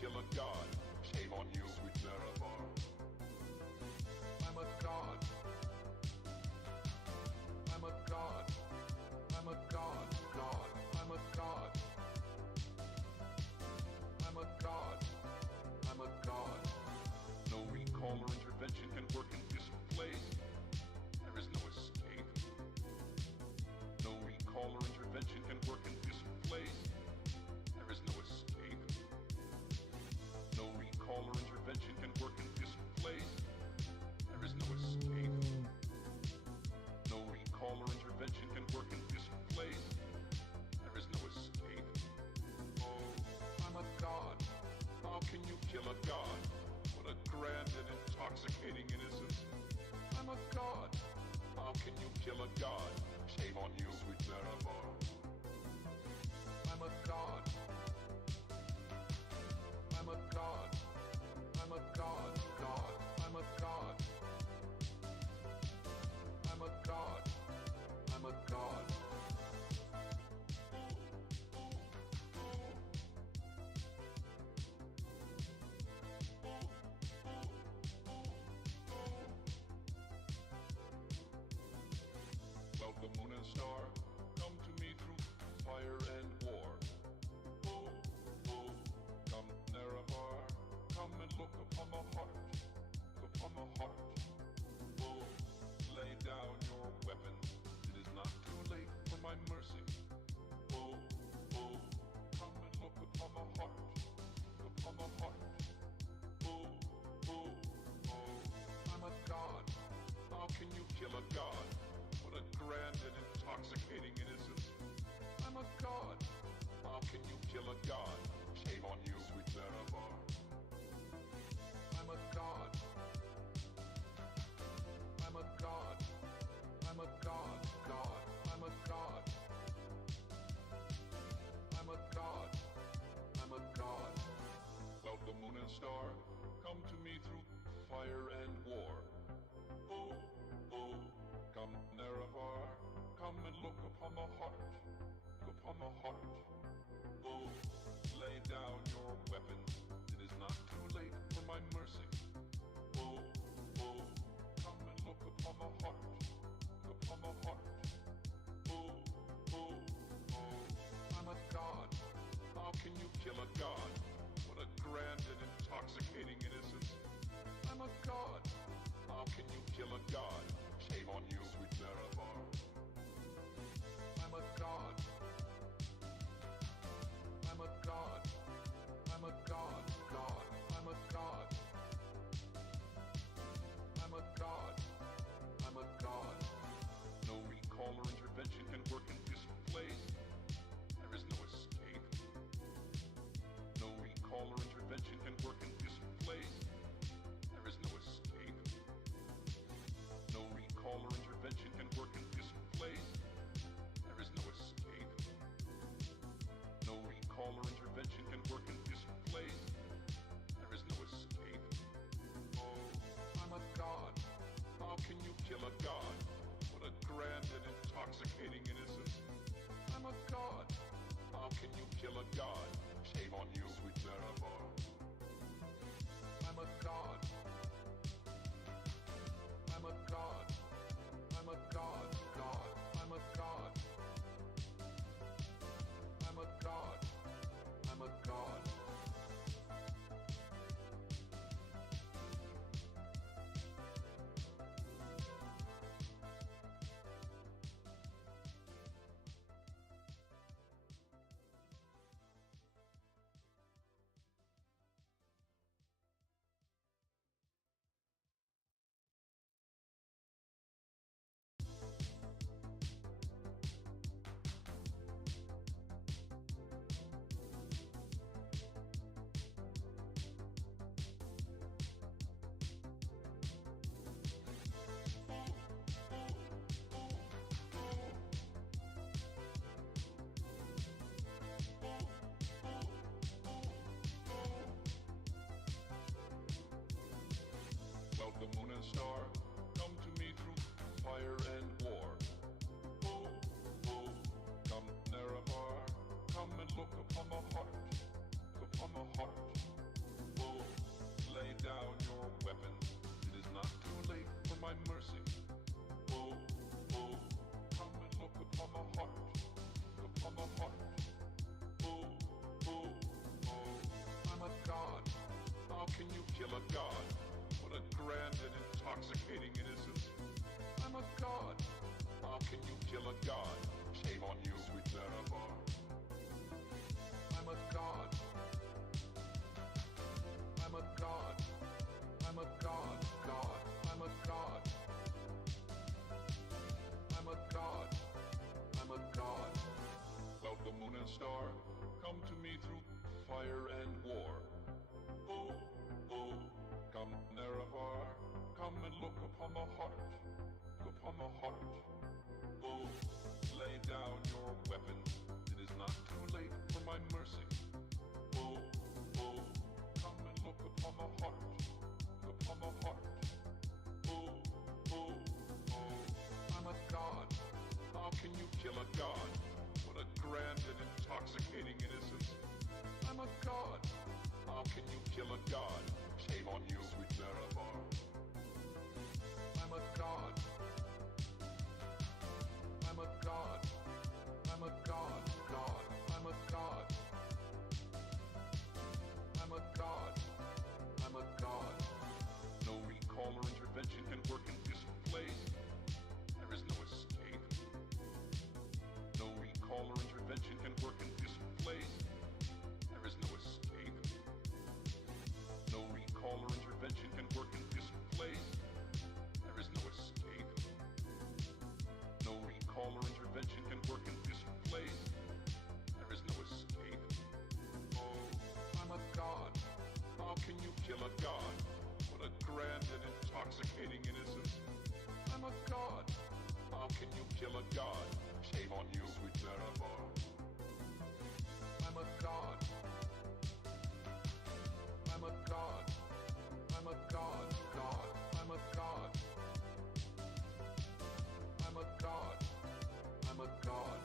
kill a god? Shame on you, sweet Nerevar. I'm a god. I'm a god. I'm a god. God. I'm a god. I'm a god. I'm a god. No recall or intervention can work in this place. There is no escape. No recall or intervention can work in this place. There is no escape. No recall or intervention can work in this place. There is no escape. No recall or intervention can work in this place. There is no escape. Oh, I'm a god. How can you kill a god? What a grand and intoxicating innocence. I'm a god. How can you kill a god? Shame on you, sweet Nerevar. I'm a god. I'm a god. I'm a god. God. I'm a god. I'm a god. I'm a god. Well, the moon and star come to me through fire and war. Oh, oh, come Nerevar, come and look upon my heart, upon my heart. Oh, lay down your weapons, it is not too late for my mercy. Oh, oh, come and look upon my heart, upon my heart. Oh, oh, oh, I'm a god. How can you kill a god? What a grand and intoxicating innocence. I'm a god. How can you kill a god? Shame on you, sweet Nerevar. I'm a god. I'm a god. I'm a god. God. I'm a god. I'm a god. I'm a god. Well, the moon and star come to me through fire and war. Oh, oh, come Nerevar, come and look upon my heart, upon my heart. Oh, lay down your weapons, it is not too late for my mercy. Oh, oh, come and look upon my heart, upon my heart. Oh, oh, oh, I'm a god. How can you kill a god? What a grand and intoxicating innocence. I'm a god. How can you kill a god? Shame on you, sweet Nerevar. I'm a god. I'm a god. I'm a god. God. I'm a god. I'm a god. I'm a god. No recall or intervention can work in this place. There is no escape. No recall or intervention can work in this place. There is no escape. No recall or intervention can work in this place. There is no escape. No recall or intervention can work in this place. There is no escape. Oh, I'm a god. How can you kill a god? What a grand and intoxicating innocence. I'm a god. How can you kill a god? Shame on you, sweet Nerevar. I'm a god. I'm a god. I'm a god. God. I'm a god. I'm a god. I'm a god. The moon and star come to me through fire and war. Oh, oh, come Nerevar, come and look upon my heart, upon my heart. kill a god? What a grand and intoxicating innocence. I'm a god. How can you kill a god? Shame on you, sweet Nerevar. I'm a god. I'm a god. I'm a god. God. I'm a god. I'm a god. I'm a god. About the moon and star, come to me through fire and war. Oh, oh, come Nerevar, come and look upon the heart, upon the heart. Oh, lay down your weapons, it is not too late for my mercy. Oh, oh, come and look upon the heart, upon the heart. Oh, oh, oh, I'm a god. How can you kill a god? What a grand and intoxicating innocence. I'm a god. How can you kill a god? Shame on you, sweet Nerevar. I'm a god. I'm a god. I'm a god. God. I'm a god. I'm a god. I'm a god. No recall or intervention can work in this place. There is no escape. No recall or intervention can work in this place. There is no escape. No recall or intervention can work in this place. There is no escape. No recall or intervention can work in this place. There is no escape. Oh, I'm a god. How can you kill a god? What a grand and intoxicating innocence. I'm a god. How can you kill a god? Shame on you, sweet Nerevar. I'm a god. I'm a god. I'm a god. God. I'm a god. I'm a god. I'm a god.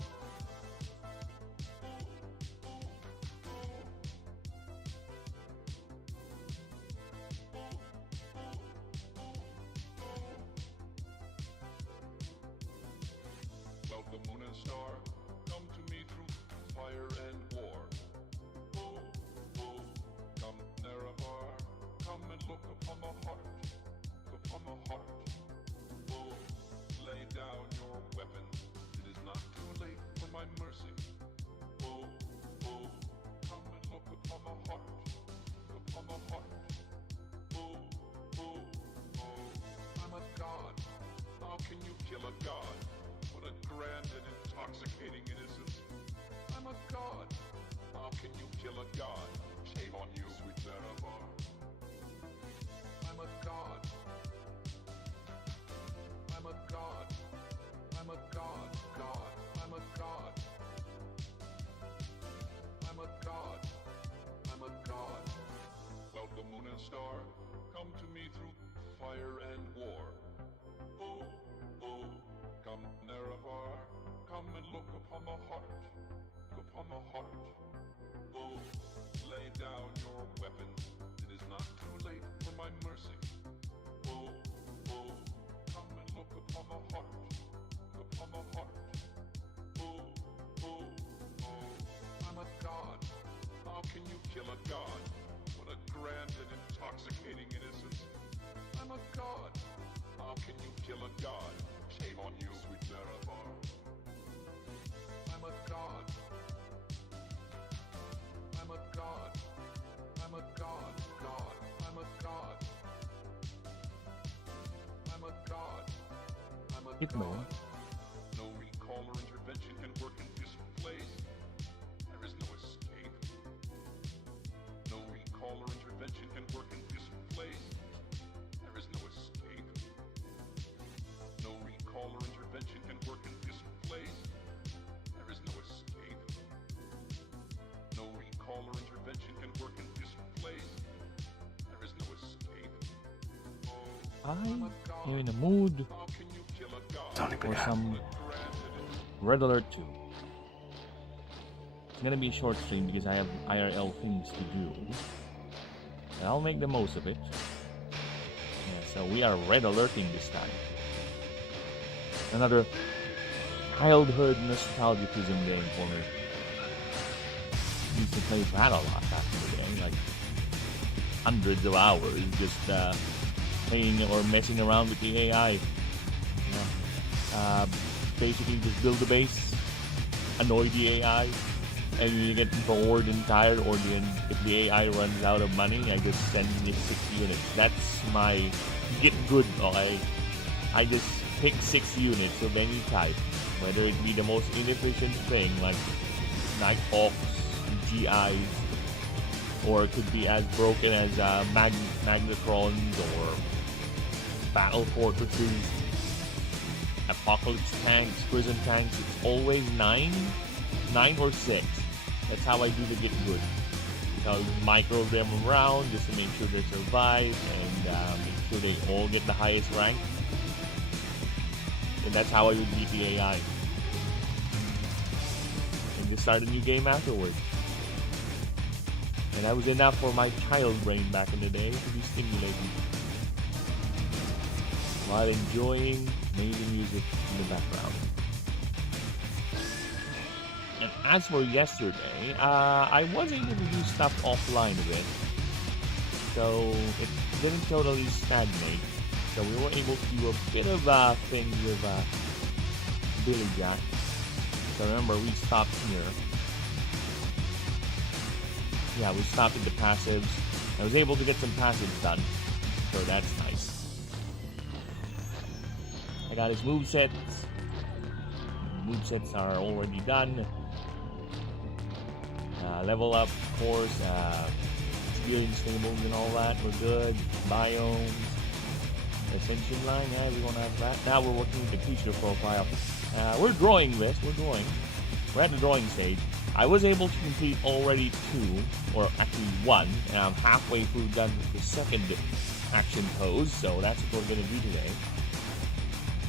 About the moon and star, come to me through fire and war. Oh, oh, come Nerevar, come and look upon the heart, upon the heart. Oh, lay down your weapons, it is not too late for my mercy. Oh, oh, come and look upon the heart, upon the heart. Oh, oh, oh, I'm a god. How can you kill a god? What a grand and intoxicating innocence. I'm a god. How can you kill a god? Shame on you, sweet Nerevar. I'm a god. I'm a god. I'm a god. God. I'm a god. I'm a god. I'm a god. About the moon and star, come to me through fire and war. Oh, oh, come Nerevar, come and look upon the heart, upon the heart. Oh, lay down your weapons, it is not too late for my mercy. Oh, oh, come and look upon the heart, upon the heart. Oh, oh, oh, I'm a god. How can you kill a god? What a grand and intoxicating innocence. I'm a god. How can you kill a god? Shame on you, sweet Nerevar. I'm a god. I'm a god. I'm a god. God. I'm a god. I'm a god. I'm a god. No recall or intervention can work in this place. There is no escape. No recall or intervention can work in this place. There is no escape. No recall or intervention can work in this place. There is no escape. No recall or intervention can work in this place. There is no escape. Oh, I'm in the mood how can you kill a god? for some Red Alert 2. It's gonna be a short stream because I have IRL things to do. And I'll make the most of it. Yeah, so we are red alerting this time. Another childhood nostalgicism game for me. Used to play that a lot back in the day, like hundreds of hours just playing or messing around with the AI. Basically, just build a base, annoy the AI, and you get bored and tired, or if the AI runs out of money, I just send it 6 units. That's my get good. I just pick 6 units of any type, whether it be the most inefficient thing like Nighthawks, GIs, or it could be as broken as Magnetrons or Battle Fortresses, Apocalypse tanks, Prison tanks. It's always 9 or 6. That's how I do the get good. So I micro them around just to make sure they survive and make sure they all get the highest rank. And that's how I would beat the AI. And just start a new game afterwards. And that was enough for my child brain back in the day to be stimulated while enjoying amazing music in the background. And as for yesterday, I was able to do stuff offline a bit, so it didn't totally stagnate. So we were able to do a bit of things with Billy Jack. So remember, we stopped here. Yeah, we stopped at the passives. I was able to get some passives done, so that's nice. I got his movesets. Movesets are already done. Level up, of course. Experience tables and all that. We're good. Biomes. Ascension line. Yeah, we want to have that. Now we're working with the creature profile. We're drawing this. We're at the drawing stage. I was able to complete already 2, or actually 1, and I'm halfway through done with the second action pose. So that's what we're going to do today.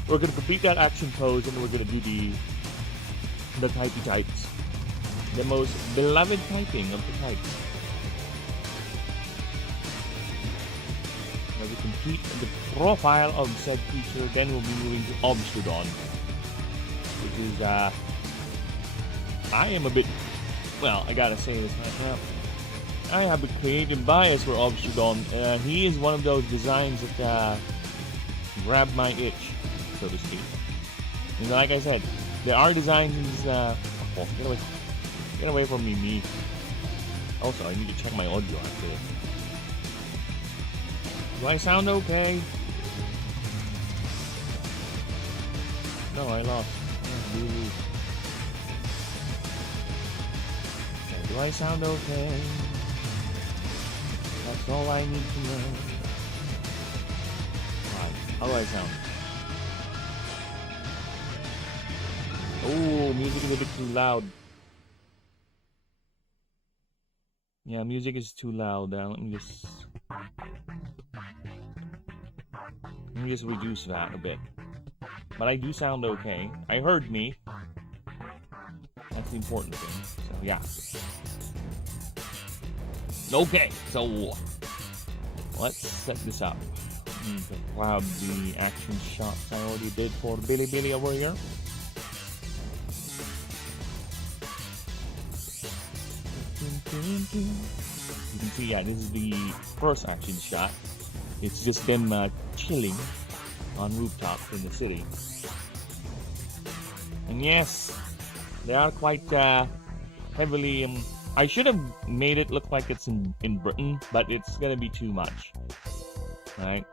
We're going to complete that action pose, and we're going to do the typey types. The most beloved typing of the types. When we complete the profile of said creature, then we'll be moving to Obstrodon, which is, I am a bit, well, I gotta say this right now. I have a creative bias for Obstrodon. He is one of those designs that grab my itch, so to speak. And like I said, there are designs in this, oh, get away from me. Also, I need to check my audio after this. Do I sound okay? No, I lost. Do I sound okay? That's all I need to know. Right. How do I sound? Oh, music is a bit too loud. Yeah, music is too loud. Let me just reduce that a bit. But I do sound okay. I heard me. That's the important thing. So yeah. Okay, so let's set this up. Grab the action shots I already did for Billy over here. You can see, yeah, this is the first action shot. It's just them chilling on rooftops in the city. And yes, they are quite heavily... I should have made it look like it's in Britain, but it's gonna be too much. Right?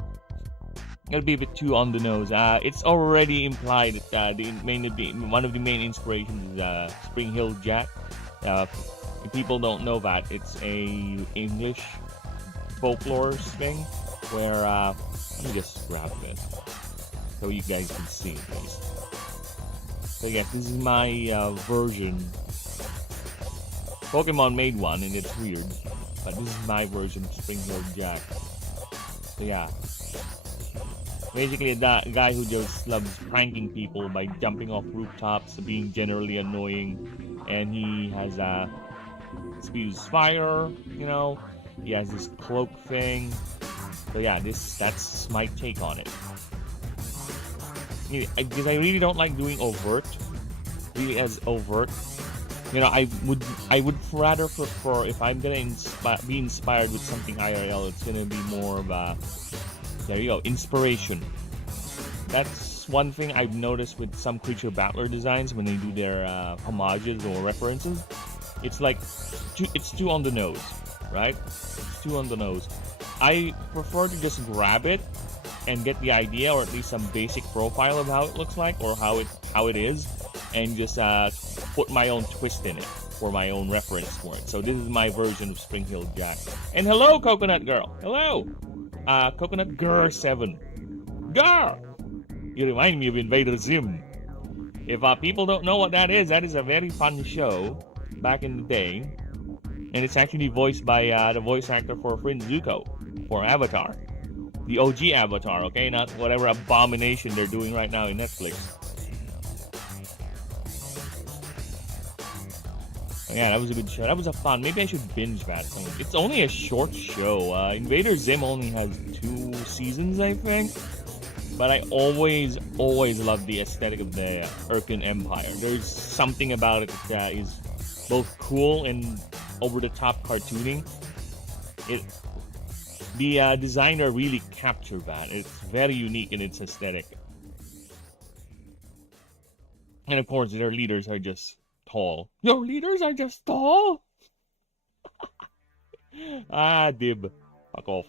It'll be a bit too on the nose. It's already implied that one of the main inspirations is Spring Hill Jack. If people don't know that, it's a English folklore thing where let me just grab this so you guys can see it, please. So yes, this is my version. Pokemon made one and it's weird, but this is my version of Spring Hill Jack. So yeah, basically a guy who just loves pranking people by jumping off rooftops, being generally annoying, and he has spews fire, you know. He has this cloak thing. So yeah, that's my take on it. Because I really don't like doing overt, really as overt. You know, I would rather prefer, if I'm gonna be inspired with something IRL, it's gonna be more of a, there you go, inspiration. That's one thing I've noticed with some creature battler designs when they do their homages or references. It's like, it's too on the nose, right? It's too on the nose. I prefer to just grab it and get the idea, or at least some basic profile of how it looks like, or how it is, and just put my own twist in it for my own reference for it. So this is my version of Spring Hill Jack. And hello, Coconut Girl. Hello, Coconut Girl 7. Girl, you remind me of Invader Zim. If people don't know what that is a very fun show back in the day, and it's actually voiced by the voice actor for Friend Zuko for Avatar, the OG Avatar. Okay, not whatever abomination they're doing right now in Netflix. Yeah, that was a good show. That was a fun. Maybe I should binge that. It's only a short show. Invader Zim only has 2 seasons, I think. But I always loved the aesthetic of the Urkin Empire. There's something about it that is both cool and over-the-top cartooning. The designer really captured that. It's very unique in its aesthetic. And of course, their leaders are just tall. Your leaders are just tall? Dib. Fuck off.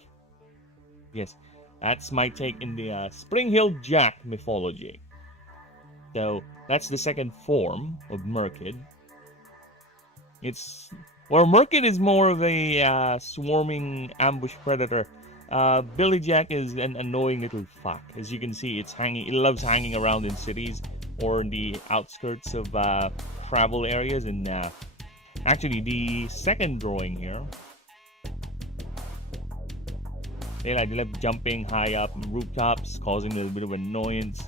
Yes, that's my take in the Spring Hill Jack mythology. So, that's the second form of Merkid. Merkid is more of a swarming ambush predator. Billy Jack is an annoying little fuck. As you can see, it loves hanging around in cities or in the outskirts of travel areas. And actually, the second drawing here, they love jumping high up on rooftops, causing a little bit of annoyance,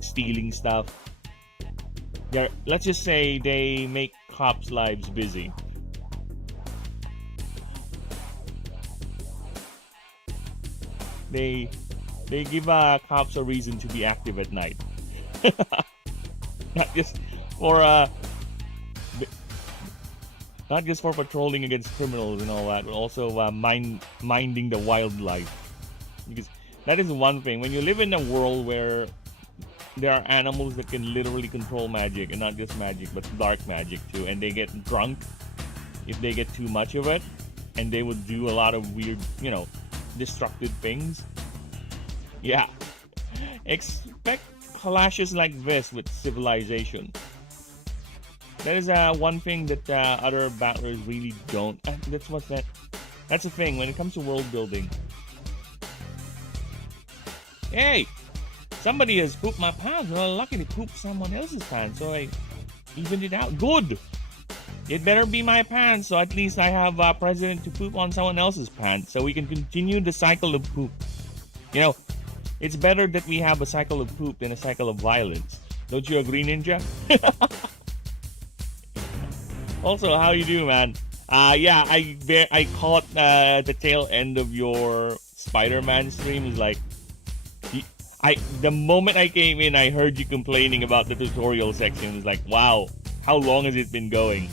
stealing stuff. Let's just say they make cops' lives busy. They give cops a reason to be active at night. Not just for patrolling against criminals and all that, but also minding the wildlife. Because that is one thing. When you live in a world where there are animals that can literally control magic, and not just magic, but dark magic too, and they get drunk if they get too much of it, and they would do a lot of weird, destructive things. Yeah. Expect clashes like this with civilization. That is one thing that other battlers really don't. That's the thing when it comes to world building. Hey, somebody has pooped my pants. Well, lucky to poop someone else's pants, so I evened it out. Good. It better be my pants, so at least I have precedent to poop on someone else's pants, so we can continue the cycle of poop. It's better that we have a cycle of poop than a cycle of violence. Don't you agree, Ninja? Also, how you do, man? Yeah, I caught the tail end of your Spider-Man stream. Is like, the moment I came in, I heard you complaining about the tutorial section. It was like, wow, how long has it been going?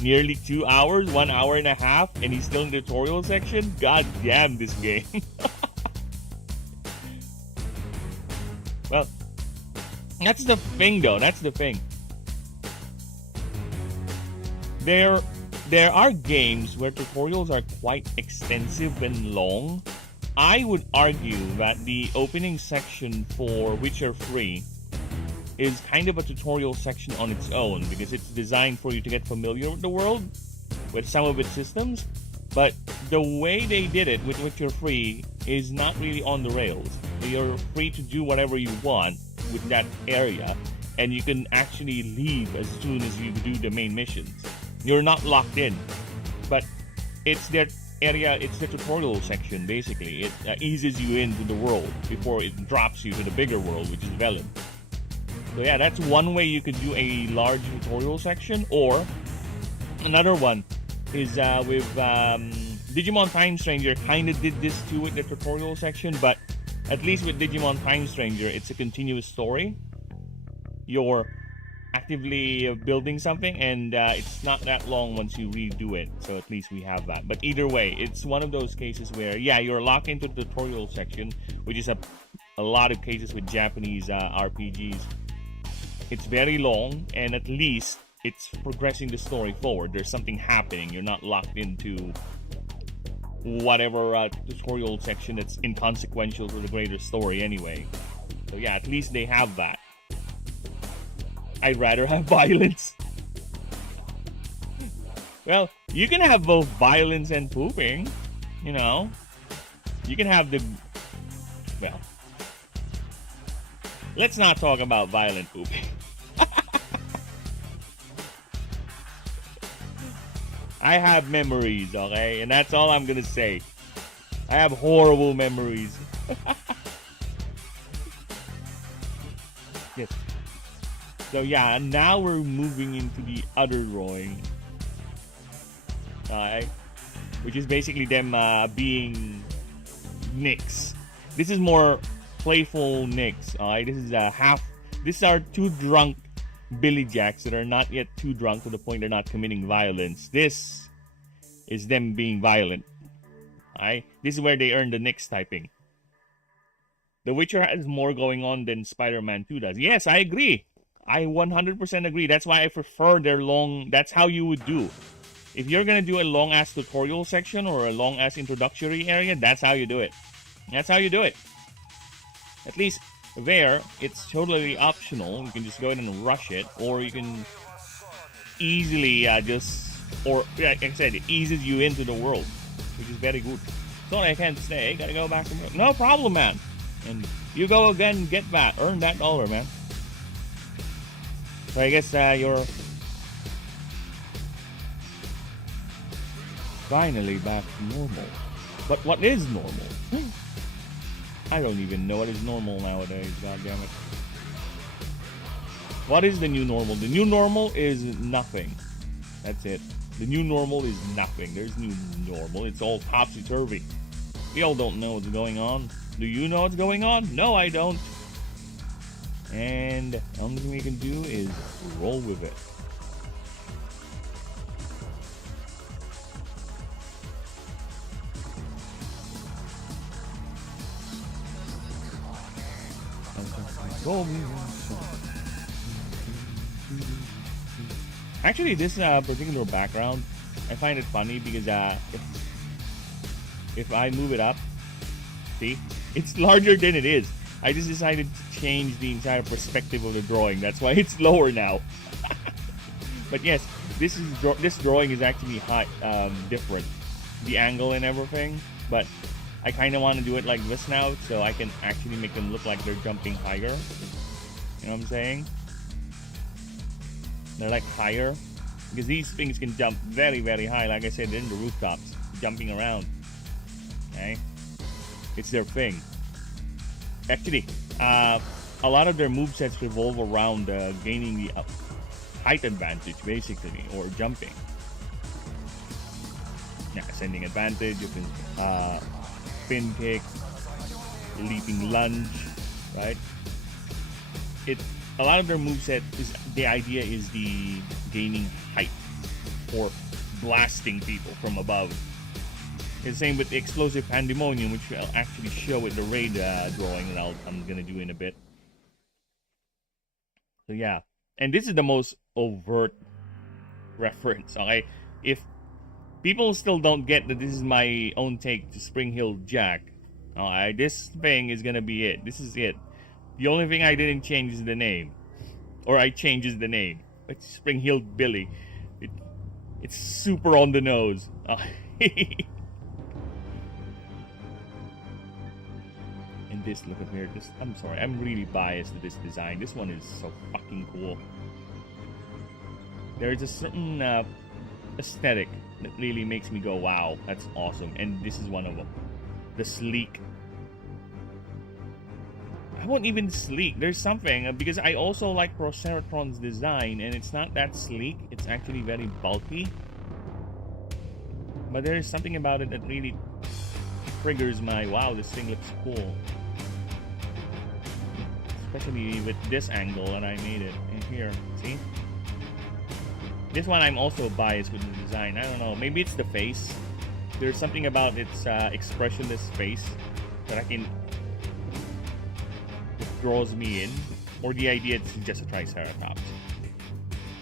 Nearly 2 hours, 1 hour and a half, and he's still in the tutorial section? God damn this game. Well, that's the thing though, that's the thing. There are games where tutorials are quite extensive and long. I would argue that the opening section for Witcher 3 is kind of a tutorial section on its own, because it's designed for you to get familiar with the world, with some of its systems. But the way they did it with Witcher 3 is not really on the rails. You're free to do whatever you want with that area, and you can actually leave as soon as you do the main missions. You're not locked in, but it's their area, it's the tutorial section basically. It eases you into the world before it drops you to the bigger world, which is Velen. So yeah, that's one way you could do a large tutorial section. Or another one is with Digimon Time Stranger. Kind of did this too with the tutorial section, but at least with Digimon Time Stranger, it's a continuous story. Your actively building something, and it's not that long once you redo it. So at least we have that. But either way, it's one of those cases where, yeah, you're locked into the tutorial section, which is a lot of cases with Japanese RPGs. It's very long, and at least it's progressing the story forward. There's something happening. You're not locked into whatever tutorial section that's inconsequential to the greater story anyway. So yeah, at least they have that. I'd rather have violence. Well, you can have both violence and pooping, you know. You can have the... Well, let's not talk about violent pooping. I have memories, okay? And that's all I'm gonna say. I have horrible memories. Yes. So yeah, now we're moving into the other drawing. Alright? Which is basically them being Nicks. This is more playful Nicks. Alright? These are two drunk Billy Jacks that are not yet too drunk to the point they're not committing violence. This is them being violent. Alright? This is where they earn the Nicks typing. The Witcher has more going on than Spider-Man 2 does. Yes, I agree. I 100% agree. That's why I prefer their long... That's how you would do. If you're gonna do a long-ass tutorial section or a long-ass introductory area, that's how you do it. That's how you do it. At least there, it's totally optional. You can just go ahead and rush it, or you can easily like I said, it eases you into the world, which is very good. Sorry, I can't stay. Gotta go back to work. No problem, man. And you go again, get that. Earn that dollar, man. So I guess you're finally back to normal. But what is normal? I don't even know what is normal nowadays, god damn it. What is the new normal? The new normal is nothing. That's it. The new normal is nothing. There's new normal. It's all topsy-turvy. We all don't know what's going on. Do you know what's going on? No, I don't. And the only thing we can do is roll with it. Actually, this particular background, I find it funny because if I move it up, see, it's larger than it is. I just decided to change the entire perspective of the drawing. That's why it's lower now. But yes, this drawing is actually different, the angle and everything. But I kind of want to do it like this now, so I can actually make them look like they're jumping higher. You know what I'm saying? They're like higher, because these things can jump very, very high. Like I said, they're in the rooftops, jumping around. Okay, it's their thing. Actually, a lot of their movesets revolve around gaining the height advantage, basically, or jumping. Yeah, ascending advantage. You can spin kick, leaping lunge, right? A lot of their moveset is the idea is the gaining height or blasting people from above. It's the same with the explosive pandemonium, which I'll actually show with the raid drawing that I'm gonna do in a bit. So yeah, and this is the most overt reference. Okay, if people still don't get that this is my own take to Spring Hill Jack, alright, this thing is gonna be it. This is it. The only thing I didn't change is the name, or I changes the name. It's Spring Hill Billy. It's super on the nose. And this, look at here. This, I'm sorry, I'm really biased to this design. This one is so fucking cool. There is a certain aesthetic that really makes me go, wow, that's awesome. And this is one of them. The sleek. I won't even sleek. There's something, because I also like Proceratron's design, and it's not that sleek. It's actually very bulky. But there is something about it that really triggers my, wow, this thing looks cool. Especially with this angle, and I made it. right here. See? This one I'm also biased with the design. I don't know. Maybe it's the face. There's something about its expressionless face that it draws me in. Or the idea it's just a Triceratops.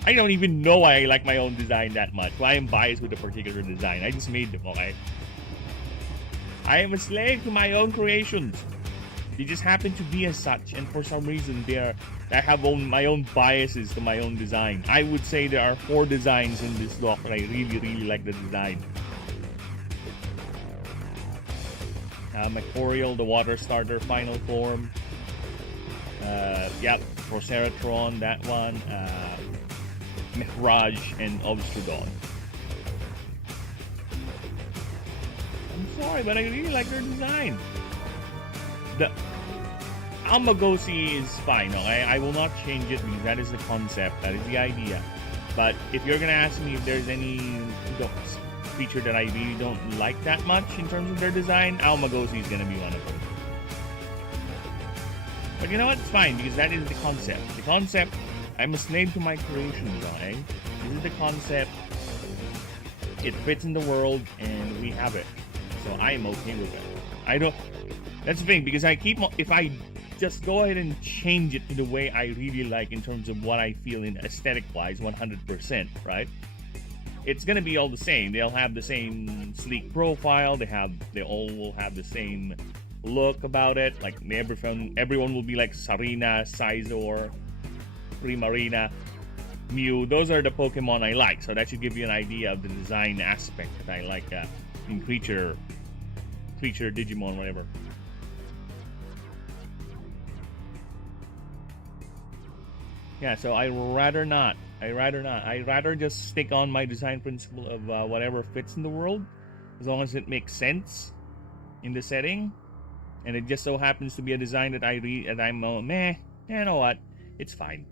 I don't even know why I like my own design that much. Why I'm biased with a particular design. I just made them, okay? I am a slave to my own creations. They just happen to be as such, and for some reason I have my own biases to my own design. I would say there are 4 designs in this block that I really, really like the design. Macorial, the water starter, final form. Yep, Proceratron, that one. Mihraj and Obstrodon. I'm sorry, but I really like their design. The Almagosi is fine, okay? I will not change it because that is the concept, that is the idea. But if you're gonna ask me if there's any feature that I really don't like that much in terms of their design, Almagosi is gonna be one of them. But you know what? It's fine because that is the concept. The concept, I'm a slave to my creations, okay? This is the concept. It fits in the world and we have it. So I am okay with it. That's the thing, because if I just go ahead and change it to the way I really like in terms of what I feel in aesthetic-wise, 100%, right? It's gonna be all the same. They'll have the same sleek profile. They all will have the same look about it. Like everyone will be like Sarina, Scizor, Primarina, Mew. Those are the Pokemon I like. So that should give you an idea of the design aspect that I like in creature, Digimon, whatever. Yeah, so I'd rather not. I'd rather just stick on my design principle of whatever fits in the world, as long as it makes sense in the setting, and it just so happens to be a design that I'm meh. You know what? It's fine.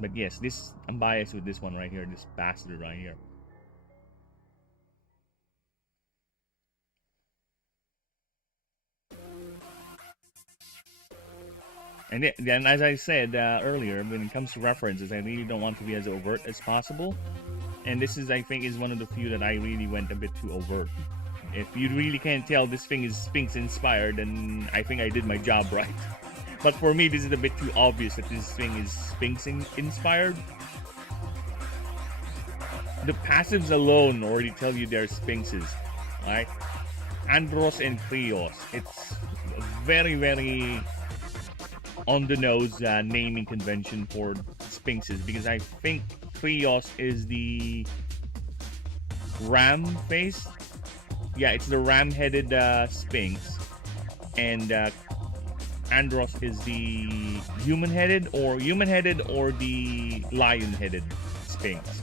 But yes, I'm biased with this one right here, this bastard right here. And then, as I said earlier, when it comes to references, I really don't want to be as overt as possible. And this is, I think, is one of the few that I really went a bit too overt. If you really can't tell this thing is Sphinx inspired, then I think I did my job right. But for me, this is a bit too obvious that this thing is Sphinx inspired. The passives alone already tell you they're Sphinxes, right? Andros and Krios. It's very, very on the nose naming convention for Sphinxes, because I think Krios is the ram face. Yeah, it's the ram-headed Sphinx, and Andros is the human-headed or the lion-headed Sphinx.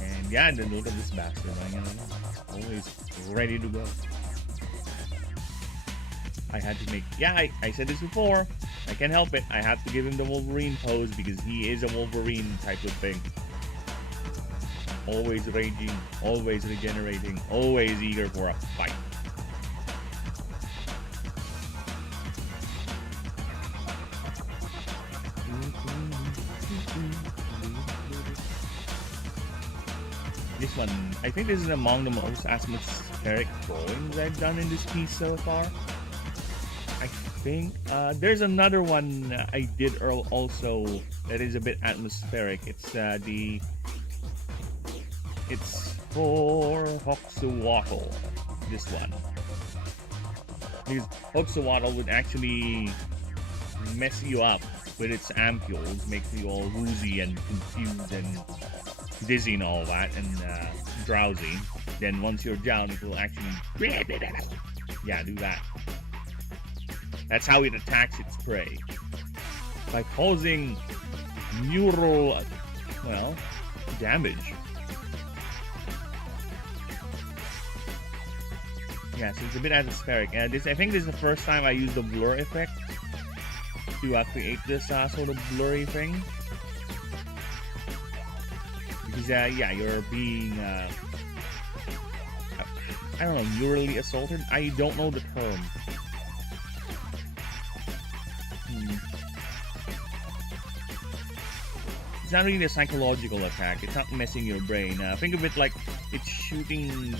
And yeah, and then look at this bastard, always ready to go. I had to make, I said this before, I can't help it, I have to give him the Wolverine pose because he is a Wolverine type of thing. Always raging, always regenerating, always eager for a fight. This one, I think this is among the most atmospheric drawings I've done in this piece so far. I think there's another one I did also that is a bit atmospheric. It's for Hoxawattle, this one. Because Hoxawattle would actually mess you up with its ampules, makes you all woozy and confused and dizzy and all that, and drowsy. Then once you're down, it will actually do that. That's how it attacks its prey, by causing neural damage. Yeah, so it's a bit atmospheric. I think this is the first time I used the blur effect to create this sort of blurry thing. Because you're being I don't know, neurally assaulted? I don't know the term. It's not really a psychological attack. It's not messing your brain. Think of it like it's shooting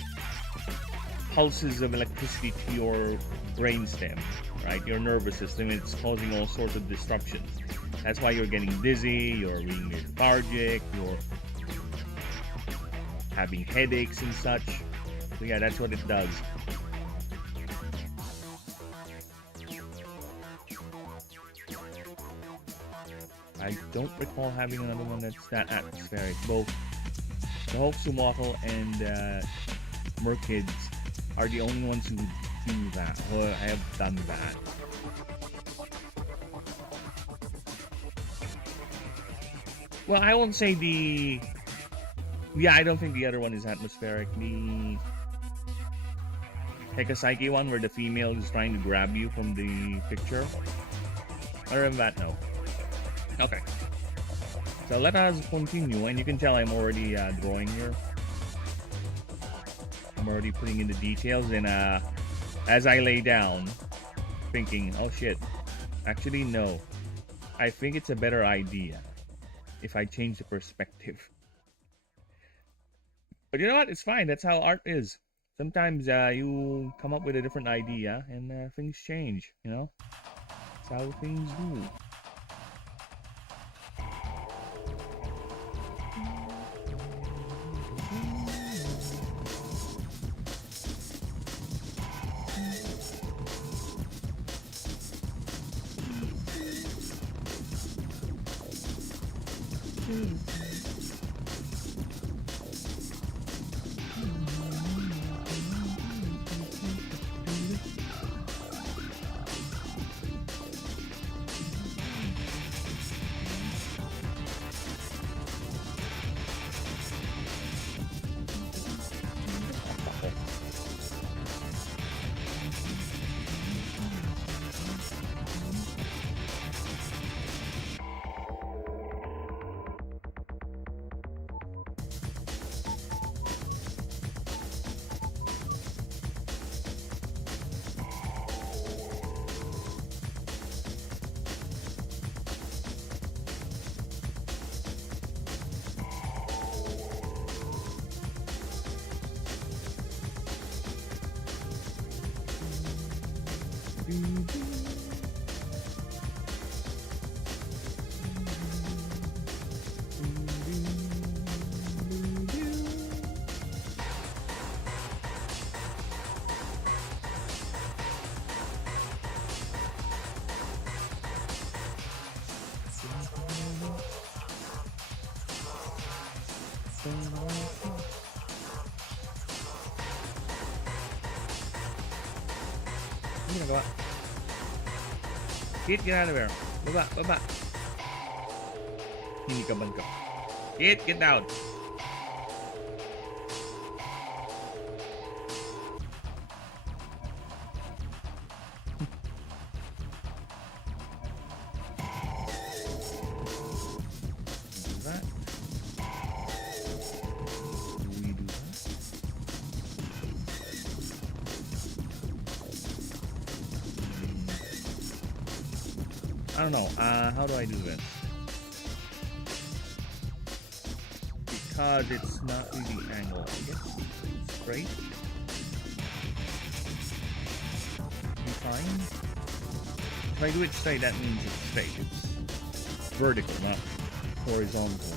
pulses of electricity to your brainstem, right? Your nervous system. It's causing all sorts of disruptions. That's why you're getting dizzy, you're being lethargic, you're having headaches and such. So yeah, that's what it does. I don't recall having another one that's that atmospheric. Both the Hoaxumoco and Merkids are the only ones who do that, or have done that. Well, I won't say the... Yeah, I don't think the other one is atmospheric. The Hekasaki one, where the female is trying to grab you from the picture. Other than that, no. Okay. So let us continue, and you can tell I'm already drawing here. I'm already putting in the details, and as I lay down, thinking, oh shit, actually no. I think it's a better idea if I change the perspective. But you know what? It's fine. That's how art is. Sometimes you come up with a different idea and things change, you know? That's how things do. Kit, get out of there. Baba. Hindi ka ban ka. Kit, get down. I don't know, how do I do this? Because it's not really angled, I guess. It's straight. Be fine. If I do it straight, that means it's straight. It's vertical, not horizontal.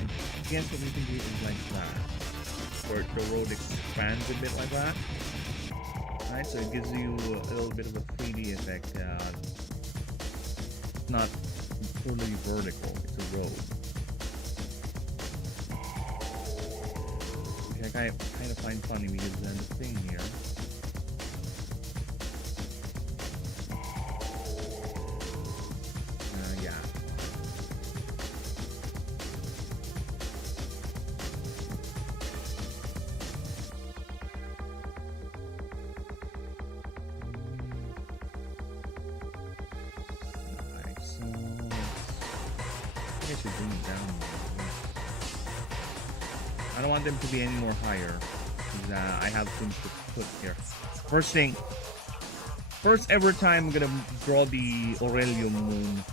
I guess what we can do is like that. Where the road expands a bit like that. Alright, so it gives you a little bit of a 3D effect. Not totally vertical, it's a road. Which I kind of find funny because then the thing here. Yeah. I should bring it down. I don't want them to be any more higher. I have things to put here. First ever time I'm gonna draw the Aurelium moon.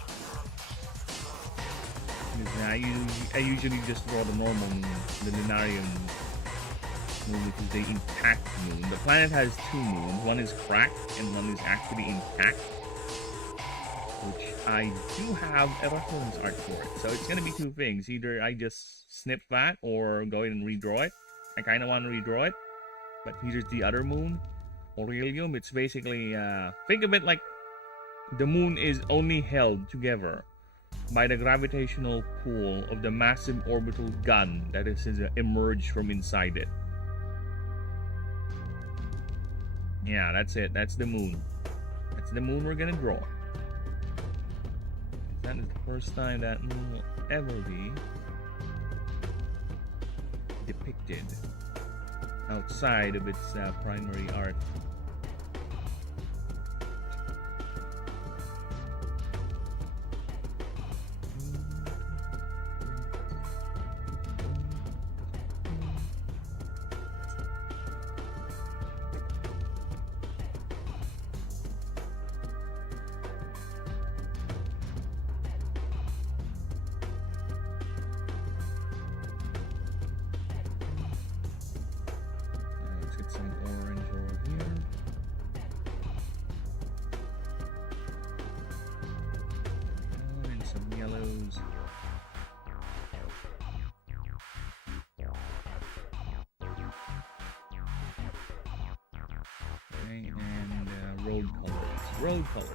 I usually just draw the normal moon, the Lunarian moon, which is the intact moon. The planet has two moons. One is cracked and one is actually intact, which I do have a reference art for it. So it's gonna be two things. Either I just snip that or go ahead and redraw it. I kind of want to redraw it, but here's the other moon, Aurelium. It's basically, think of it like the moon is only held together by the gravitational pull of the massive orbital gun that is emerged from inside it. Yeah, that's it. That's the moon. That's the moon we're gonna draw. That is the first time that moon will ever be depicted outside of its primary art. Road colors.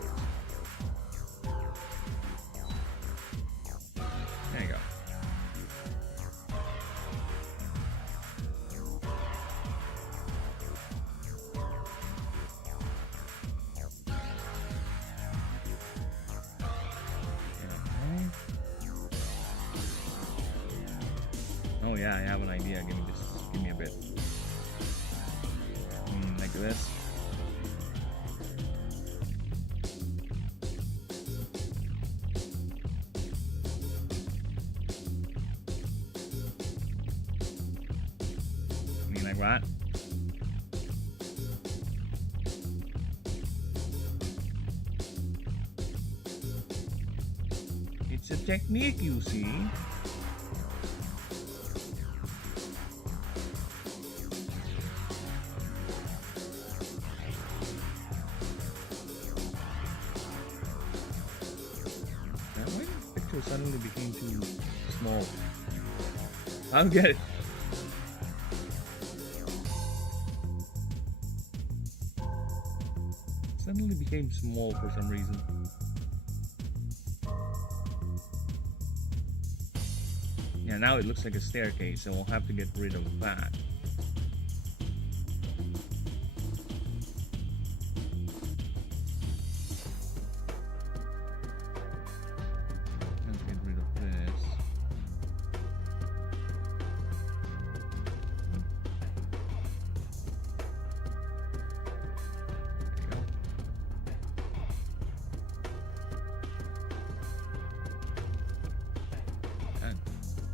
There you go. Oh yeah, I have an idea. Give me a bit. Like this. Like that. It's a technique, you see. Now, why the picture suddenly became too small? I don't get it. Suddenly became small for some reason. Yeah, now it looks like a staircase, so we'll have to get rid of that. Let's get rid of this.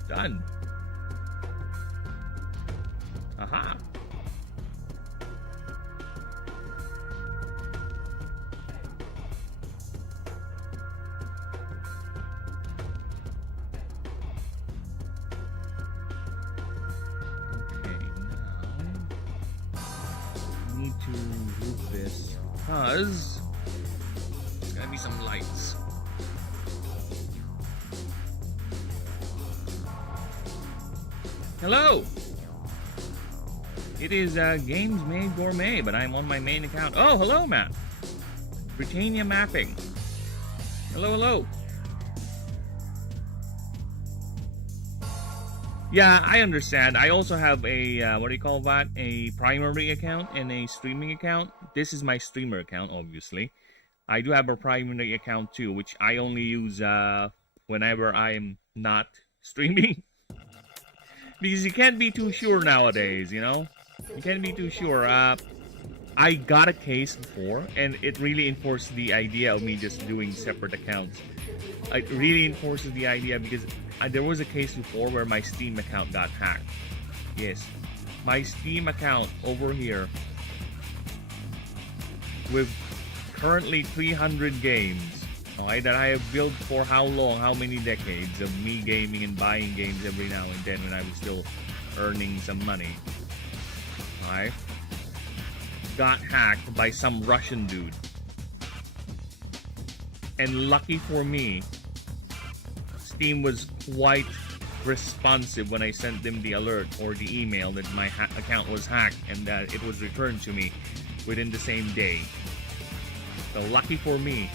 Done. Aha. Okay, now we need to group this because there's gonna be some lights. Hello! It is Games Made Gourmet, but I'm on my main account. Oh, hello, Matt! Britannia Mapping. Hello, hello. Yeah, I understand. I also have a, what do you call that? A primary account and a streaming account. This is my streamer account, obviously. I do have a primary account too, which I only use whenever I'm not streaming. Because you can't be too sure nowadays, you know? You can't be too sure. I got a case before, and it really enforced the idea of me just doing separate accounts. It really enforces the idea because there was a case before where my Steam account got hacked. Yes. my Steam account over here with currently 300 games, alright, that I have built for how long, how many decades of me gaming and buying games every now and then when I was still earning some money, alright, got hacked by some Russian dude. And lucky for me, Steam was quite responsive when I sent them the alert or the email that my account was hacked, and that it was returned to me within the same day. So lucky for me.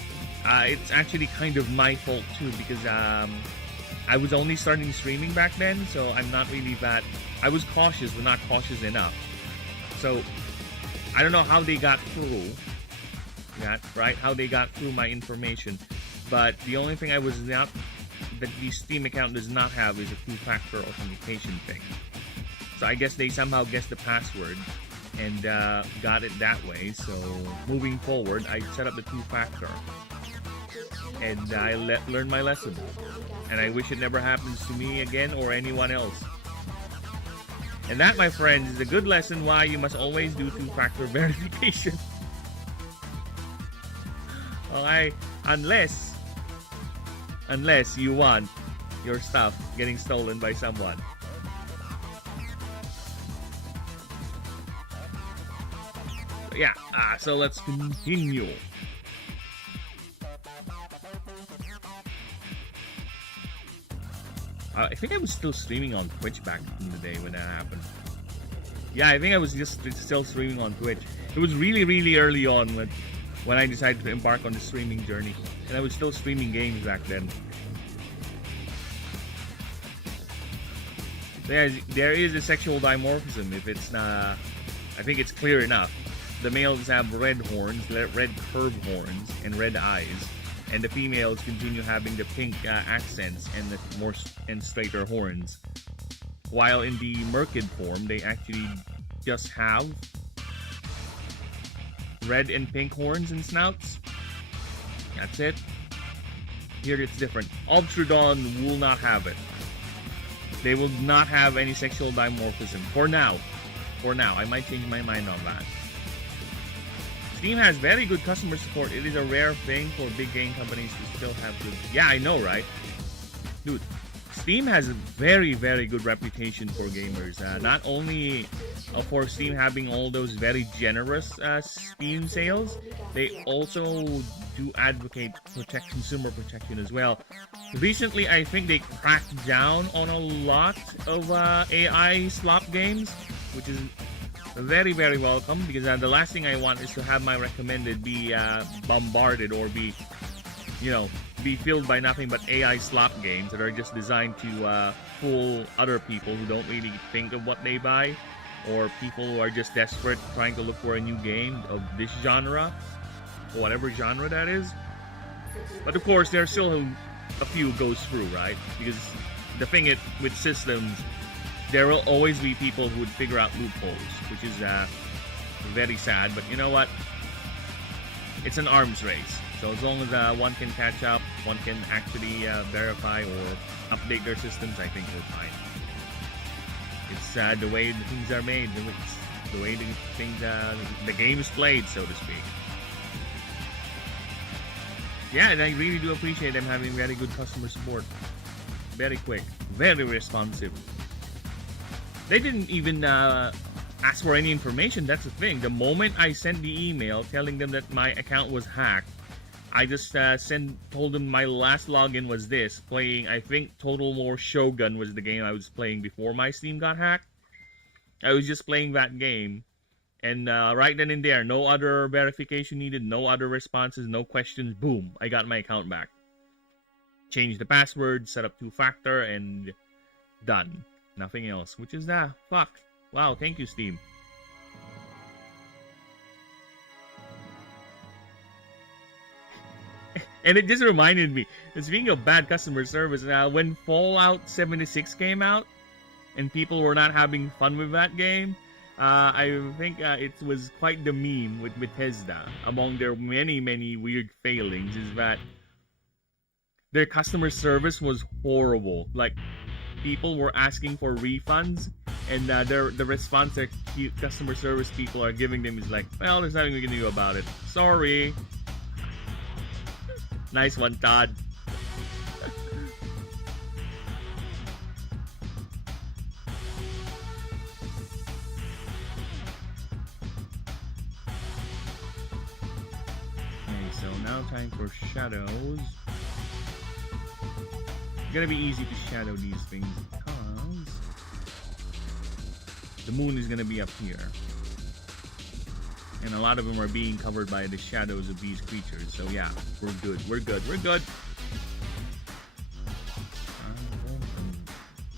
It's actually kind of my fault too, because I was only starting streaming back then, so I'm not really that. I was cautious, but not cautious enough. So I don't know how they got through that, right? How they got through my information. But the only thing I was not, that the Steam account does not have, is a two-factor authentication thing. So I guess they somehow guessed the password and got it that way. So moving forward, I set up the two-factor and I learned my lesson. And I wish it never happens to me again or anyone else. And that, my friends, is a good lesson why you must always do two-factor verification. Okay, unless you want your stuff getting stolen by someone. Yeah, so let's continue. I think I was still streaming on Twitch back in the day when that happened. Yeah, I think I was just still streaming on Twitch. It was really, really early on when I decided to embark on the streaming journey. And I was still streaming games back then. There is a sexual dimorphism. If it's I think it's clear enough. The males have red horns, red curved horns, and red eyes. And the females continue having the pink accents and the more and straighter horns. While in the Merkid form, they actually just have red and pink horns and snouts. That's it. Here it's different. Ultradon will not have it. They will not have any sexual dimorphism. For now. I might change my mind on that. Steam has very good customer support. It is a rare thing for big game companies to still have good... Yeah, I know, right? Dude, Steam has a very, very good reputation for gamers. Not only for Steam having all those very generous Steam sales, they also do advocate consumer protection as well. Recently, I think they cracked down on a lot of AI slop games, which is very, very welcome, because the last thing I want is to have my recommended be bombarded or be filled by nothing but AI slop games that are just designed to fool other people who don't really think of what they buy, or people who are just desperate trying to look for a new game of this genre, or whatever genre that is. But of course, there's still a few goes through, right? Because the thing with systems, there will always be people who would figure out loopholes, which is very sad. But you know what? It's an arms race. So as long as one can catch up, one can actually verify or update their systems, I think we're fine. It's the way the things are made, it's the way the game is played, so to speak. Yeah, and I really do appreciate them having very good customer support. Very quick, very responsive. They didn't even ask for any information. That's the thing. The moment I sent the email telling them that my account was hacked, I just told them my last login was this, playing, I think Total War Shogun was the game I was playing before my Steam got hacked. I was just playing that game, and right then and there, no other verification needed, no other responses, no questions, boom, I got my account back. Changed the password, set up two-factor, and done. Nothing else, which is fuck. Wow, thank you, Steam. And it just reminded me, speaking of bad customer service, when Fallout 76 came out, and people were not having fun with that game, I think it was quite the meme with Bethesda. Among their many, many weird failings is that their customer service was horrible. Like, people were asking for refunds, And the response that customer service people are giving them is like, well, there's nothing we can do about it. Sorry. Nice one, Todd. Okay, so now time for shadows. It's gonna be easy to shadow these things because the moon is gonna be up here. And a lot of them are being covered by the shadows of these creatures. So yeah, we're good. We're good. We're good.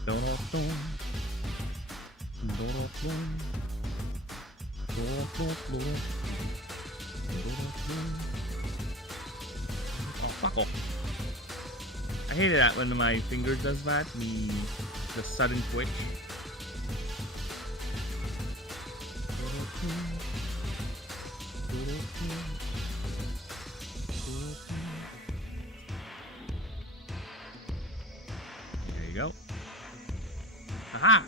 Oh, fuck off. I hate that when my finger does that. The sudden twitch. There you go. Aha!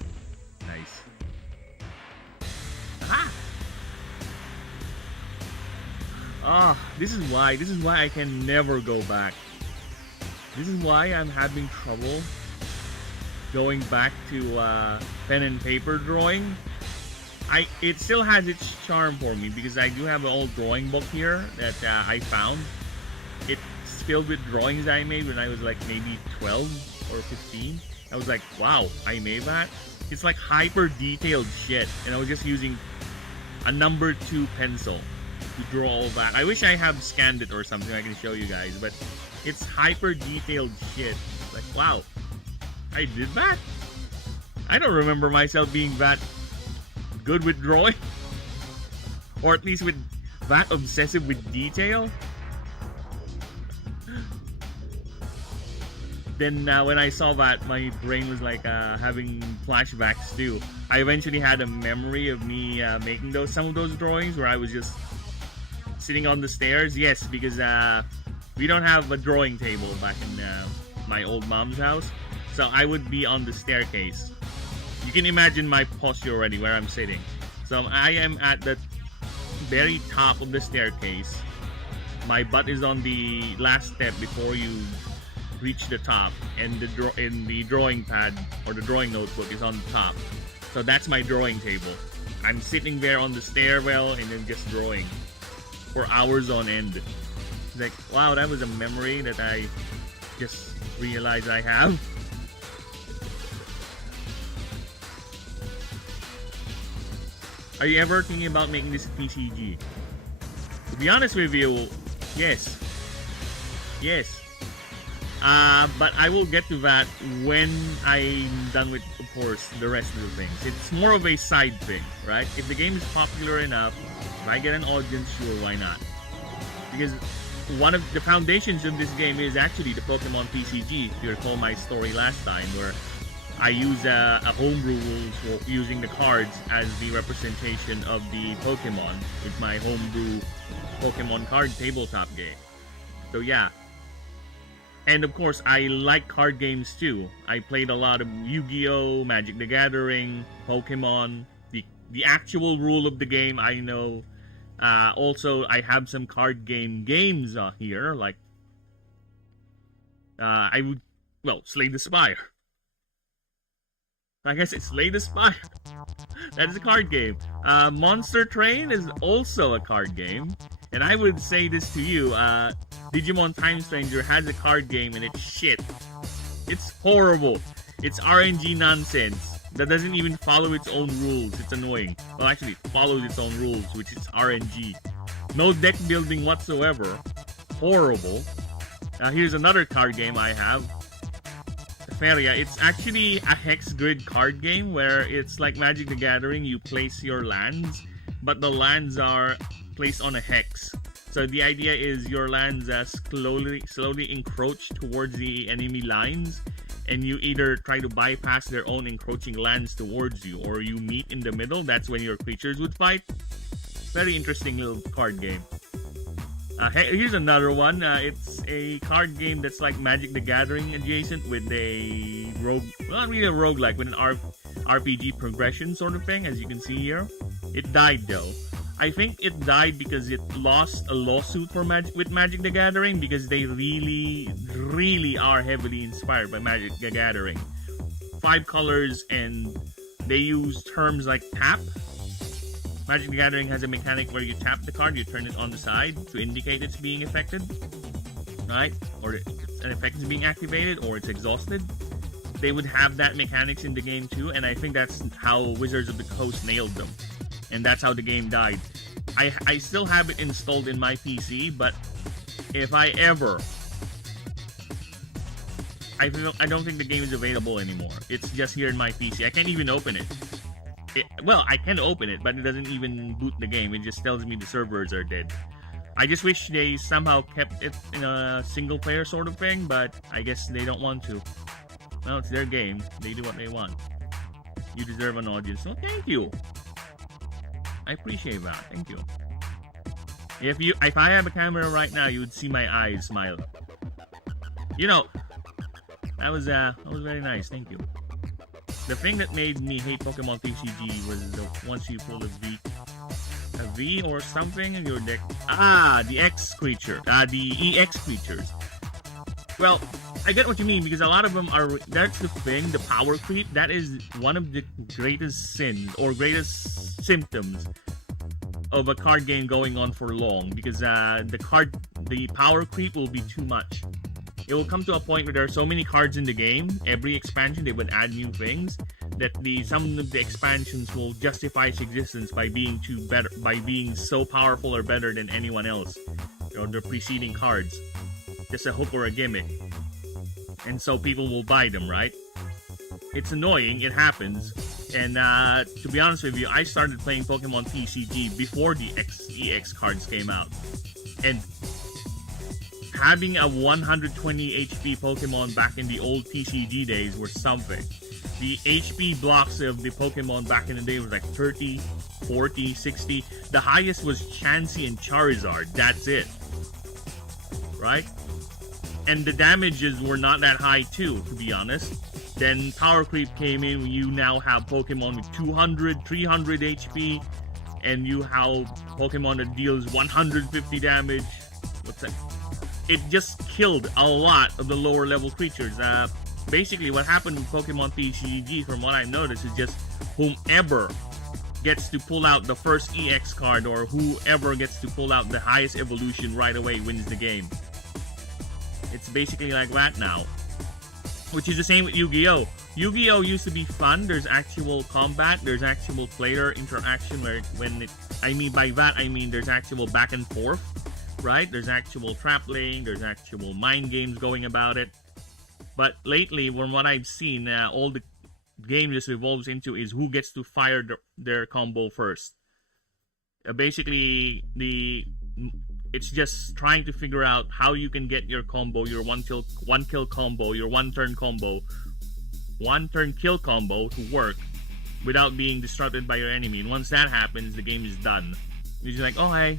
Nice. Aha! Ah, this is why I can never go back. This is why I'm having trouble going back to pen and paper drawing. It still has its charm for me because I do have an old drawing book here that I found. It's filled with drawings I made when I was like maybe 12 or 15. I was like, wow, I made that? It's like hyper detailed shit, and I was just using a number 2 pencil to draw all that. I wish I have scanned it or something I can show you guys, but it's hyper detailed shit. Like, wow, I did that? I don't remember myself being that good with drawing, or at least with that obsessive with detail. Then when I saw that, my brain was like having flashbacks too. I eventually had a memory of me making some of those drawings where I was just sitting on the stairs. Yes, because we don't have a drawing table back in my old mom's house, so I would be on the staircase. You can imagine my posture already where I'm sitting. So I am at the very top of the staircase. My butt is on the last step before you reach the top, and the drawing pad or the drawing notebook is on the top. So that's my drawing table. I'm sitting there on the stairwell and then just drawing for hours on end. It's like, wow, that was a memory that I just realized I have. Are you ever thinking about making this TCG? To be honest with you, yes. Yes. But I will get to that when I'm done with, of course, the rest of the things. It's more of a side thing, right? If the game is popular enough, if I get an audience, sure, why not? Because one of the foundations of this game is actually the Pokemon TCG. If you recall my story last time, where I use a homebrew rules for using the cards as the representation of the Pokemon with my homebrew Pokemon card tabletop game. So yeah. And of course, I like card games too. I played a lot of Yu-Gi-Oh!, Magic the Gathering, Pokemon. The actual rule of the game I know. Also, I have some card games here, like Slay the Spire. Like I said, Slay the Spire. That is a card game. Monster Train is also a card game. And I would say this to you, Digimon Time Stranger has a card game and it's shit. It's horrible. It's RNG nonsense that doesn't even follow its own rules. It's annoying. Well, actually, it follows its own rules, which is RNG. No deck building whatsoever. Horrible. Now, here's another card game I have. Feria. It's actually a hex grid card game where it's like Magic the Gathering. You place your lands, but the lands are placed on a hex. So the idea is your lands slowly encroach towards the enemy lines, and you either try to bypass their own encroaching lands towards you, or you meet in the middle. That's when your creatures would fight. Very interesting little card game. Here's another one. It's a card game that's like Magic the Gathering adjacent with a rogue, not really a roguelike, with an RPG progression sort of thing, as you can see here. It died though. I think it died because it lost a lawsuit for with Magic the Gathering, because they really are heavily inspired by Magic the Gathering. 5 colors, and they use terms like tap. Magic the Gathering has a mechanic where you tap the card, you turn it on the side to indicate it's being affected, right? Or an effect is being activated, or it's exhausted. They would have that mechanics in the game too, and I think that's how Wizards of the Coast nailed them. And that's how the game died. I still have it installed in my PC, but if I ever... I don't think the game is available anymore. It's just here in my PC. I can't even open it. Well, I can open it, but it doesn't even boot the game. It just tells me the servers are dead. I just wish they somehow kept it in a single-player sort of thing, but I guess they don't want to. Well, it's their game. They do what they want. You deserve an audience. So thank you. I appreciate that. Thank you. If I have a camera right now, you would see my eyes smile. You know, that was very nice. Thank you. The thing that made me hate Pokemon TCG was once you pull a V or something in your deck. The X creature. The EX creatures. Well, I get what you mean, because a lot of them are... That's the thing, the power creep. That is one of the greatest sins or greatest symptoms of a card game going on for long, because the power creep will be too much. It will come to a point where there are so many cards in the game, every expansion they would add new things, that some of the expansions will justify its existence by being so powerful or better than anyone else, or the preceding cards. Just a hook or a gimmick. And so people will buy them, right? It's annoying, it happens. And to be honest with you, I started playing Pokemon TCG before the EX cards came out. And having a 120 HP Pokemon back in the old TCG days was something. The HP blocks of the Pokemon back in the day was like 30, 40, 60. The highest was Chansey and Charizard. That's it. Right? And the damages were not that high too, to be honest. Then Power Creep came in, you now have Pokemon with 200, 300 HP, and you have Pokemon that deals 150 damage. What's that? It just killed a lot of the lower level creatures. Basically what happened with Pokemon TCG, from what I noticed, is just whomever gets to pull out the first EX card, or whoever gets to pull out the highest evolution right away wins the game. It's basically like that now. Which is the same with Yu-Gi-Oh! Yu-Gi-Oh! Used to be fun. There's actual combat. There's actual player interaction. By that I mean there's actual back and forth, right? There's actual trap laying. There's actual mind games going about it. But lately, from what I've seen, all the game just revolves into is who gets to fire their combo first. Basically, it's just trying to figure out how you can get your combo, your one kill combo, your one turn kill combo to work without being disrupted by your enemy. And once that happens, the game is done. You're just like, oh hey,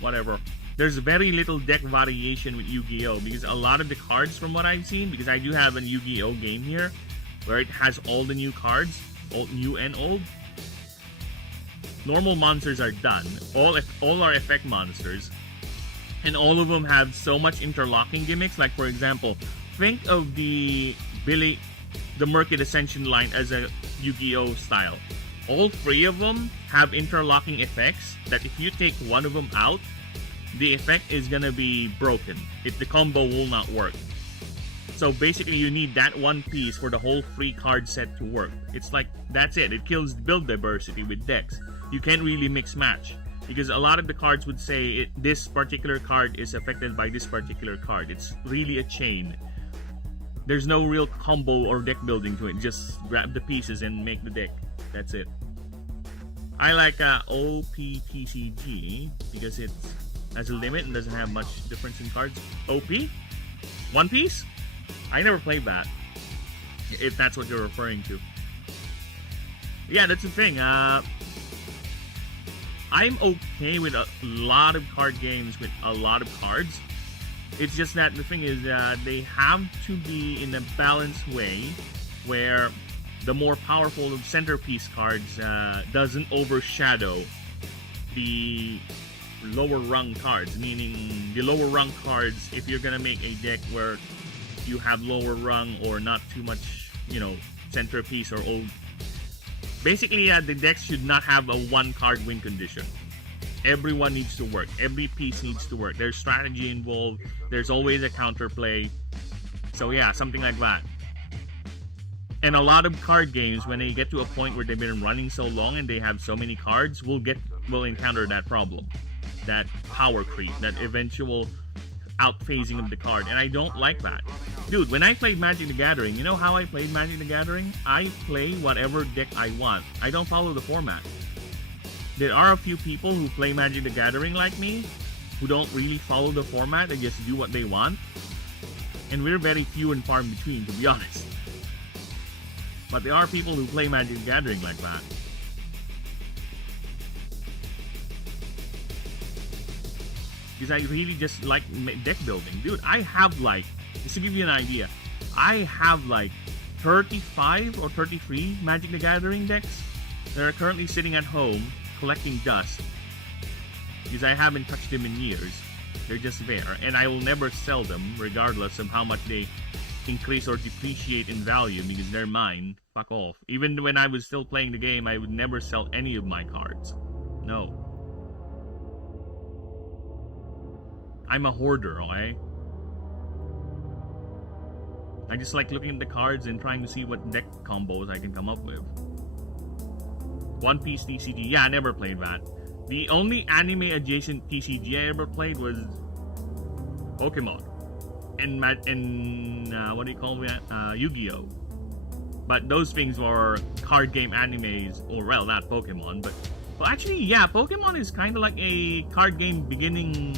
whatever. There's very little deck variation with Yu-Gi-Oh! Because a lot of the cards, from what I've seen, because I do have a Yu-Gi-Oh! Game here where it has all the new cards, old, new and old. Normal monsters are done. All are effect monsters. And all of them have so much interlocking gimmicks. Like, for example, think of the Merkid Ascension line as a Yu-Gi-Oh! Style. All 3 of them have interlocking effects that if you take one of them out, the effect is gonna be broken. The combo will not work. So basically you need that one piece for the whole free card set to work. It's like, that's it. It kills build diversity with decks. You can't really mix match. Because a lot of the cards would say this particular card is affected by this particular card. It's really a chain. There's no real combo or deck building to it. Just grab the pieces and make the deck. That's it. I like OPTCG because it has a limit and doesn't have much difference in cards. OP? One Piece? I never played that. If that's what you're referring to. Yeah, that's the thing. I'm okay with a lot of card games with a lot of cards. It's just that the thing is they have to be in a balanced way where the more powerful centerpiece cards doesn't overshadow the lower rung cards, meaning the lower rung cards, if you're gonna make a deck where you have lower rung or not too much, centerpiece or old, basically the decks should not have a one card win condition. Everyone needs to work, every piece needs to work, there's strategy involved, there's always a counterplay. So yeah, something like that. And a lot of card games, when they get to a point where they've been running so long and they have so many cards, will encounter that problem, that power creep, that eventual outphasing of the card, and I don't like that. Dude, when I played Magic the Gathering, you know how I played Magic the Gathering? I play whatever deck I want. I don't follow the format. There are a few people who play Magic the Gathering like me, who don't really follow the format, they just do what they want. And we're very few and far in between, to be honest. But there are people who play Magic the Gathering like that. Because I really just like deck building. Dude, I have just to give you an idea, I have 35 or 33 Magic the Gathering decks that are currently sitting at home collecting dust. Because I haven't touched them in years. They're just there. And I will never sell them regardless of how much they increase or depreciate in value, because they're mine. Fuck off. Even when I was still playing the game, I would never sell any of my cards. No. I'm a hoarder, okay? I just like looking at the cards and trying to see what deck combos I can come up with. One Piece TCG, yeah, I never played that. The only anime adjacent TCG I ever played was Pokemon and what do you call that? Yu-Gi-Oh! But those things were card game animes, or well, not Pokemon, but well, actually, yeah, Pokemon is kind of like a card game beginning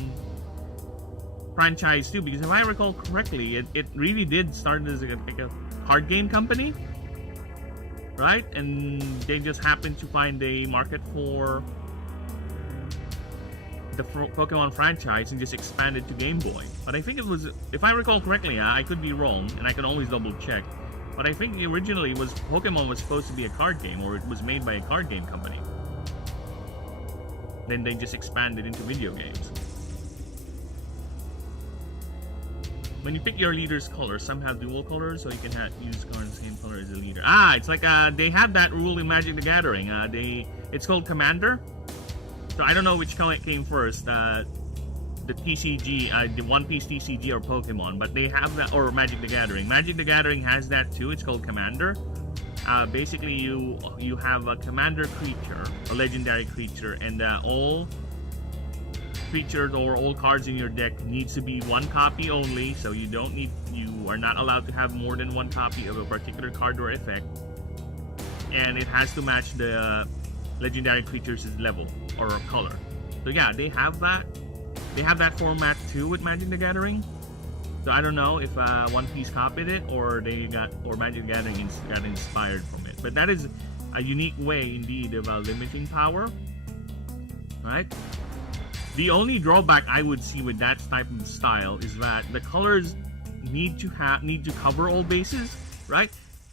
franchise too, because if I recall correctly, it really did start as a card game company, right? And they just happened to find a market for the Pokemon franchise and just expanded to Game Boy. But I think it was, if I recall correctly, I could be wrong, and I can always double check, but I think originally Pokemon was supposed to be a card game, or it was made by a card game company. Then they just expanded into video games. When you pick your leader's color, some have dual colors, so you can use cards the same color as the leader. It's like they have that rule in Magic the Gathering. It's called Commander. So I don't know which came first, the TCG, the One Piece TCG or Pokemon, but they have that, or Magic the Gathering. Magic the Gathering has that too. It's called Commander. Basically, you have a commander creature, a legendary creature, and all creatures or all cards in your deck needs to be one copy only. So you are not allowed to have more than one copy of a particular card or effect, and it has to match the legendary creature's level or color. So yeah, they have that. They have that format too with Magic the Gathering. So I don't know if One Piece copied it or Magic the Gathering got inspired from it. But that is a unique way indeed of limiting power, right? The only drawback I would see with that type of style is that the colors need to cover all bases, right?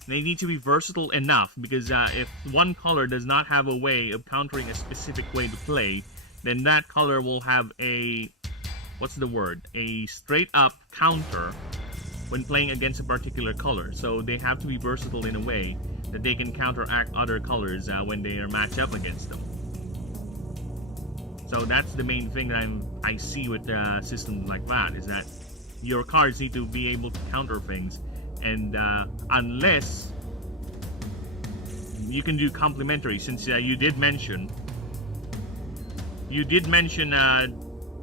They need to be versatile enough, because if one color does not have a way of countering a specific way to play, then that color will have a straight up counter when playing against a particular color. So they have to be versatile in a way that they can counteract other colors when they are matched up against them. So that's the main thing that I see with systems like that, is that your cards need to be able to counter things, and unless you can do complementary, since you did mention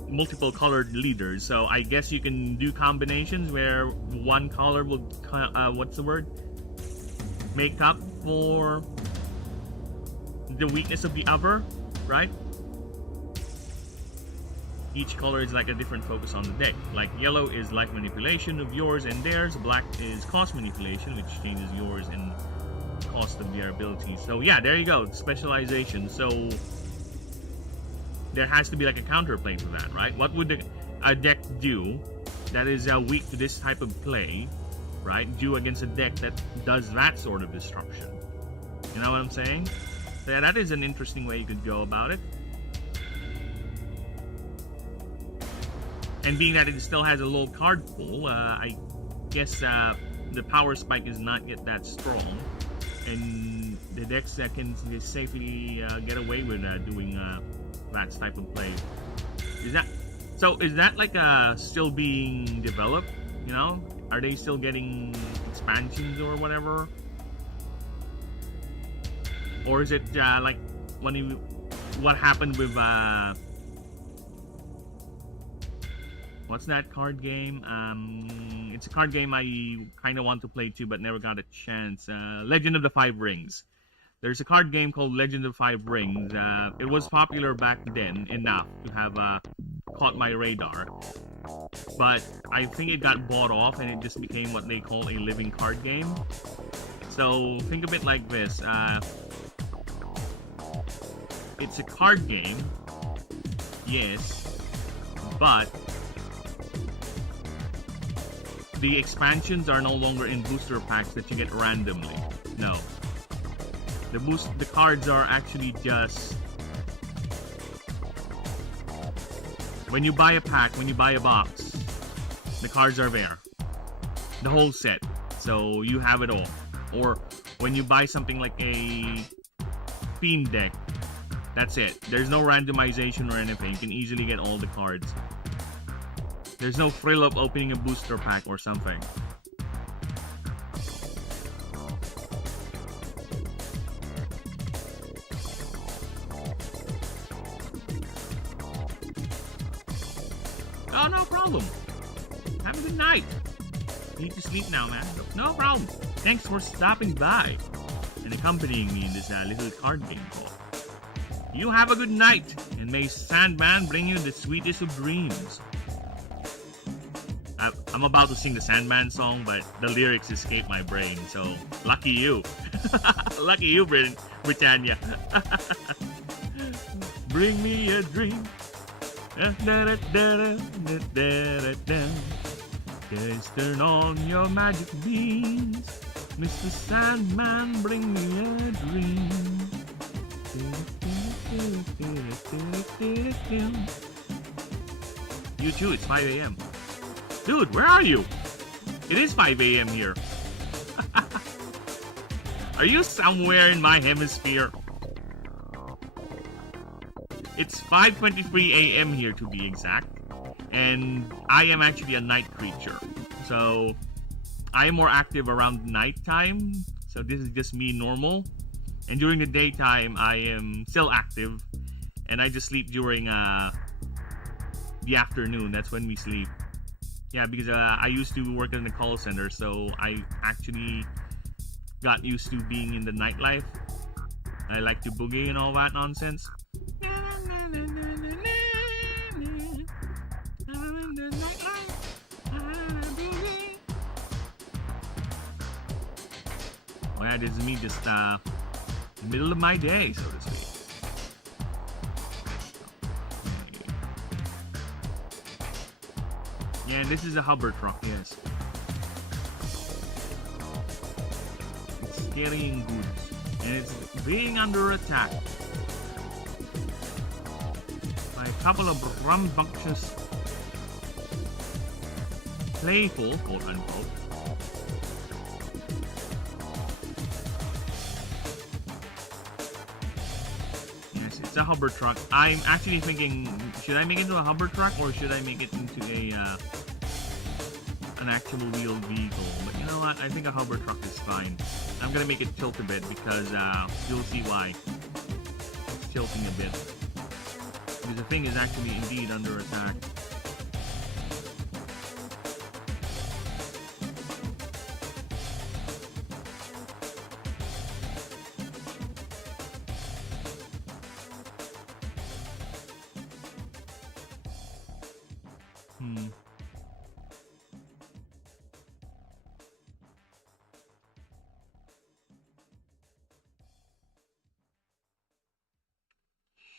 multiple colored leaders, so I guess you can do combinations where one color will make up for the weakness of the other, right? Each color is like a different focus on the deck. Like yellow is life manipulation of yours and theirs. Black is cost manipulation, which changes yours and cost of their abilities. So yeah, there you go, specialization. So there has to be like a counterplay to that, right? What would a deck do that is weak to this type of play, right? Do against a deck that does that sort of disruption. You know what I'm saying? So yeah, that is an interesting way you could go about it. And being that it still has a low card pool, I guess the power spike is not yet that strong, and the decks can just safely get away with doing that type of play. Is that like still being developed? You know, are they still getting expansions or whatever? Or is it like what happened with what's that card game? It's a card game I kind of want to play too, but never got a chance. Legend of the Five Rings. There's a card game called Legend of Five Rings. It was popular back then enough to have caught my radar, but I think it got bought off and it just became what they call a living card game. So think of it like this. It's a card game, yes, but the expansions are no longer in booster packs that you get randomly. No. The cards are actually just when you buy a pack, when you buy a box, the cards are there. The whole set. So you have it all. Or when you buy something like a theme deck, that's it. There's no randomization or anything. You can easily get all the cards. There's no thrill of opening a booster pack or something. Oh, no problem. Have a good night. Need to sleep now, man. No problem. Thanks for stopping by and accompanying me in this little card game call. You have a good night, and may Sandman bring you the sweetest of dreams. I'm about to sing the Sandman song, but the lyrics escape my brain, so lucky you. Lucky you, Britannia. Bring me a dream. Just turn on your magic beams. Mr. Sandman, bring me a dream. You too, it's 5 a.m. Dude, where are you? It is 5 a.m. here. Are you somewhere in my hemisphere? It's 5:23 a.m. here to be exact. And I am actually a night creature. So I am more active around nighttime. So this is just me normal. And during the daytime, I am still active. And I just sleep during the afternoon. That's when we sleep. Yeah, because I used to work in the call center, so I actually got used to being in the nightlife. I like to boogie and all that nonsense. Oh yeah, this is me just the middle of my day, so to speak. Yeah, and this is a hover truck, yes. It's carrying goods, and it's being under attack by a couple of rambunctious, playful, quote unquote, yes, it's a hover truck. I'm actually thinking, should I make it into a hover truck or should I make it into a an actual wheeled vehicle? But you know what? I think a hover truck is fine. I'm gonna make it tilt a bit because you'll see why. It's tilting a bit because the thing is actually indeed under attack.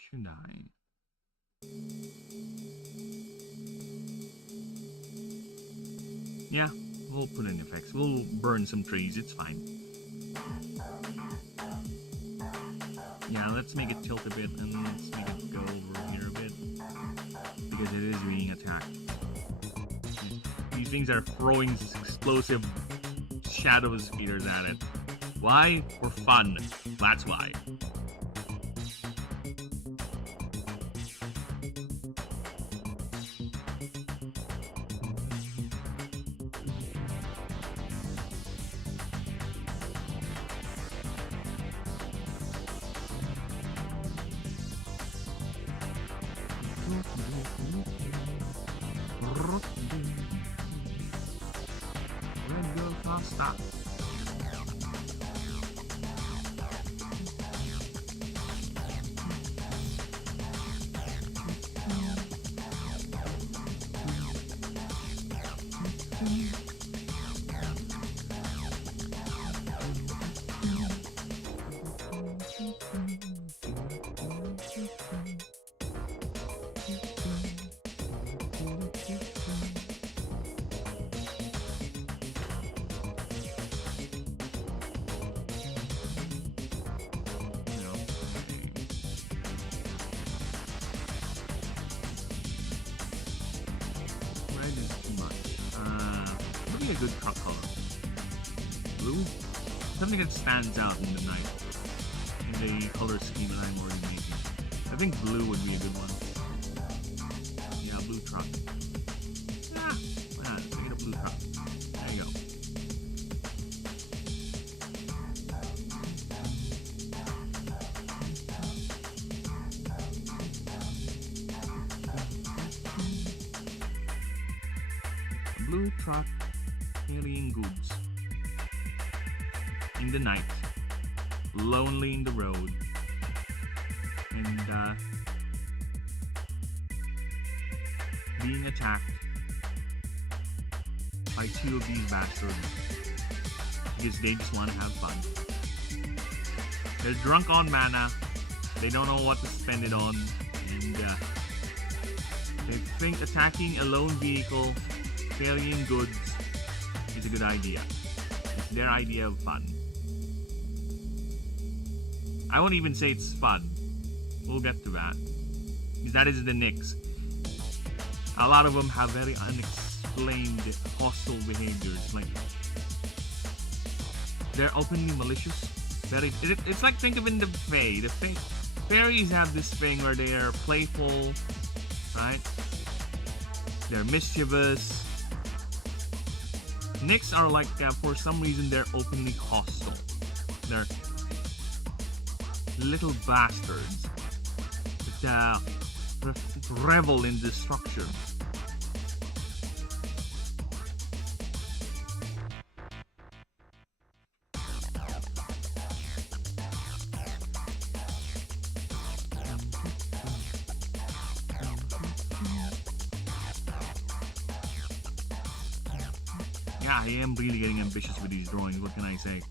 Should I? Yeah, we'll put in effects. We'll burn some trees. It's fine. let's make it tilt a bit and let's make it go over here a bit because it is being attacked. These things are throwing explosive shadow speeders at it. Why? For fun. That's why. Stop. A good truck color. Blue? Something that stands out in the night. In the color scheme that I'm already making. I think blue would be a good one. Yeah, blue truck. Yeah, why not? Make it a blue truck. There you go. A blue truck. Carrying goods in the night, lonely in the road, and being attacked by two of these bastards because they just want to have fun. They're drunk on mana, they don't know what to spend it on, and they think attacking a lone vehicle carrying goods is a good idea. It's their idea of fun. I won't even say it's fun. We'll get to that. Because that is the Knicks. A lot of them have very unexplained hostile behaviors. Like, they're openly malicious. It's like, think of in the Fae. The fairies have this thing where they are playful, right? They're mischievous. Knicks are like, for some reason, they're openly hostile. They're little bastards that revel in destruction. Yeah, I am really getting ambitious with these drawings, what can I say?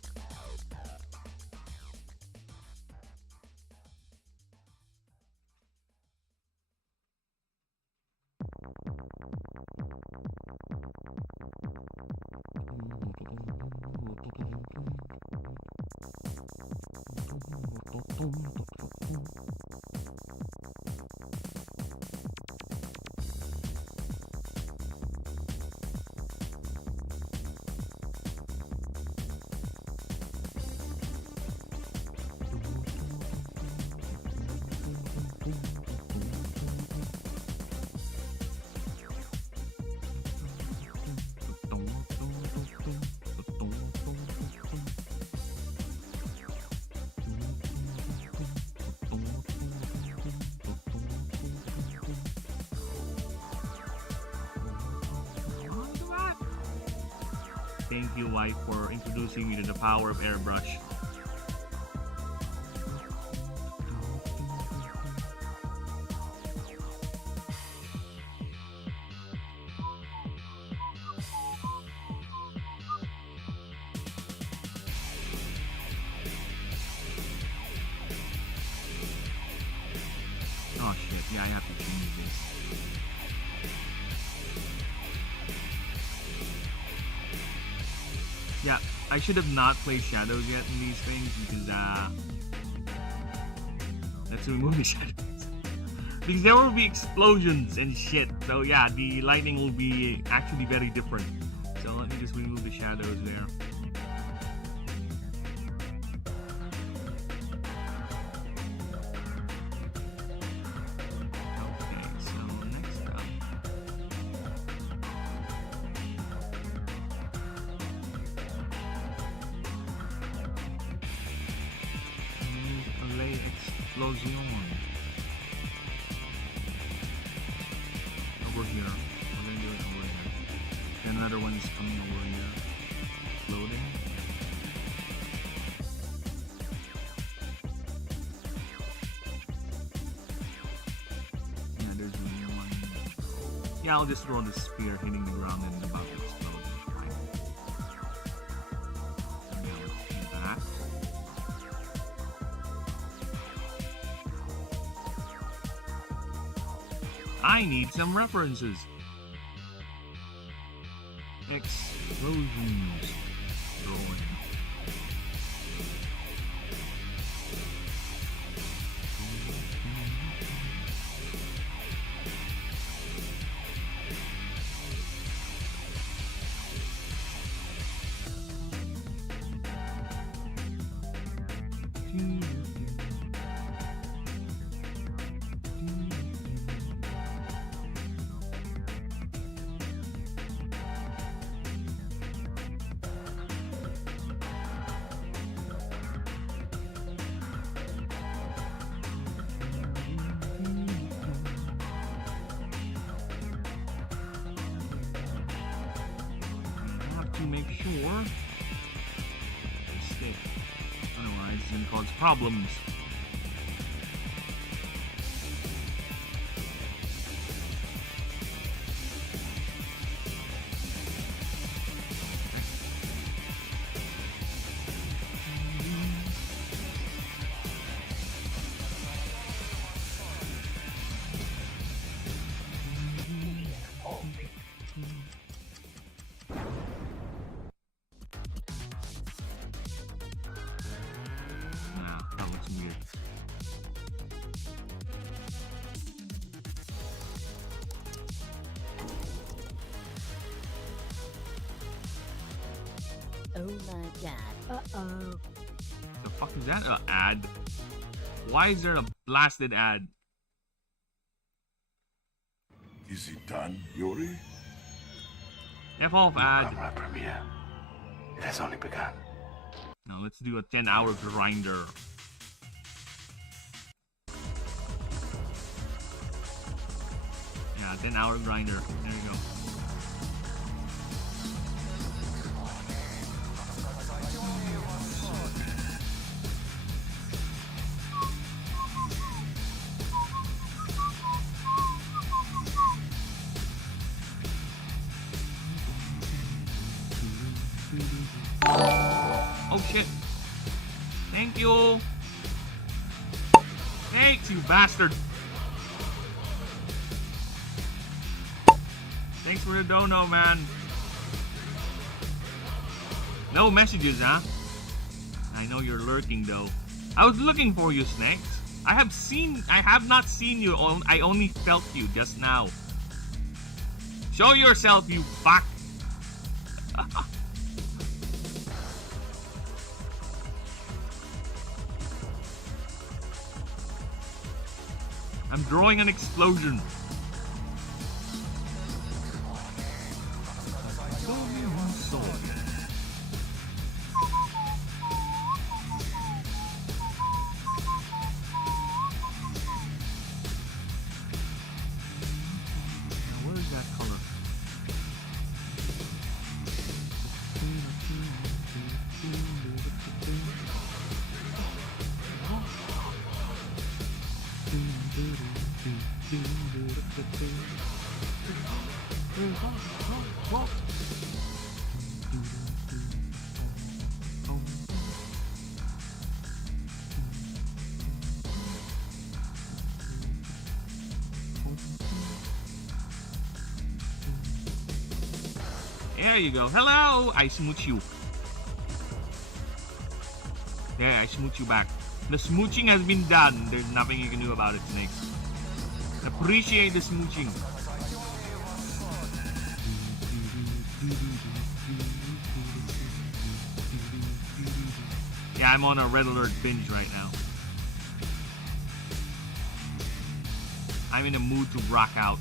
Thank you, wife, for introducing me to the power of airbrush. Oh shit, yeah, I have to change this. Yeah, I should have not played shadows yet in these things because Let's remove the shadows. Because there will be explosions and shit. So yeah, the lighting will be actually very different. So let me just remove the shadows there. Okay, so next up. Lay explosion. Over here. We're gonna do it over here. Then another one is coming over here. Loading. Yeah, there's one here. One. Yeah, I'll just throw the spear hitting the ground and about to explode. Right. Yeah, let's do that. I need some references. Explosions. Drawing. Make sure they stick. Otherwise, it's going to cause problems. Oh my god. Uh-oh. The fuck is that? Ad? Why is there a blasted ad? Is it done, Yuri? F off ad. My premiere. It has only begun. Now let's do a 10-hour grinder. Yeah, 10-hour grinder. There you go. Oh shit. Thank you. Thanks, you bastard. Thanks for the dono, man. No messages, huh? I know you're lurking though. I was looking for you, Snakes. I have not seen you. I only felt you just now. Show yourself, you fuck. I'm drawing an explosion. Where is that color? There you go. Hello! I smooch you. There, I smooch you back. The smooching has been done. There's nothing you can do about it, Snakes. Appreciate the smooching. Yeah, I'm on a red alert binge right now. I'm in a mood to rock out.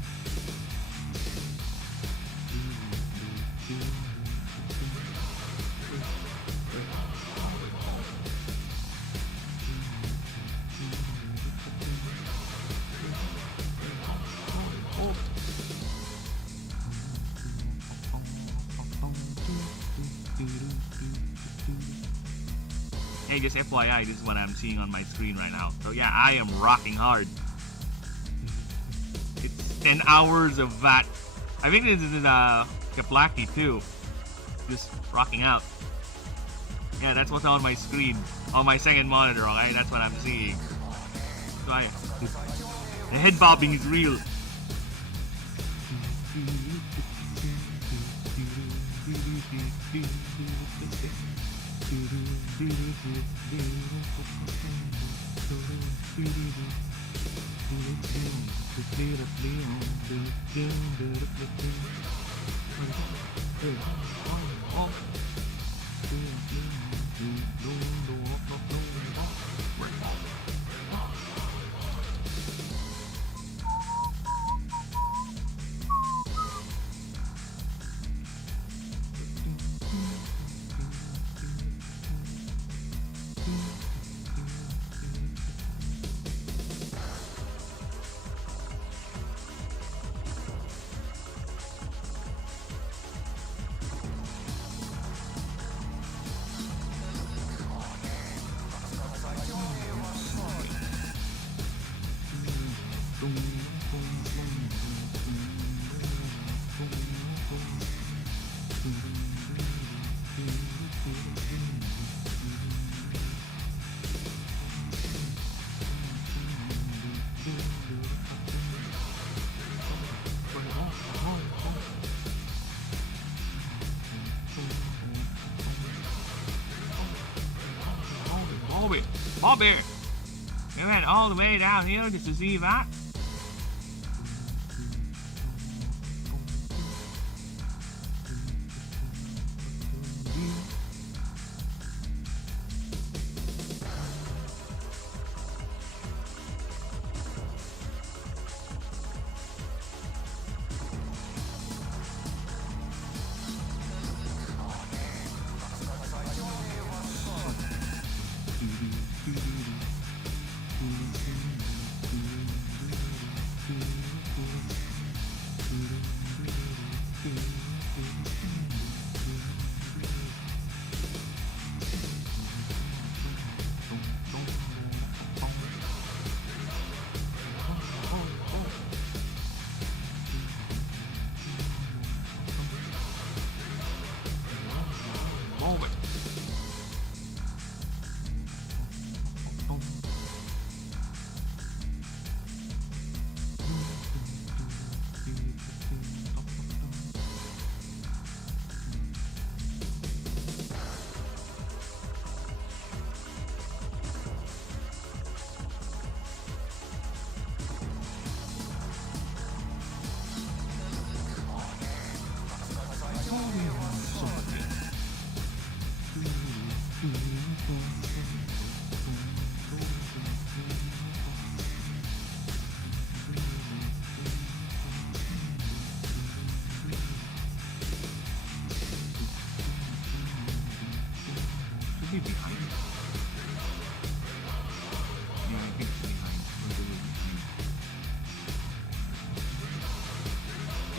Hey, just FYI, this is what I'm seeing on my screen right now. So yeah, I am rocking hard. It's 10 hours of that. I think this is Kaplaki too. Just rocking out. Yeah, that's what's on my screen. On my second monitor, okay? That's what I'm seeing. So the head bobbing is real. Bobby, we went all the way down here just to see that.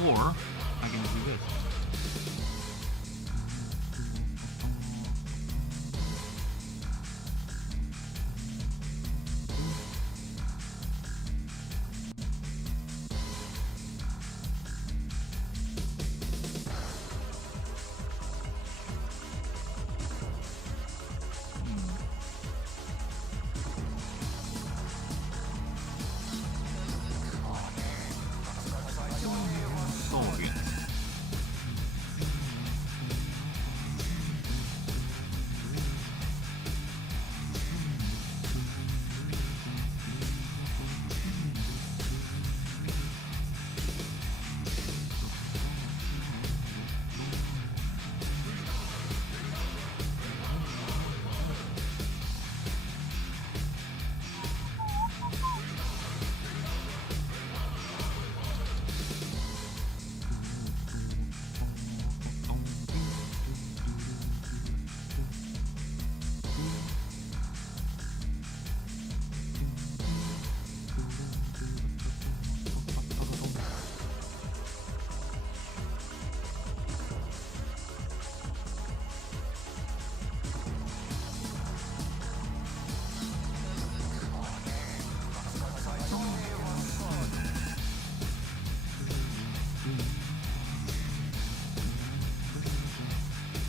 Or I can do this.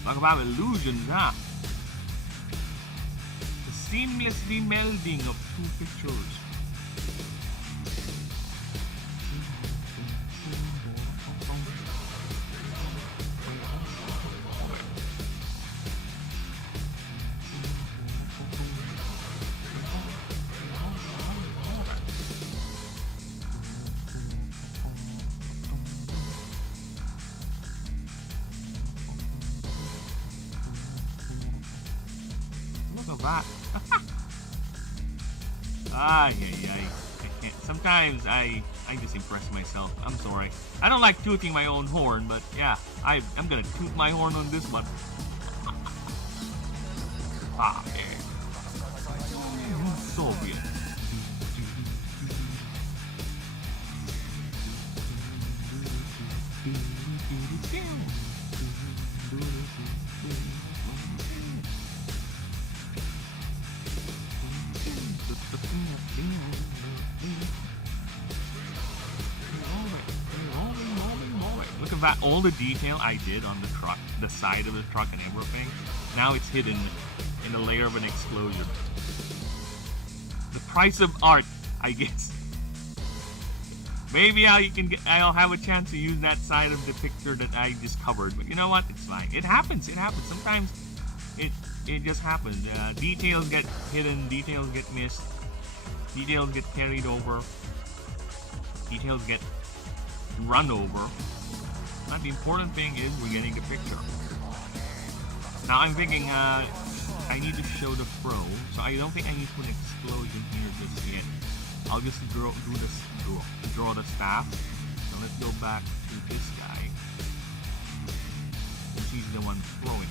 Talk about illusions, huh? The seamlessly melding of two pictures. Sometimes I just impress myself. I'm sorry. I don't like tooting my own horn, but yeah, I'm gonna toot my horn on this one. Ah, yeah. Soviet. Look at that, all the detail I did on the truck, the side of the truck and everything. Now it's hidden in a layer of an explosion. The price of art, I guess. Maybe I'll have a chance to use that side of the picture that I discovered. But you know what? It's fine. It happens. Sometimes it just happens. Details get hidden. Details get missed. Details get carried over. Details get run over. But the important thing is we're getting a picture. Now I'm thinking I need to show the pro, so I don't think I need to put an explosion here just yet. I'll just draw the staff. So let's go back to this guy. Since he's the one throwing it.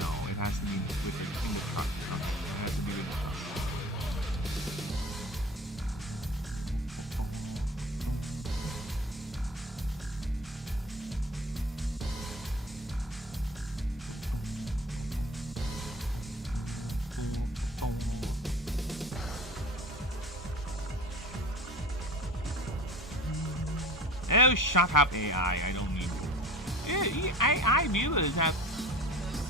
No, it has to be with it in the truck. Okay, it has to be with the truck. Oh, shut up, AI. I don't need you. AI viewers have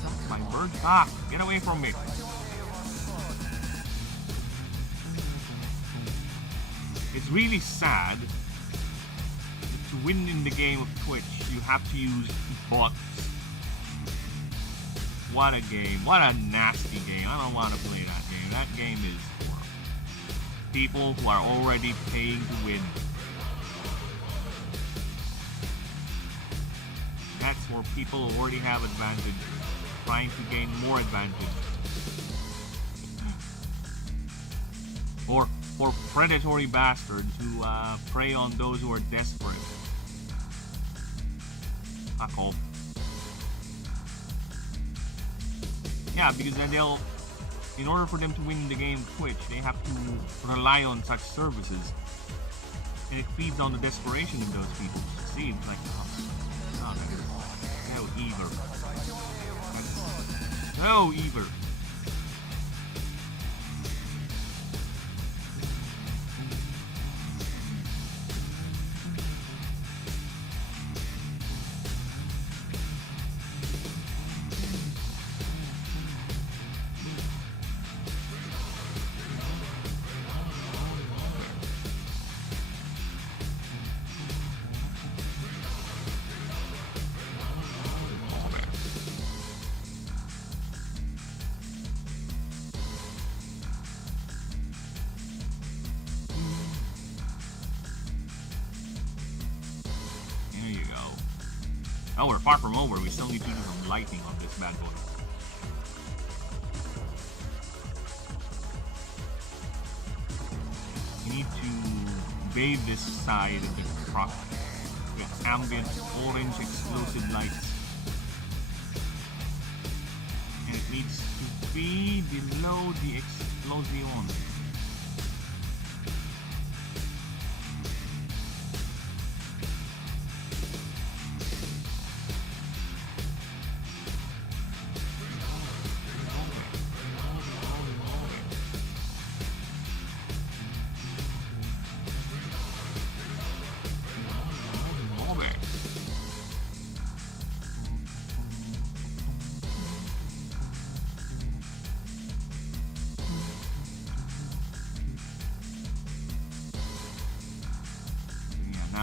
sucked my bird cock. Get away from me. It's really sad. To win in the game of Twitch, you have to use bots. What a game. What a nasty game. I don't want to play that game. That game is for people who are already paying to win. That's for people who already have advantage, trying to gain more advantage. Or for predatory bastards who prey on those who are desperate. Fuck off. Yeah, because then in order for them to win the game of Twitch, they have to rely on such services. And it feeds on the desperation of those people to succeed. It's like, oh, that is so evil. That's so evil. Oh, we're far from over. We still need to do some lighting on this bad boy. We need to bathe this side of the truck with ambient orange explosive lights. And it needs to be below the explosion.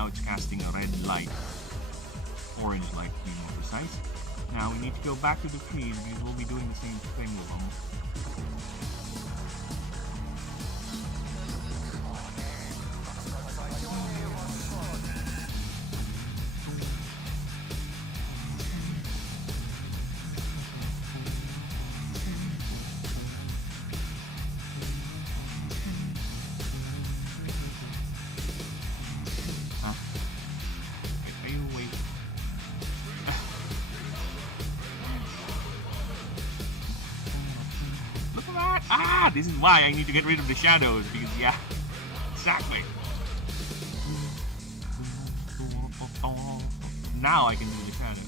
now it's casting a red light. Orange light to be more precise. Now we need to go back to the trees because we'll be doing the same thing with them. This is why I need to get rid of the shadows, because yeah, exactly. Now I can do the shadows.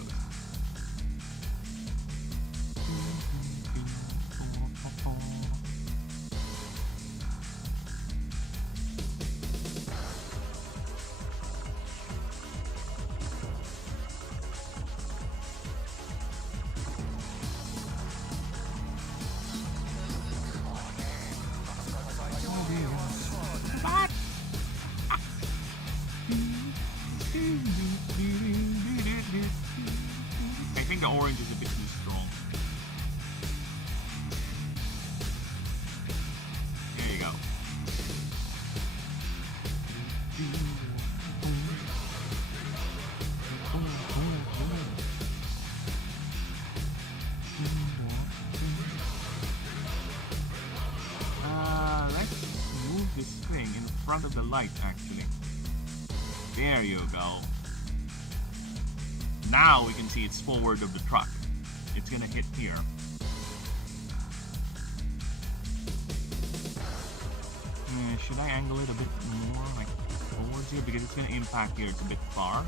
The orange is a bit too strong. There you go. Let's move this thing in front of the light, actually. There you go. Now we can see it's forward of the truck. It's gonna hit here. Should I angle it a bit more, like towards here? Because it's gonna impact here, it's a bit far.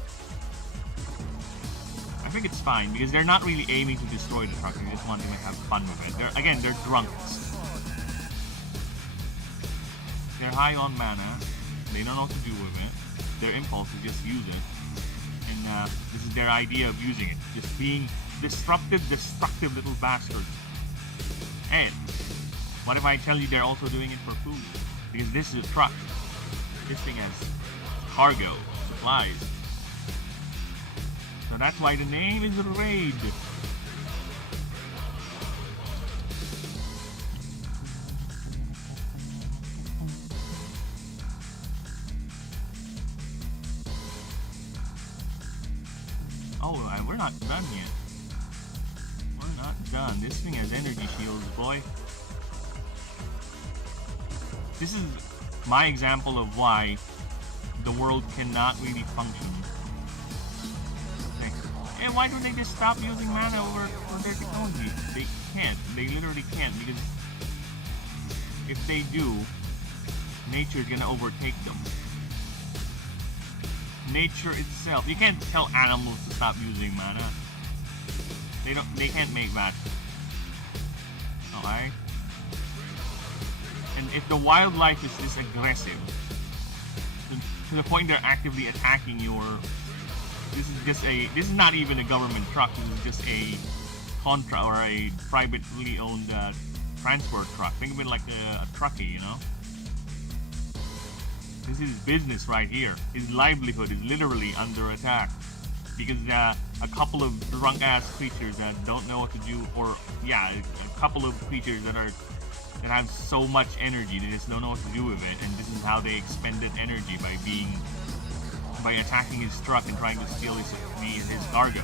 I think it's fine, because they're not really aiming to destroy the truck. They just want to have fun with it. They're drunks. They're high on mana. They don't know what to do with it. Their impulse is just use it. And this is their idea of using it. Just being destructive little bastards. And what if I tell you they're also doing it for food? Because this is a truck. This thing has cargo, supplies. So that's why the name is Raid. Oh, we're not done yet. We're not done. This thing has energy shields, boy. This is my example of why the world cannot really function. Like, hey, why don't they just stop using mana over their technology? They can't. They literally can't, because if they do, nature is gonna overtake them. Nature itself. You can't tell animals to stop using mana. They can't make that. Okay? And if the wildlife is this aggressive, to the point they're actively attacking your... This is not even a government truck, this is just a contra or a privately owned transport truck. Think of it like a truckie, you know? This is business right here. His livelihood is literally under attack. Because a couple of drunk ass creatures that don't know what to do, or yeah, a couple of creatures that have so much energy they just don't know what to do with it, and this is how they expended energy by attacking his truck and trying to steal his cargo.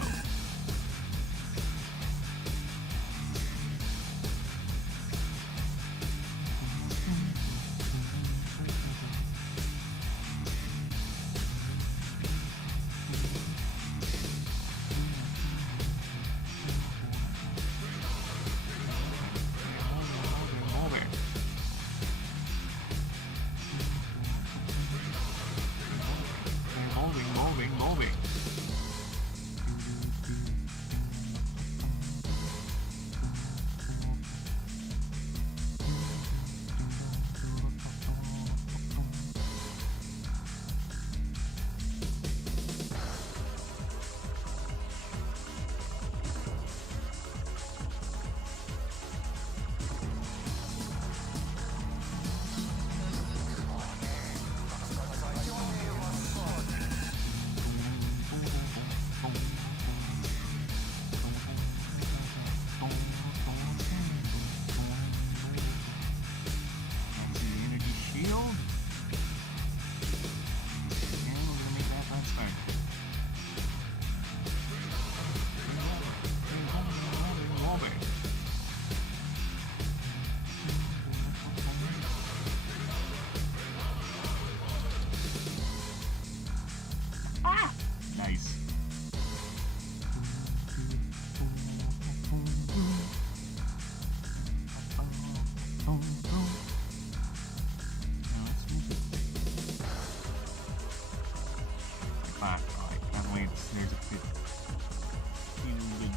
Now let's move it like that. Alright, that way there's a good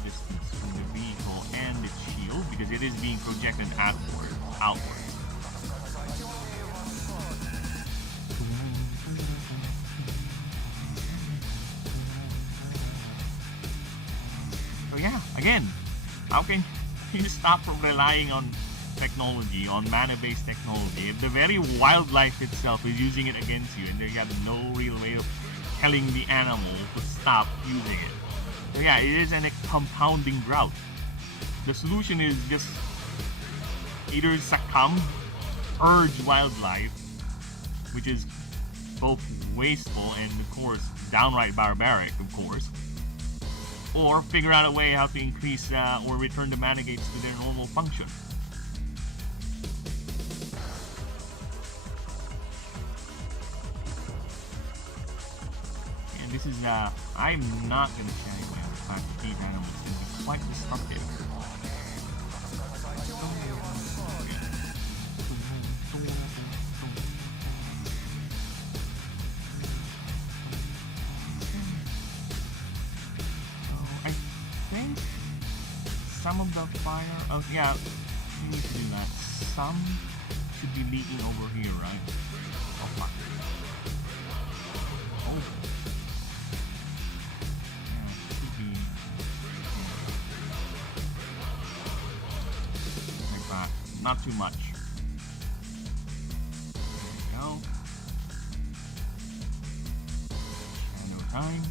distance from the vehicle and its shield because it is being projected outward. So yeah, again, how can you stop from relying on technology, on mana-based technology, if the very wildlife itself is using it against you and they have no real way of telling the animal to stop using it? So yeah, it is a compounding drought. The solution is just either succumb, urge wildlife, which is both wasteful and of course downright barbaric, of course, or figure out a way how to increase or return the mana gates to their normal function. And this is I'm not gonna shy away on the fact that these animals can be quite destructive. Some of the fire, oh yeah, we need to do that. Some should be leaking over here, right? Oh fuck. Oh. Yeah, it should be like that. Not too much. There we go. Shadow time.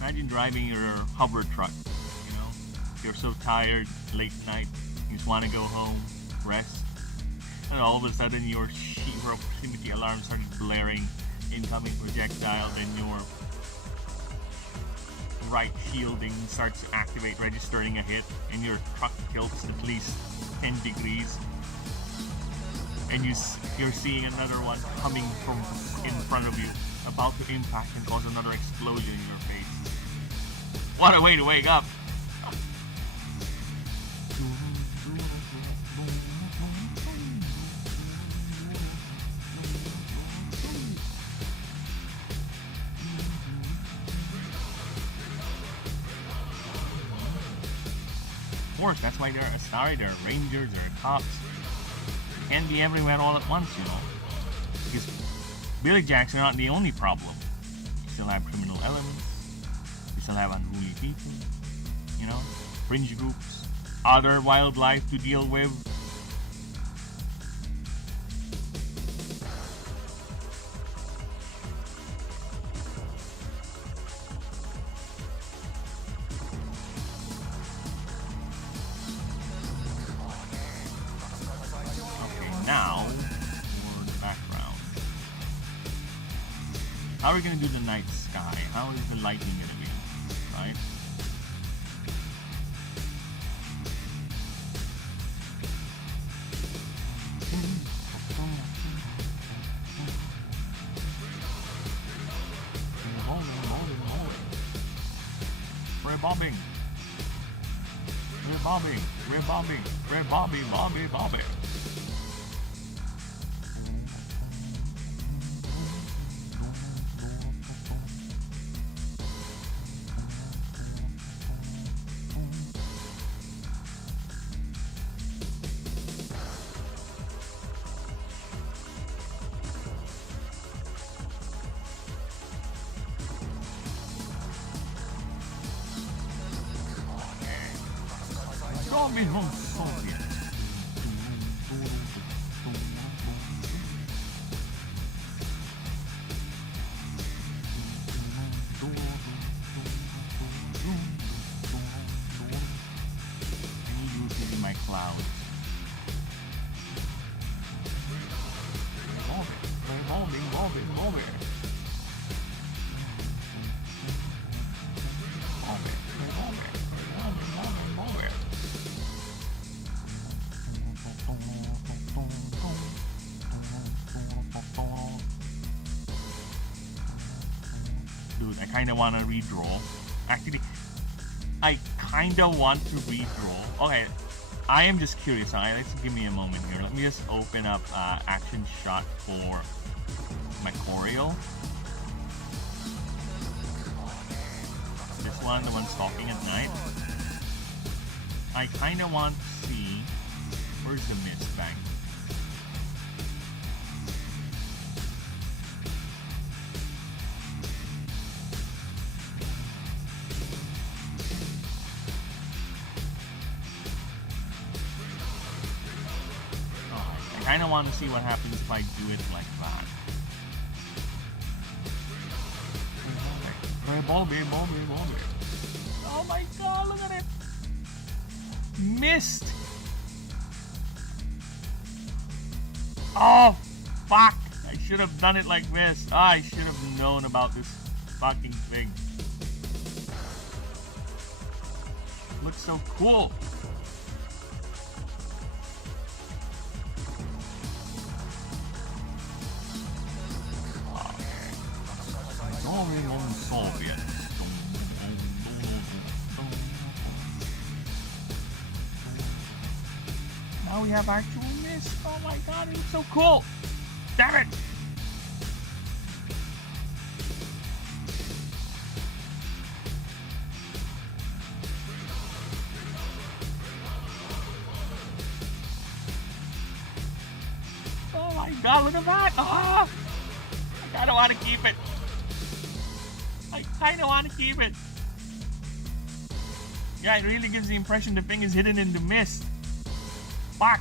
Imagine driving your hover truck, you know, you're so tired, late night, you just want to go home, rest, and all of a sudden your proximity alarm started blaring, incoming projectile, then your right shielding starts to activate, registering a hit, and your truck tilts at least 10 degrees, and you're seeing another one coming from in front of you, about to impact and cause another explosion in your face. What a way to wake up! Of course, that's why there are Astari, there are Rangers, there are cops. You can't be everywhere all at once, you know. Because Billy Jacks are not the only problem. You still have criminal elements. You still have unruly people. You know, fringe groups, other wildlife to deal with. Now, for the background. How are we going to do the night sky? How is the lighting going to be? Right? We're bobbing. We're bobbing. We're bobbing. We're bobbing. Bobbing. Bobbing. Coming home, Soviet. I need you to be my clouds. Move it. Dude, I kinda wanna redraw. Actually, I kinda want to redraw. Okay, I am just curious. Alright, let's give me a moment here. Let me just open up action shot for my choreo. This one, the one stalking at night. I kinda want to see where's the mist bank. I kinda want to see what happens if I do it like that. Ball bear. Oh my god, look at it! Missed! Oh, fuck! I should have done it like this. I should have known about this fucking thing. Looks so cool! Now we have actual mist. Oh my god, it looks so cool! Damn it! Oh my god, look at that! Oh! I kinda wanna keep it. I kinda wanna keep it. Yeah, it really gives the impression the thing is hidden in the mist. Fuck!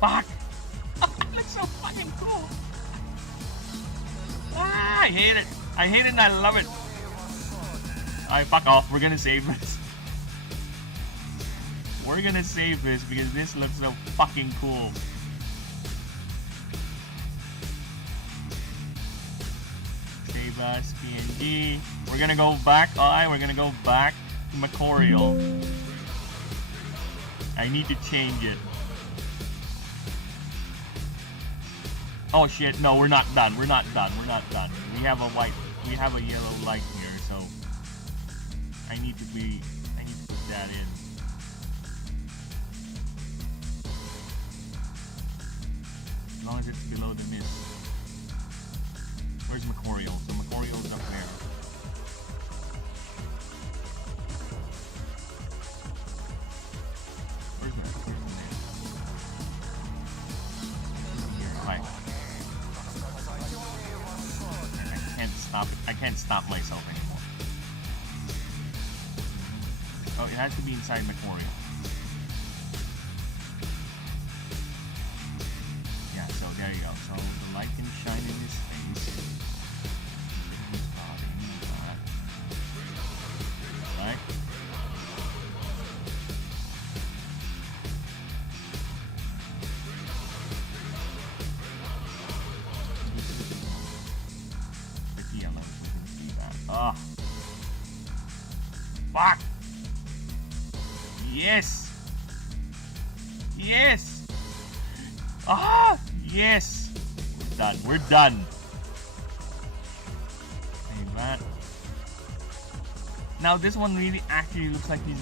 Fuck! That's so fucking cool! Ah, I hate it! I hate it and I love it! Alright, fuck off. We're gonna save this. We're gonna save this because this looks so fucking cool. Save us, PNG. We're gonna go back. Alright, we're gonna go back to Macorial. I need to change it. Oh shit, no, we're not done. We're not done. We have a yellow light here, so I need to put that in. As long as it's below the mist. Where's Macorial? So Macorial's up there. Where's the mist? Here, right. I can't stop myself anymore. Oh, it has to be inside Macorial. Yeah, so there you go. So the light can shine in his face. Right? Ah. Fuck! Yes! Yes! Ah! Yes! We're done. We're done. Save that. Now this one really actually looks like he's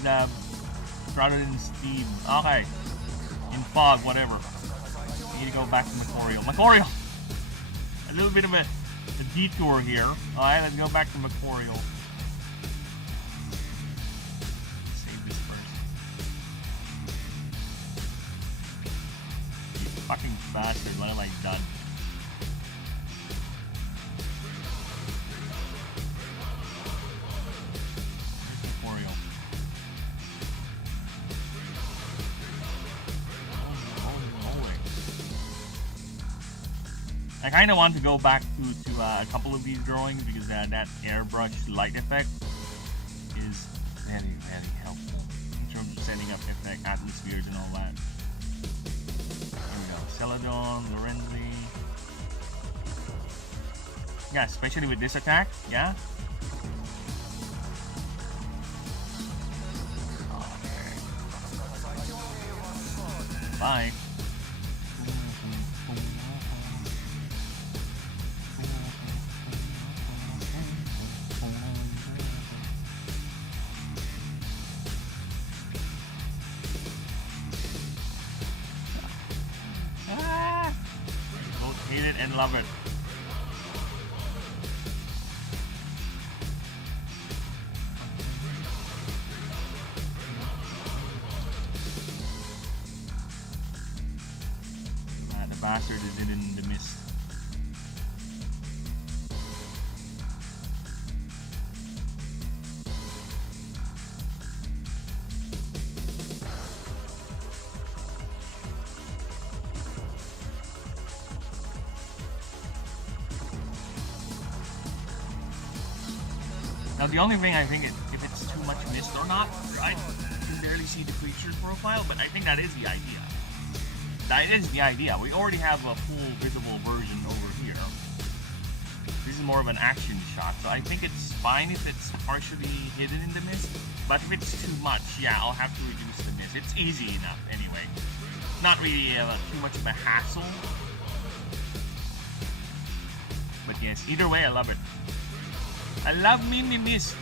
shrouded in steam. Okay. In fog, whatever. We need to go back to Macorial. Macorial! A little bit of a detour here. Alright, let's go back to Macorial. Save this first. Fucking bastard, what have I done? Where's Memorial? I kind of want to go back to a couple of these drawings because that airbrush light effect is very, very helpful in terms of setting up effect atmospheres and all that. Here we go. Celadon, Lorenzi. Yeah, especially with this attack. Yeah. Bye. Both hate it and love it. The bastard is in the mist. Now the only thing I think is if it's too much mist or not, right? You can barely see the creature's profile, but I think that is the idea. That is the idea. We already have a full visible version over here. This is more of an action shot, so I think it's fine if it's partially hidden in the mist. But if it's too much, yeah, I'll have to reduce the mist. It's easy enough anyway. Not really too much of a hassle. But yes, either way, I love it. I love me mist.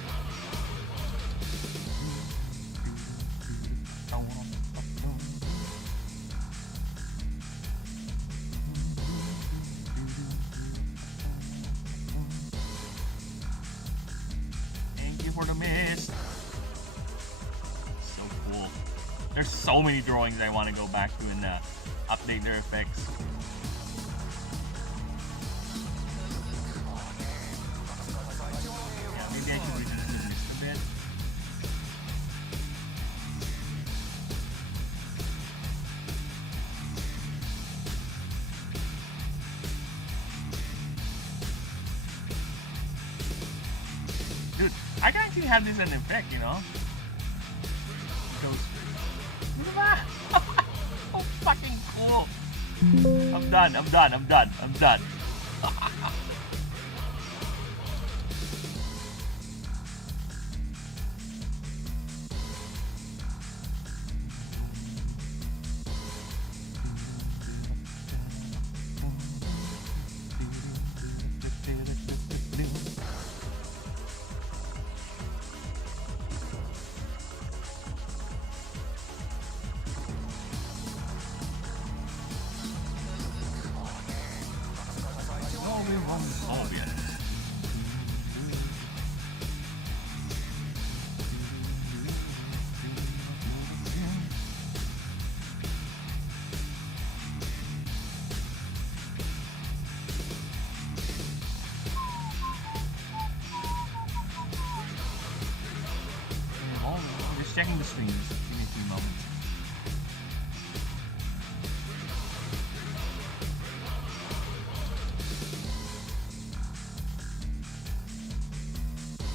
Thank you for the mist. So cool. There's so many drawings I want to go back to and update their effects. Maybe I should reduce the mist a bit. Dude, I can actually have this an effect, you know? It goes. Oh, fucking cool. I'm done. Checking the streams. Give me a few moments.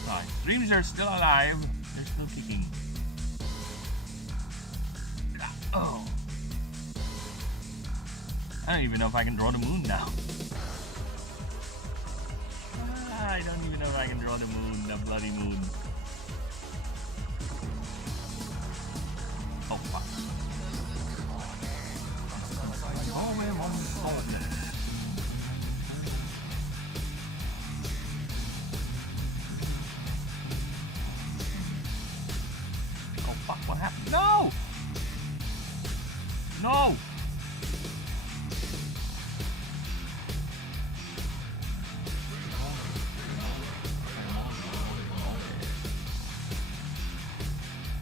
Right, streams are still alive. They're still kicking. Oh. I don't even know if I can draw the moon now. I don't even know if I can draw the moon, the bloody moon. Oh fuck. Oh fuck, what happened? No! No!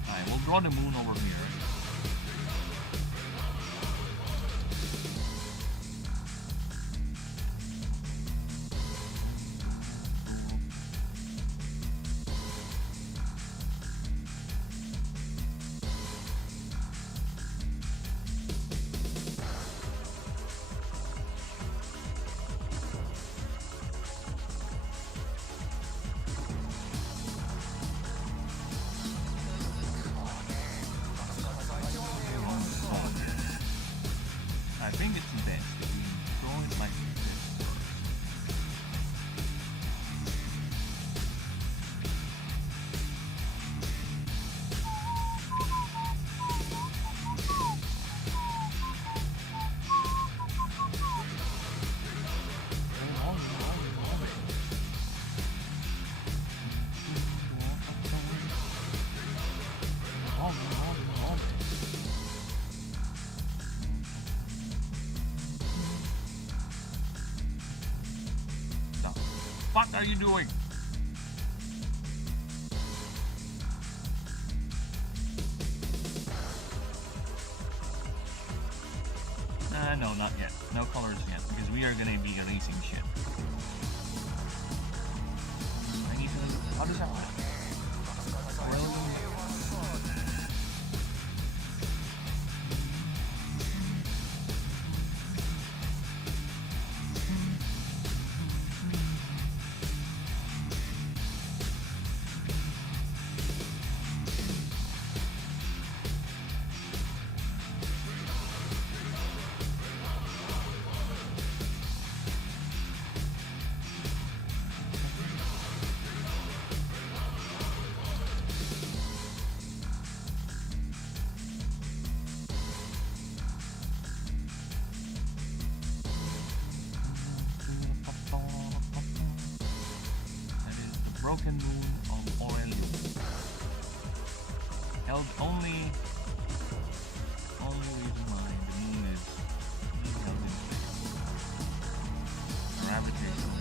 Alright, we'll draw the moon over here. think it's best if we throw it like this first. What are you doing? No, not yet. No colors yet, because we are gonna be erasing shit. I need to. How does that work? Broken moon of Aurelium. Held only reason why the moon is being held in place. Gravitational.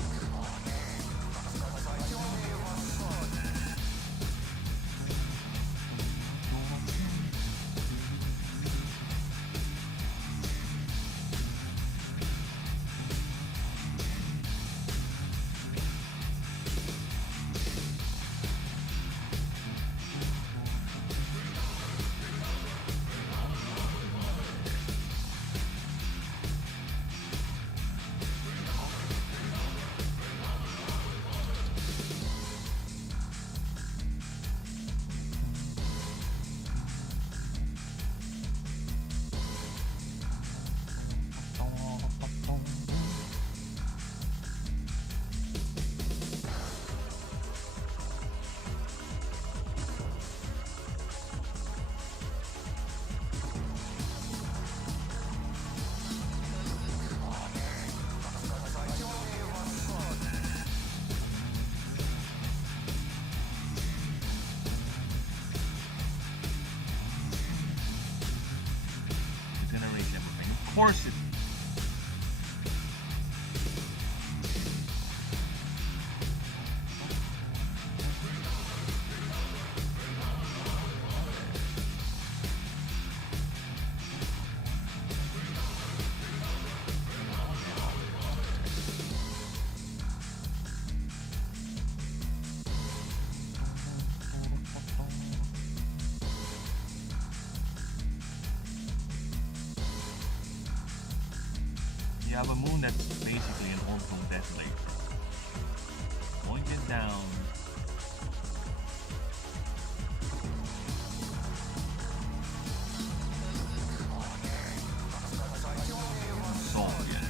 Of course it. You have a moon that's basically an orbital detonator. Point it down. Soviet.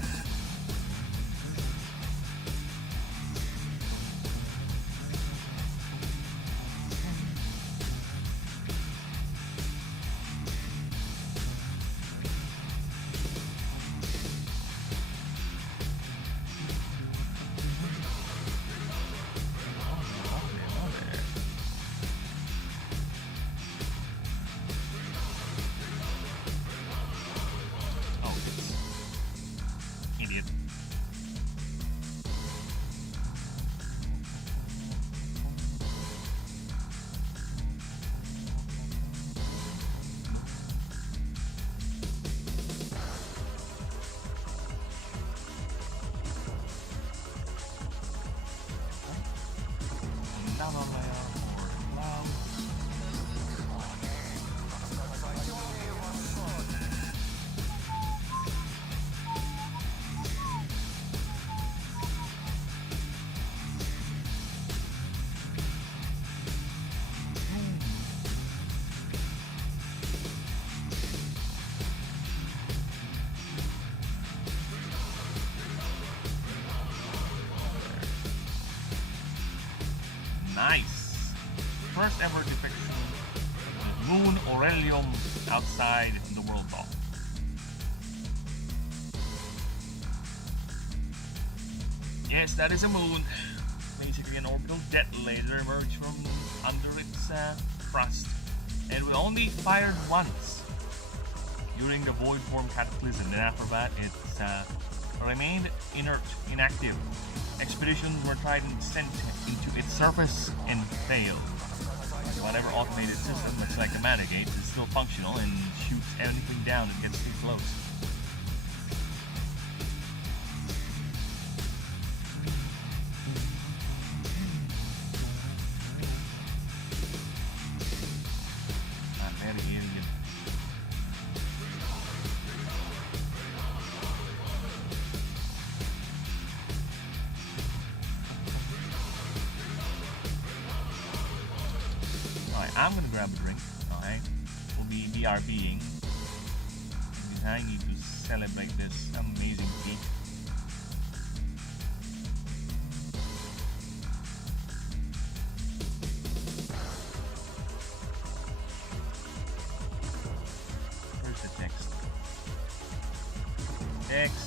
Nice. First ever depiction of the moon Aurelium outside the world ball. Yes, that is a moon. Basically an orbital detonator emerged from under its crust and will only be fired once during the void form cataclysm, and after that it's remained inactive. Expeditions were tried and sent into its surface and failed. Whatever automated system that's like a Manigate is still functional and shoots anything down that gets too close. I'm gonna grab a drink, alright? We'll be BRBing. Because I need to celebrate this amazing feat. Where's the text? Text.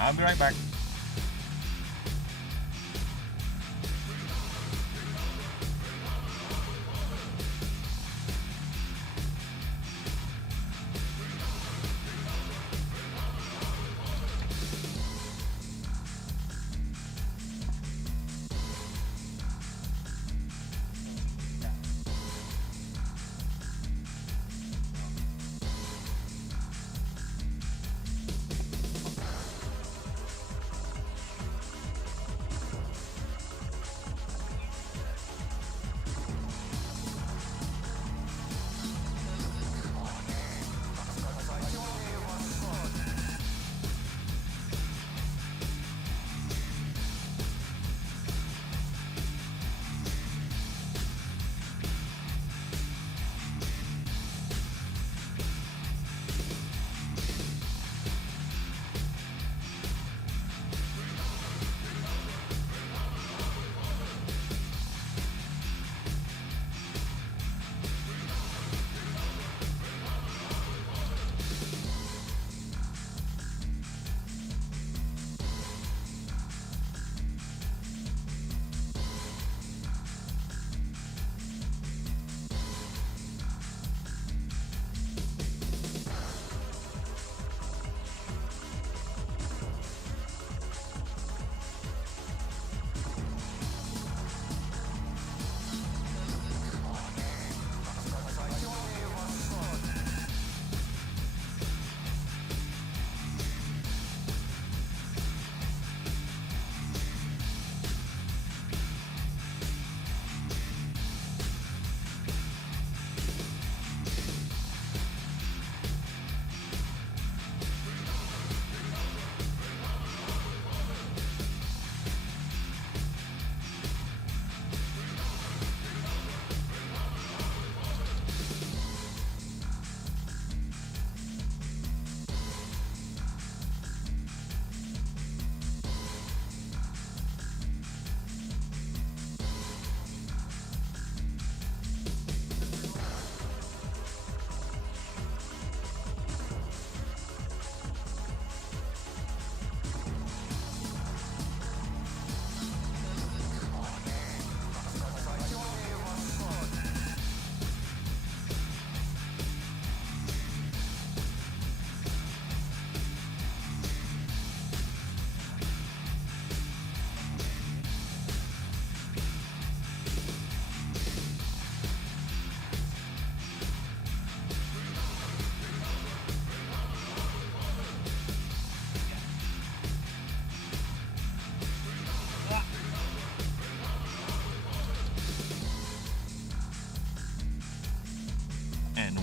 I'll be right back.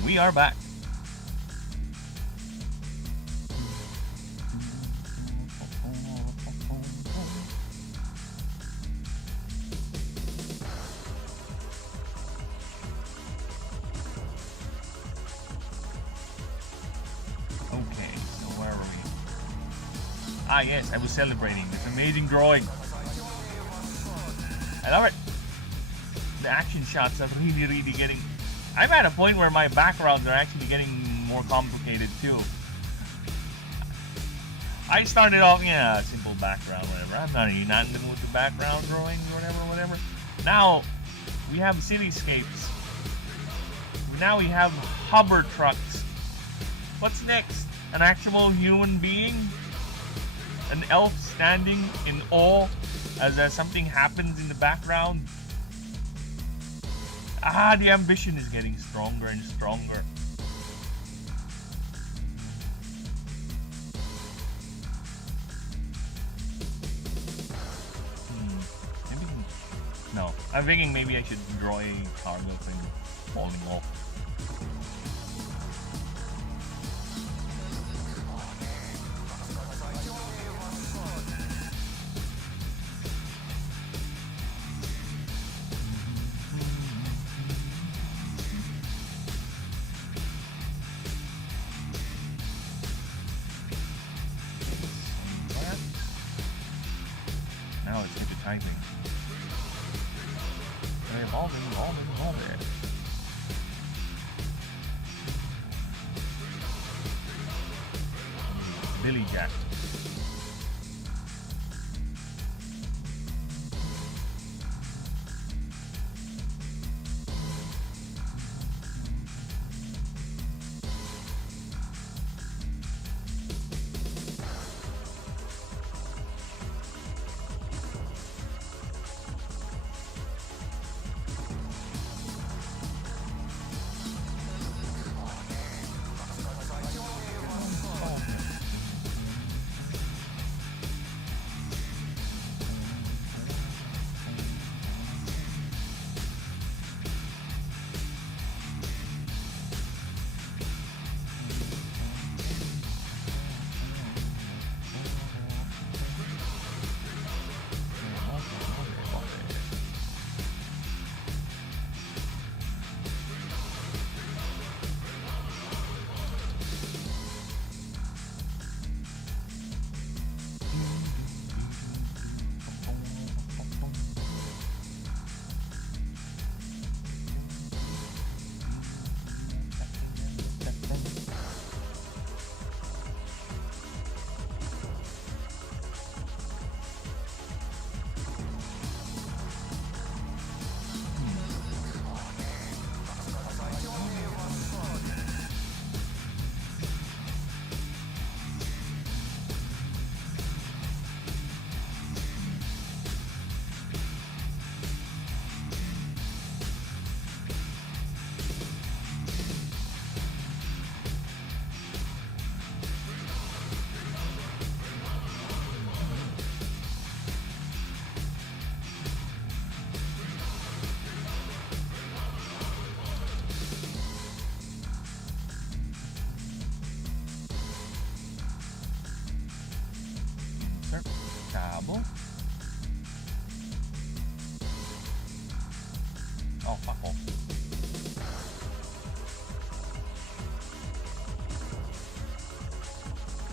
We are back. Okay, so where are we? Ah, yes, I was celebrating this amazing drawing. I love it. The action shots are really getting... I'm at a point where my backgrounds are actually getting more complicated too. I started off, yeah, simple background, whatever. I'm not even not in the mood for background drawing, whatever. Now, we have cityscapes. Now we have hover trucks. What's next? An actual human being? An elf standing in awe as something happens in the background? Ah, the ambition is getting stronger and stronger. Maybe, no, I'm thinking maybe I should draw a cargo thing falling off. Now let's get to typing. Evolving. Billy Jack. Cabo. Oh, fuck off.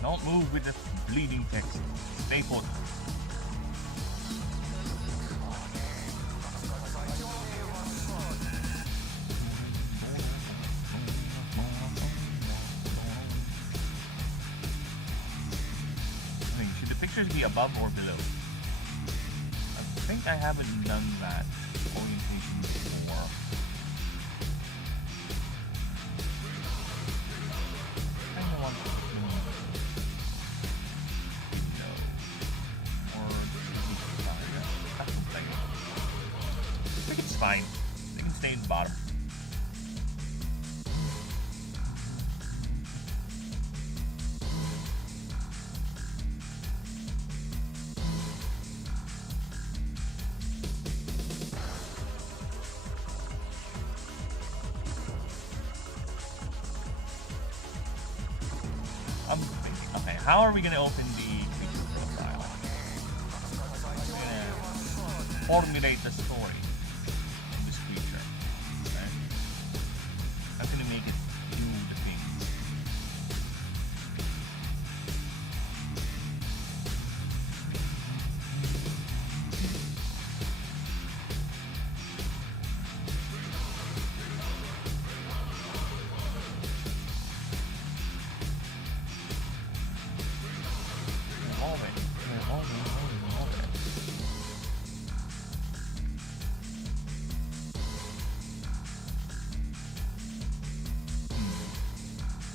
Don't move with the bleeding text. Stay put. Should the pictures be above or below? I think I haven't done that orientation before. I kind of want to below. Or I think it's fine. They can stay in the bottom. Okay, how are we going to open the creature profile? We're going to formulate the story of this creature. Right? I'm going to make it do the thing.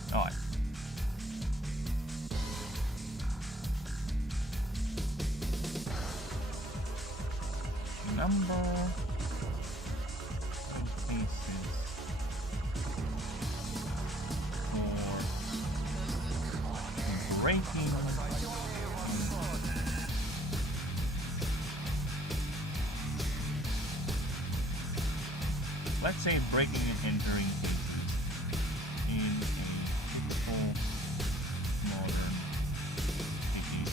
Okay. Number of cases for breaking. Let's say breaking and entering cases in a typical modern city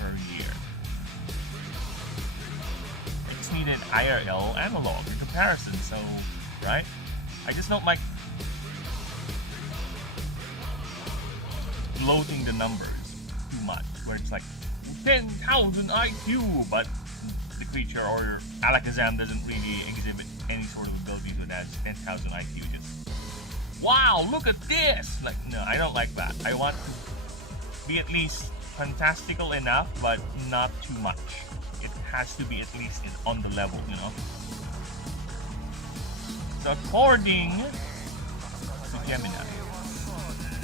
per year. I just need an IRL analog in comparison, so, right? I just don't like bloating the numbers too much, where it's like 10,000 IQ, but the creature or Alakazam doesn't really exhibit any sort of abilities that has 10,000 IQ. Just, wow, look at this! Like, no, I don't like that. I want to be at least fantastical enough, but not too much. It has to be at least on the level, you know? So according to Gemini,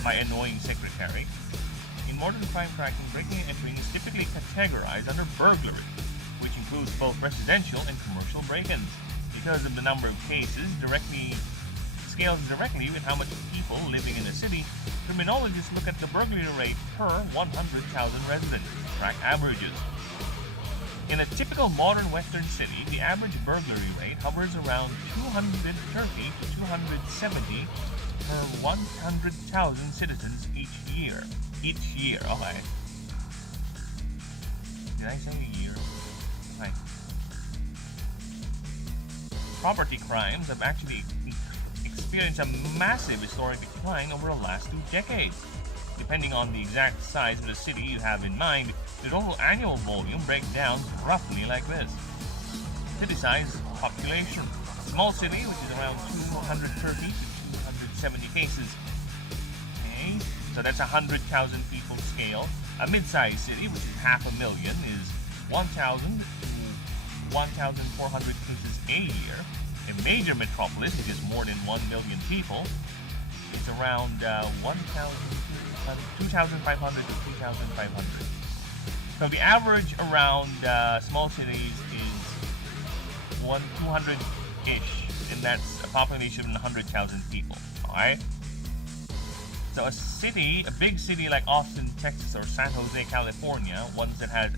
my annoying secretary, in modern crime tracking, breaking and entering is typically categorized under burglary, which includes both residential and commercial break-ins. Because of the number of cases scales directly with how much people living in a city, criminologists look at the burglary rate per 100,000 residents, track averages. In a typical modern western city, the average burglary rate hovers around 230 to 270 per 100,000 citizens each year. Okay. Did I say a year? Okay. Property crimes have actually experienced a massive historic decline over the last 2 decades. Depending on the exact size of the city you have in mind, the total annual volume breaks down roughly like this. City size, population. Small city, which is around 230 to 270 cases. Okay, so that's 100,000 people scale. A mid-sized city, which is 500,000, is 1,000 to 1,400 cases a year. A major metropolis, which is more than 1 million people, is around 2,500 to 3,500. So the average around small cities is 200-ish, and that's a population of 100,000 people. Alright? So a big city like Austin, Texas, or San Jose, California, ones that has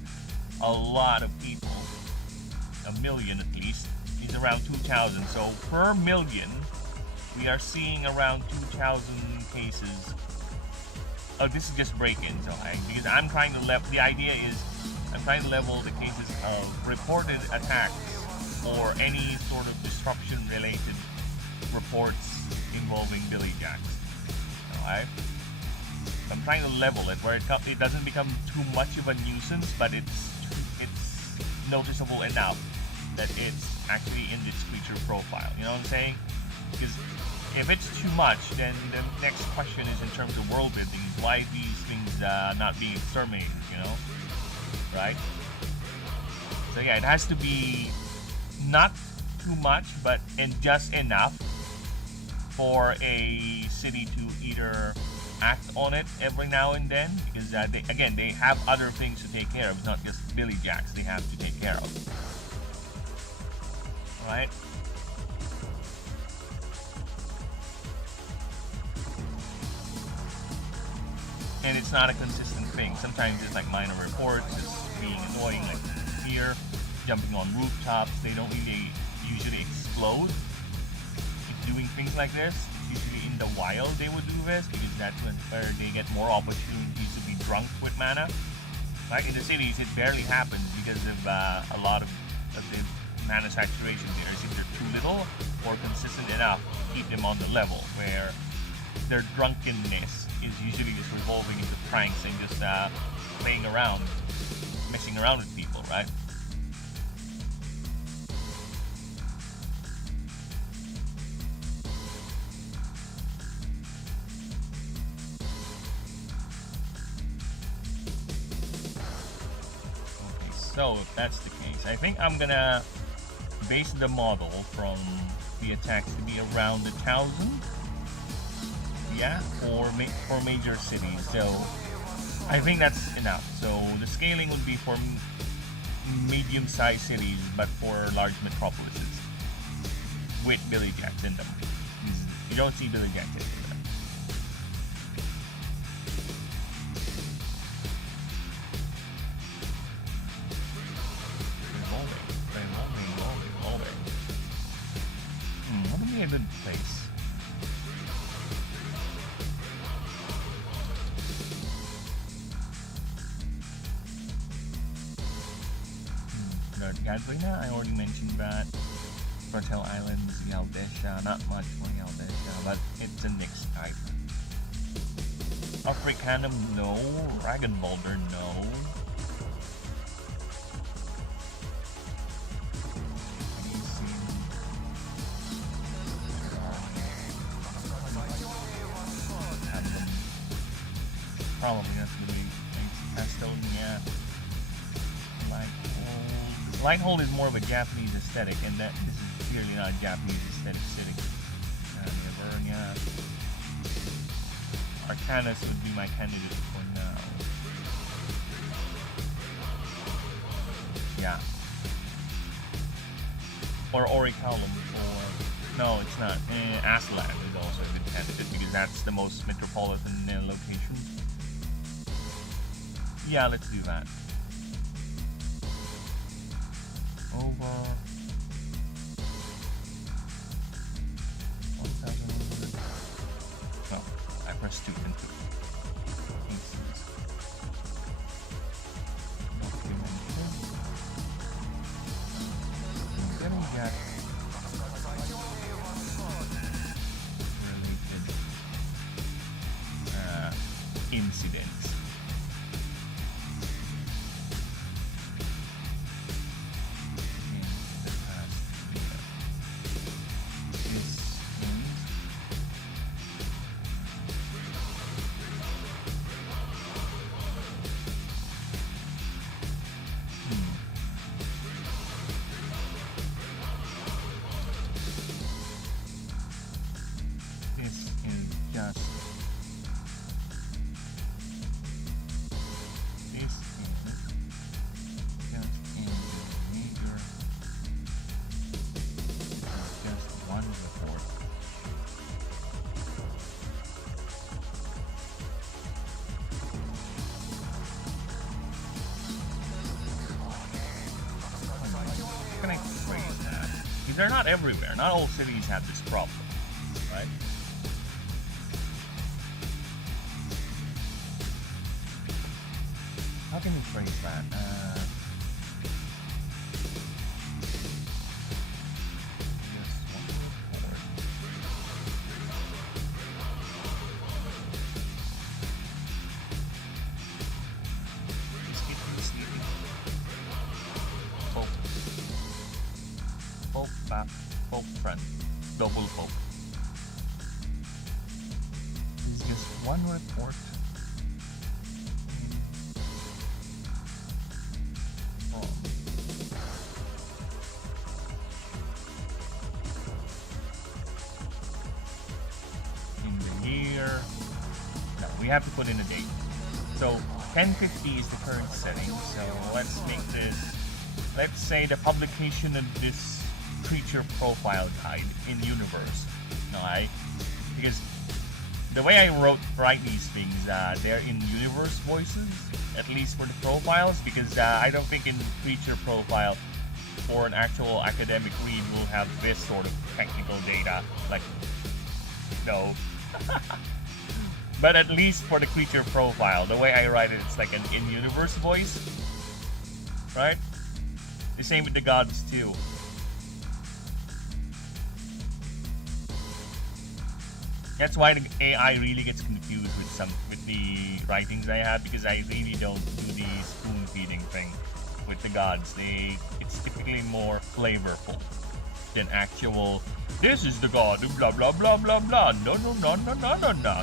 a lot of people, 1 million at least, is around 2,000. So per million, we are seeing around 2,000 cases. Oh, this is just break-ins, okay? Because I'm trying to the idea is I'm trying to level the cases of reported attacks or any sort of disruption-related reports involving Billy Jacks. Alright? So I'm trying to level it where it doesn't become too much of a nuisance, but it's noticeable enough that it's actually in this creature profile. You know what I'm saying? Because if it's too much, then the next question is in terms of world building, is why these things not being exterminated, you know? Right? So yeah, it has to be not too much, but just enough for a city to either act on it every now and then, because they have other things to take care of. It's not just Billy Jacks they have to take care of. Right? And it's not a consistent thing. Sometimes it's like minor reports, it's being annoying, like here, jumping on rooftops. They don't really usually explode. It's doing things like this. It's usually in the wild they would do this, because that's where they get more opportunities to be drunk with mana. Like in the cities, it barely happens because of a lot of the mana saturation there. Is either too little or consistent enough to keep them on the level, where their drunkenness is usually just revolving into pranks and just playing around, messing around with people, right? Okay, so if that's the case, I think I'm gonna base the model from the attacks to be around 1,000. yeah, for major cities. So I think that's enough. So the scaling would be for medium-sized cities, but for large metropolises with Billy Jacks in them. You don't see Billy Jacks in them. What would be a good place? Gadrina, I already mentioned that. Cartel Islands, Yaldesha, not much for Yaldesha, but it's a mixed type. Africanum, no. Ragenwalder, no. Probably that's gonna be Estonia. Lighthold is more of a Japanese aesthetic, and that this is clearly not a Japanese aesthetic city. Vernia. Arcanus would be my candidate for now. Yeah. Or Orichalum for... No, it's not. Aslan is also a good candidate because that's the most metropolitan location. Yeah, let's do that. Over 1,100. Oh, I pressed 2 into then we got related incidents. They're not everywhere. Not all cities have this problem, right? How can you phrase that? Pope front, double Pope. It's just one report. In the year. No, we have to put in a date. So 1050 is the current setting. So let's make this. Let's say the publication of this creature profile guide in universe, right? Because the way I write these things, they're in universe voices, at least for the profiles, because I don't think in creature profile for an actual academic read will have this sort of technical data, like, no. But at least for the creature profile, the way I write it, it's like an in-universe voice, right? The same with the gods too. That's why the AI really gets confused with the writings I have, because I really don't do the spoon feeding thing with the gods. It's typically more flavorful than actual. This is the god of blah blah blah blah blah. No.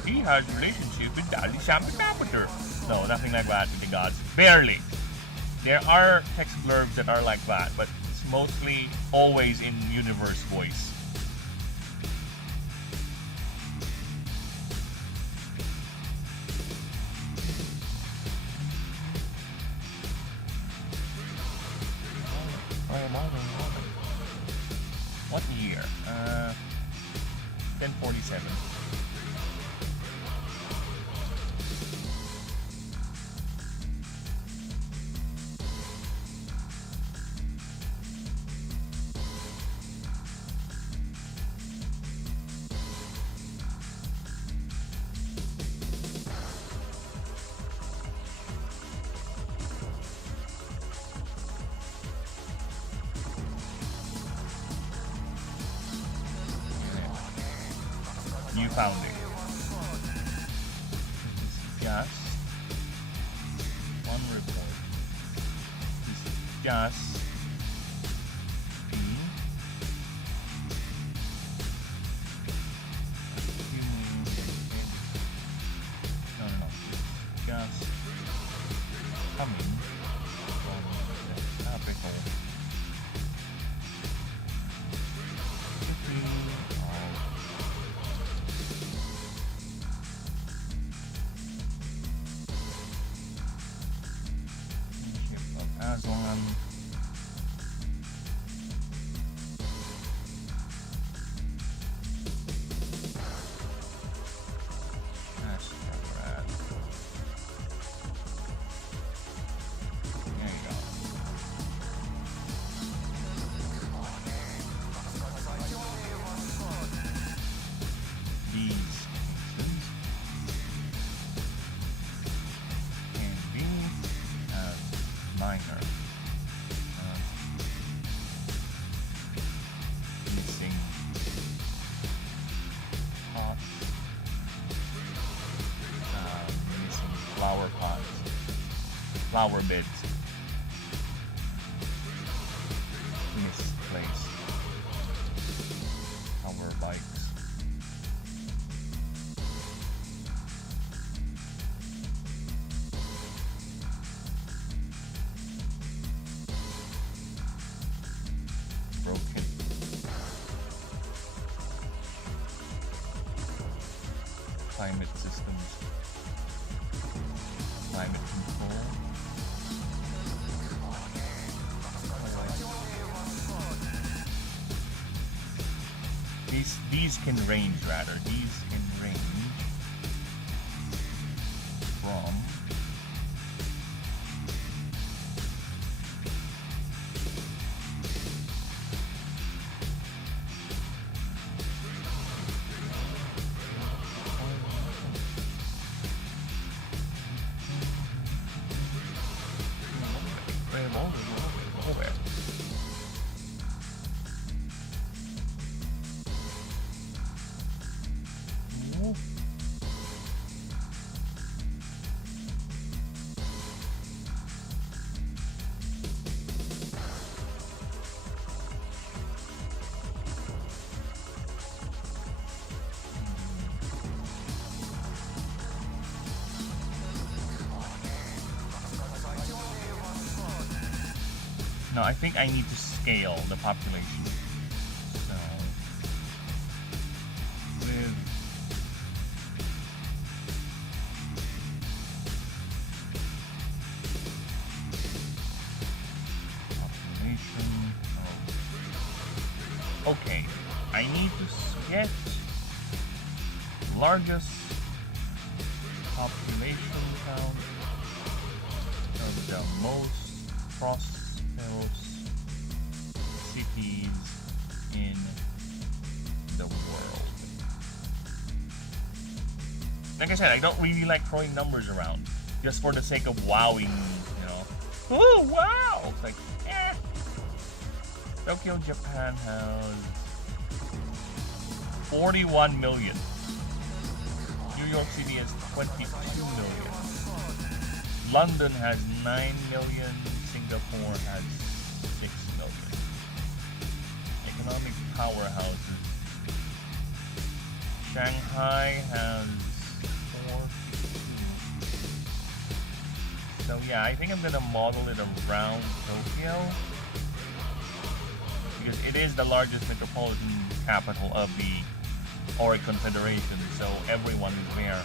He has a relationship with Dali Sampanapater. No, nothing like that with the gods. Barely. There are text blurbs that are like that, but it's mostly always in universe voice. You found it. Just one report. Just just coming from the capital city of Aslan. Flower beds. Misplaced. Our bikes. Broken. Climate systems. Climate control. These can range, rather. These can range from No, I think I need to scale the population. So, with population of, okay, I need to sketch largest population count of the most prosperous cities in the world. Like I said, I don't really like throwing numbers around just for the sake of wowing, you know. Oh, wow! It's like, eh. Tokyo, Japan has 41 million. New York City has 22 million. London has 9 million. Singapore has 6 million. Economic powerhouses. Shanghai has 4. So yeah, I think I'm gonna model it around Tokyo because it is the largest metropolitan capital of the Ori Confederation, so everyone is there.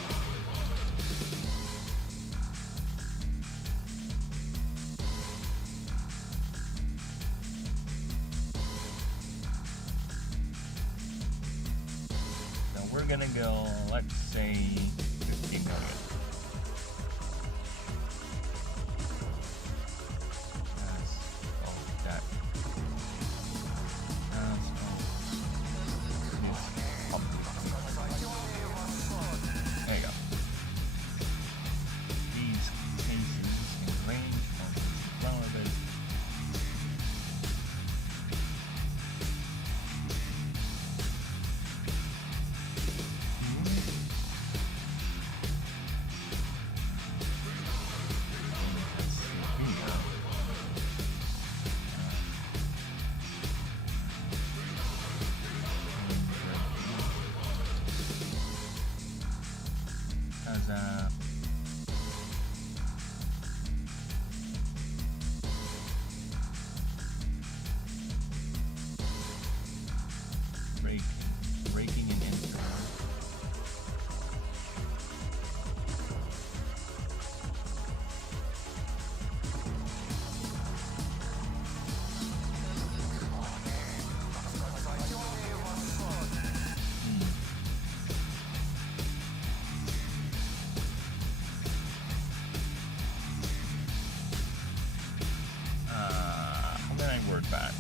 We're gonna go, let's say, 50 million. That's all that. That's all this population. There you go. These cases can range from flower beds. is breaking and entering. How can I word that?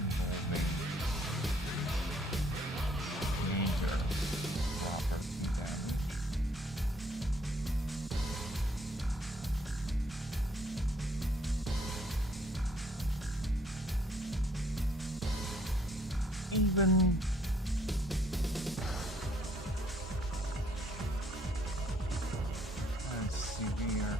Involving major property damage. Even as severe.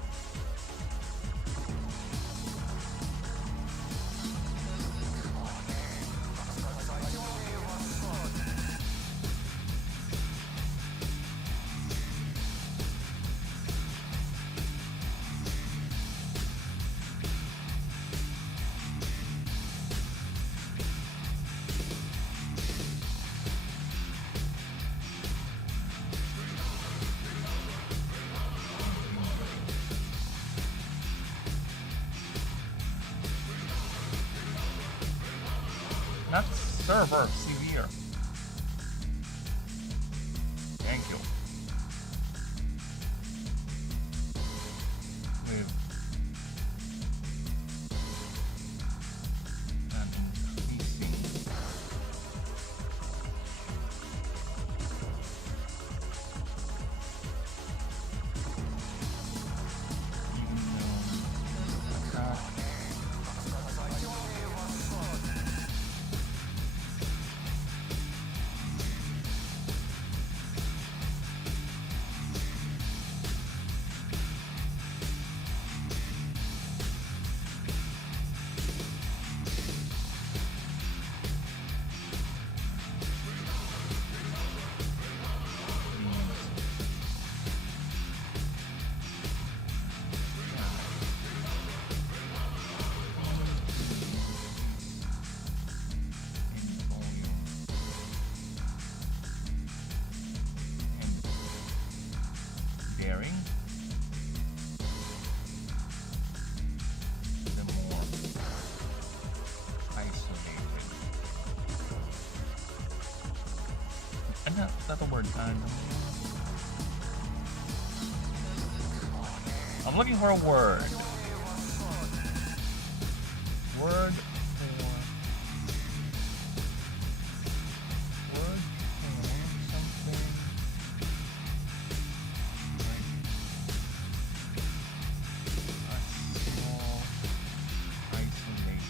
Not server severe. Thank you. With an increasing even though attack. Daring, the more isolated. That's the word. I'm looking for a word. Word for something. A small isolation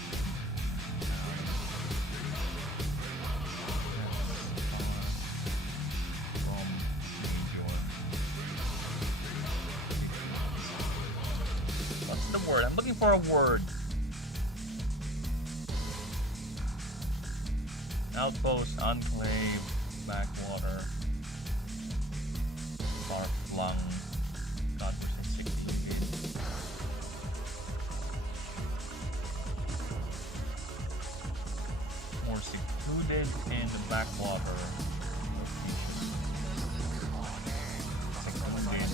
town that's far from major cities. What's the word? I'm looking for a word. Outpost, enclave, backwater, far-flung, godforsaken, secluded. More secluded in the backwater location. Secluded.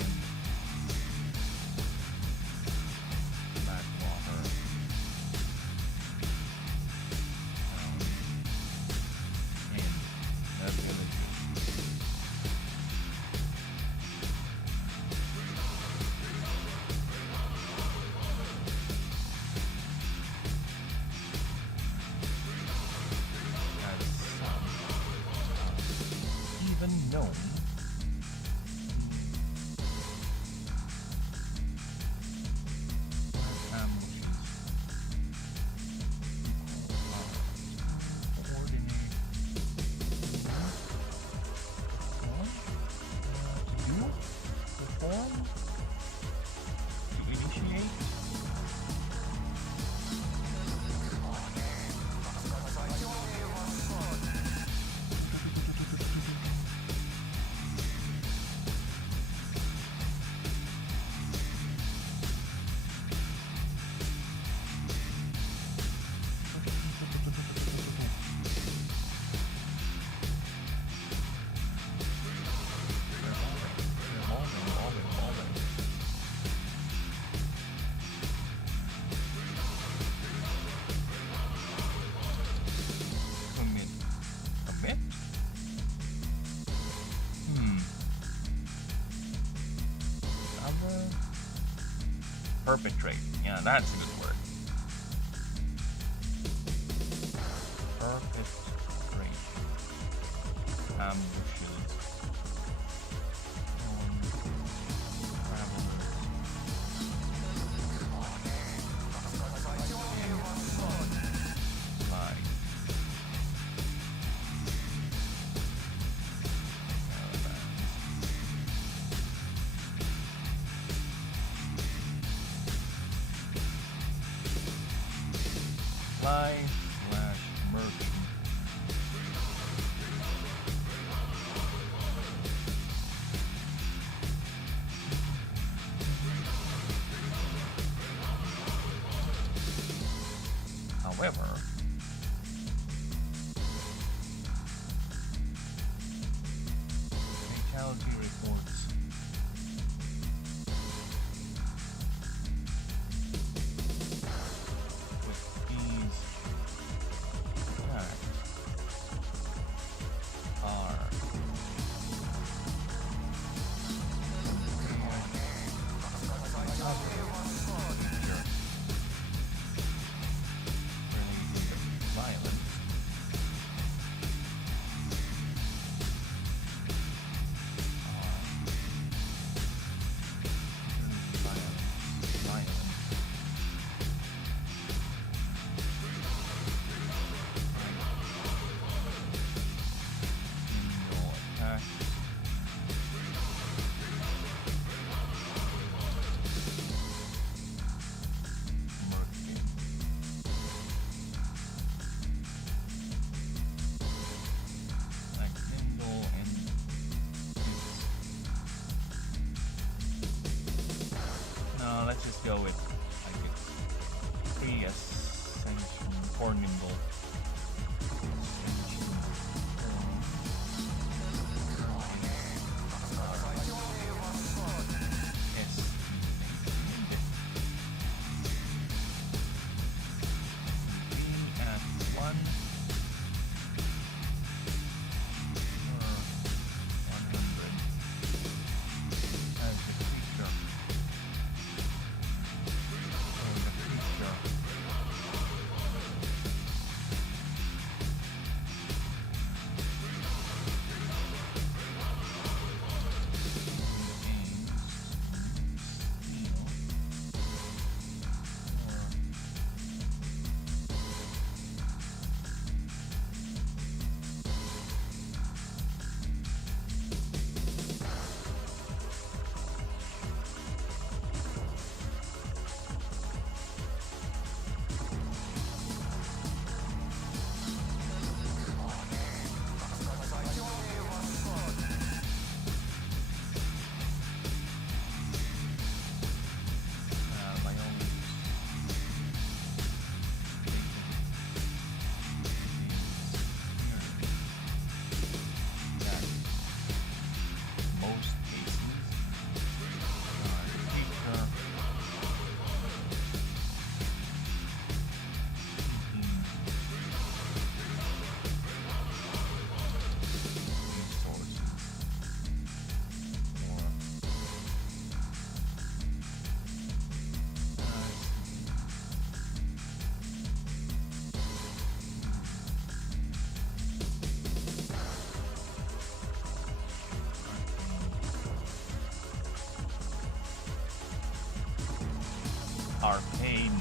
In backwater. In that village. Even known coordinate to do form to initiate. Commit? Cover? Perpetrate. Yeah, that's a good word. Perpetrate. Ambushes. Travelers. Fly. Fly/merchant. However, fatality reports with these attacks are violence. Let's just go with, I guess, 3 ascension, 4 nimble. Arcane.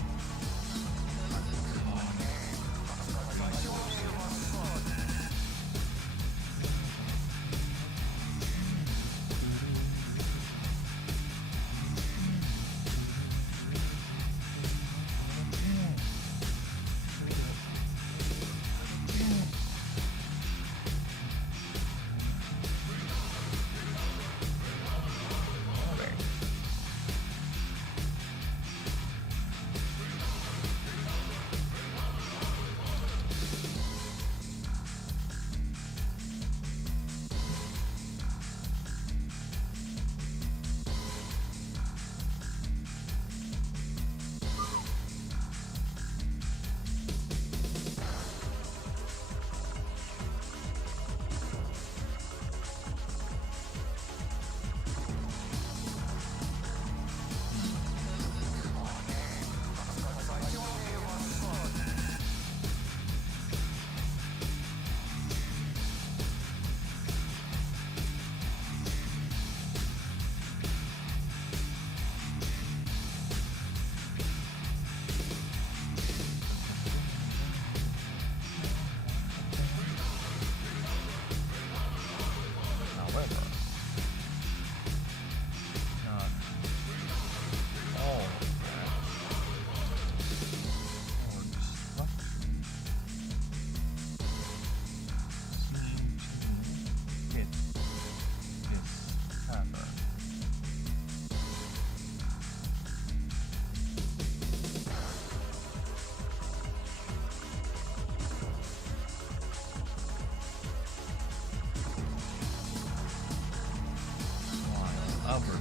Albert.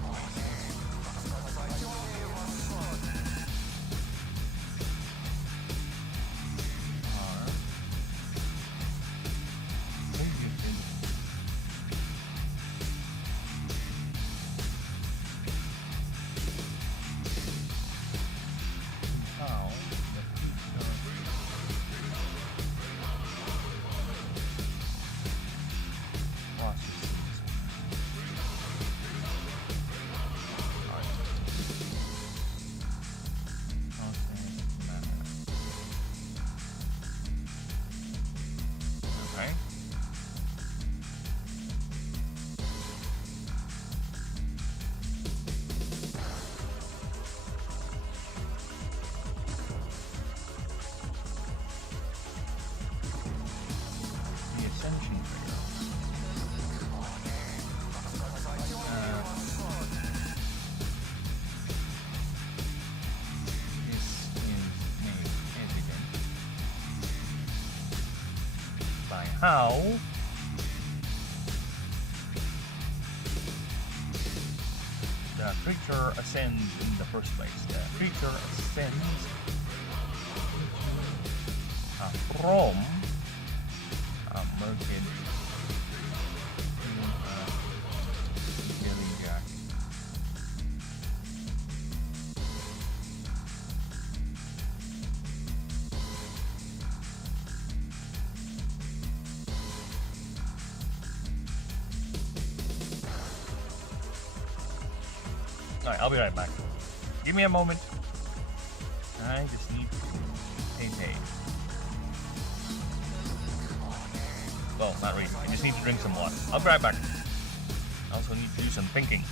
How the creature ascends in the first place. The creature ascends from a merchant to a daily jack. Alright, I'll be right back. Give me a moment. I just need to pay paid. Well, not really. I just need to drink some water. I'll be right back. I also need to do some thinking.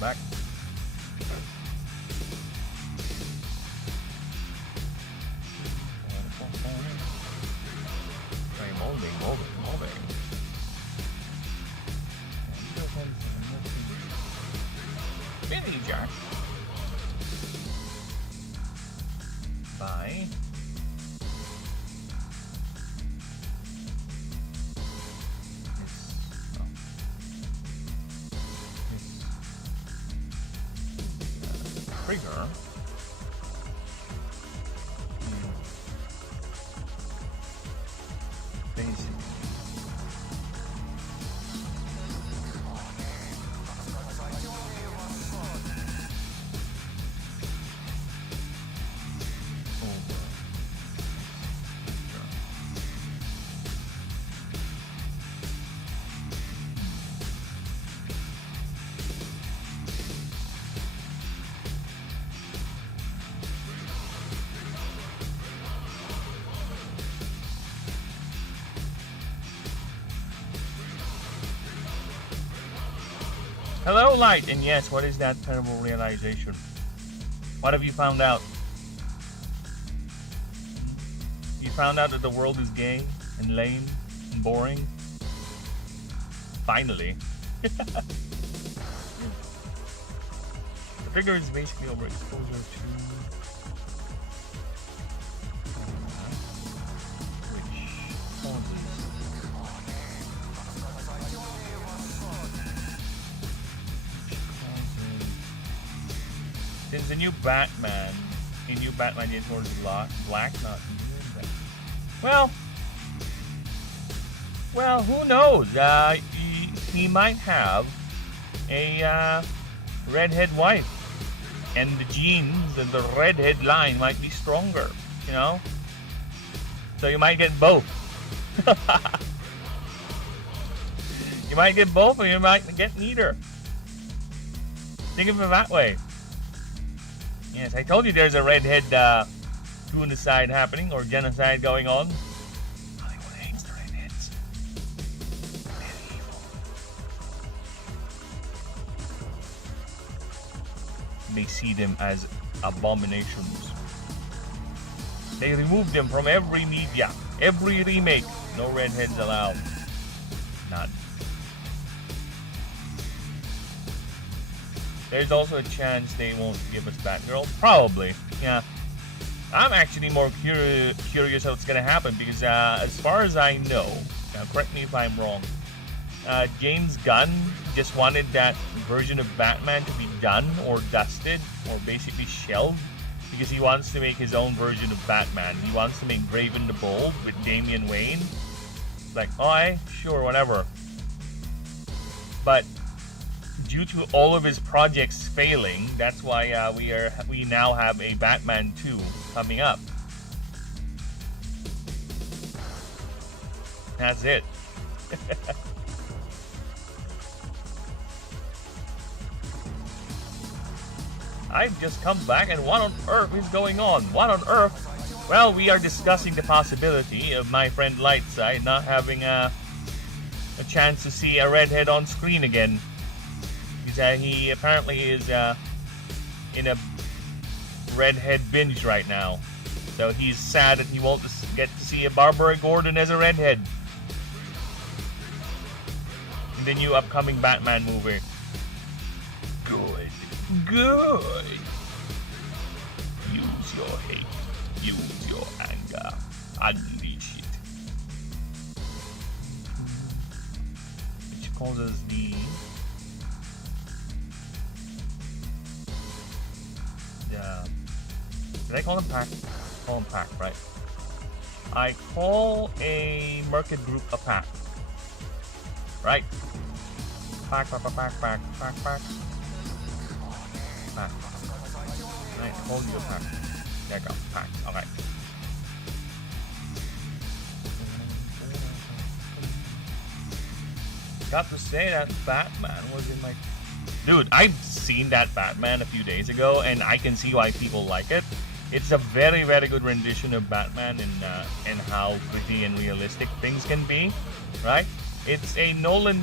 back. Molding. Mini jack. Bye. Trigger. Basic. Hello, Light, and yes, what is that terrible realization? What have you found out? You found out that the world is gay and lame and boring? Finally. The trigger is basically overexposure to which causes since the new Batman is towards black, not well, who knows? He might have a redhead wife, and the genes and the redhead line might be stronger, you know. So you might get both. You might get both, or you might get neither. Think of it that way. Yes, I told you there's a redhead tunacide happening, or genocide going on. Hollywood hates the redheads. They're evil. They see them as abominations. They remove them from every media, every remake. No redheads allowed. None. There's also a chance they won't give us Batgirl. Probably, yeah. I'm actually more curious how it's gonna happen because, as far as I know, now correct me if I'm wrong, James Gunn just wanted that version of Batman to be done or dusted or basically shelved because he wants to make his own version of Batman. He wants to make Raven the Bold with Damian Wayne. Like, alright, sure, whatever. But due to all of his projects failing, that's why we now have a Batman 2 coming up. That's it. I've just come back, and what on earth is going on? What on earth? Well, we are discussing the possibility of my friend Lightside not having a chance to see a redhead on screen again. He apparently is in a redhead binge right now. So he's sad that he won't get to see a Barbara Gordon as a redhead in the new upcoming Batman movie. Good. Use your hate. Use your anger. Unleash it. Which causes the did I call them pack? Call them pack, right? I call a market group a pack. Right? Pack. Pack. Right, I call you a pack. There you go, pack. Alright. Got to say that Batman was in my... Dude, I've seen that Batman a few days ago, and I can see why people like it. It's a very, very good rendition of Batman and how gritty and realistic things can be, right? It's a Nolan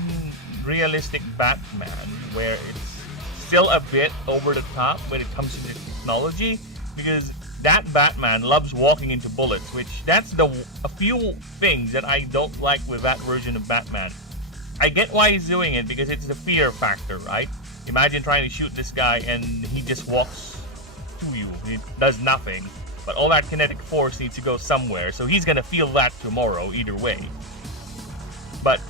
realistic Batman where it's still a bit over the top when it comes to the technology, because that Batman loves walking into bullets, which that's a few things that I don't like with that version of Batman. I get why he's doing it, because it's the fear factor, right? Imagine trying to shoot this guy and he just walks to you. He does nothing. But all that kinetic force needs to go somewhere, so he's gonna feel that tomorrow either way. But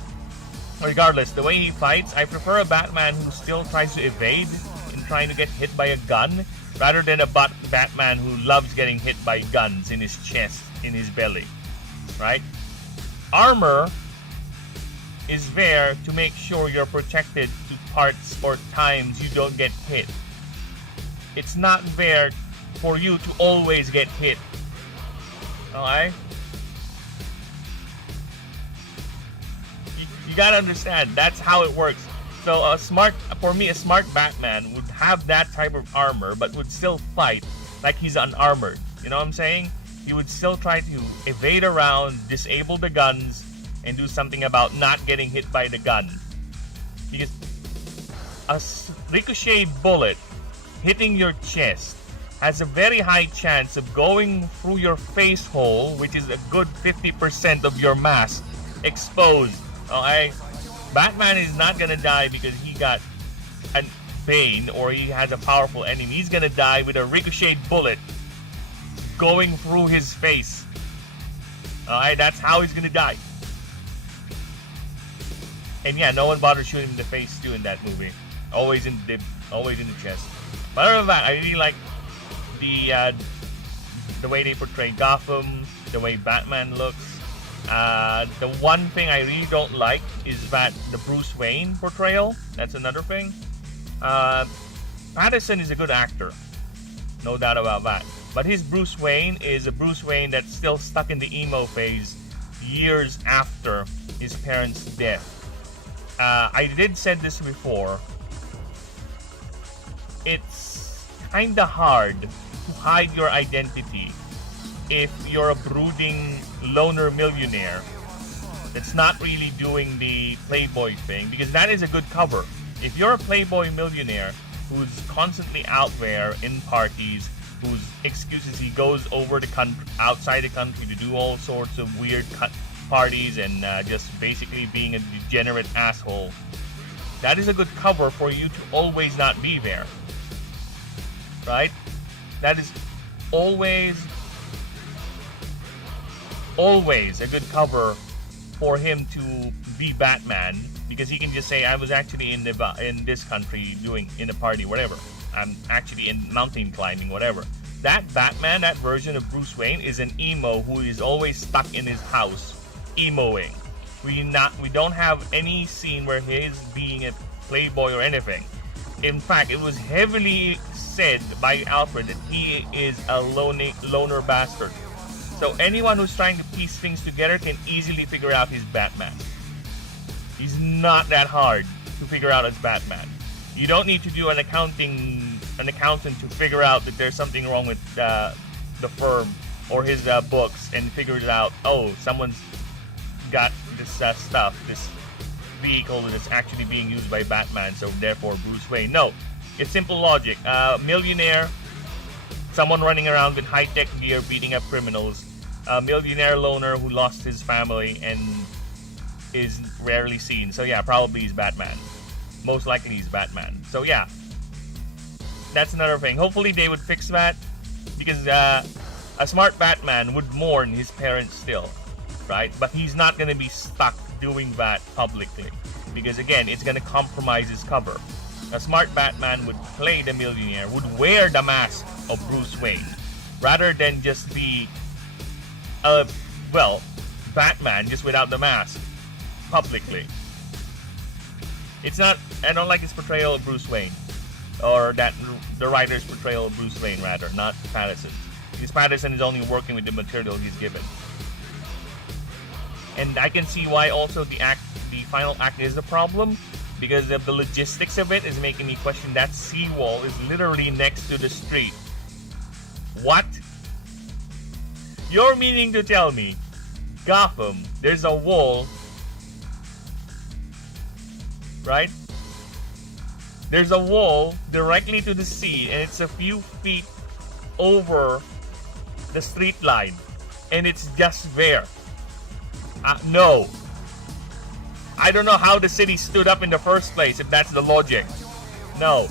regardless, the way he fights, I prefer a Batman who still tries to evade in trying to get hit by a gun, rather than a Batman who loves getting hit by guns in his chest, in his belly, right? Armor is there to make sure you're protected to parts or times you don't get hit. It's not there for you to always get hit. Alright? You gotta understand, that's how it works. So for me, a smart Batman would have that type of armor, but would still fight like he's unarmored. You know what I'm saying? He would still try to evade around, disable the guns, and do something about not getting hit by the gun. Because a ricochet bullet hitting your chest has a very high chance of going through your face hole, which is a good 50% of your mask exposed. Okay? Batman is not gonna die because he got a Bane or he has a powerful enemy. He's gonna die with a ricochet bullet going through his face. Alright, that's how he's gonna die. And yeah, no one bothered shooting him in the face too in that movie. Always in the chest. But other than that, I really like the way they portray Gotham, the way Batman looks. The one thing I really don't like is that the Bruce Wayne portrayal. That's another thing. Pattinson is a good actor, no doubt about that. But his Bruce Wayne is a Bruce Wayne that's still stuck in the emo phase years after his parents' death. I did said this before. It's kinda hard to hide your identity if you're a brooding loner millionaire that's not really doing the playboy thing, because that is a good cover. If you're a playboy millionaire who's constantly out there in parties, whose excuses he goes over the country, outside the country to do all sorts of weird parties and just basically being a degenerate asshole, that is a good cover for you to always not be there, right? That is always a good cover for him to be Batman, because he can just say, I was actually in this country in a party, whatever. I'm actually in mountain climbing, whatever. That Batman, that version of Bruce Wayne, is an emo who is always stuck in his house emoing. We don't have any scene where he's being a playboy or anything. In fact, it was heavily said by Alfred that he is a loner bastard. So anyone who's trying to piece things together can easily figure out he's Batman. He's not that hard to figure out as Batman. You don't need to do an accountant to figure out that there's something wrong with the firm or his books and figure it out. Oh, someone's got this stuff, this vehicle that's actually being used by Batman, so therefore Bruce Wayne. No, it's simple logic. Millionaire, someone running around with high-tech gear beating up criminals. A millionaire loner who lost his family and is rarely seen. So yeah, probably he's Batman. Most likely he's Batman. So yeah, that's another thing. Hopefully they would fix that, because a smart Batman would mourn his parents still, right? But he's not going to be stuck doing that publicly, because again, it's going to compromise his cover. A smart Batman would play the millionaire, would wear the mask of Bruce Wayne, rather than just be Batman just without the mask publicly. It's not, I don't like his portrayal of Bruce Wayne, or that the writer's portrayal of Bruce Wayne, rather, not Pattinson. Because Pattinson is only working with the material he's given. And I can see why also the final act is a problem, because of the logistics of it is making me question that seawall is literally next to the street. What? You're meaning to tell me Gotham, there's a wall, right? There's a wall directly to the sea, and it's a few feet over the street line, and it's just there. No. I don't know how the city stood up in the first place, if that's the logic. No.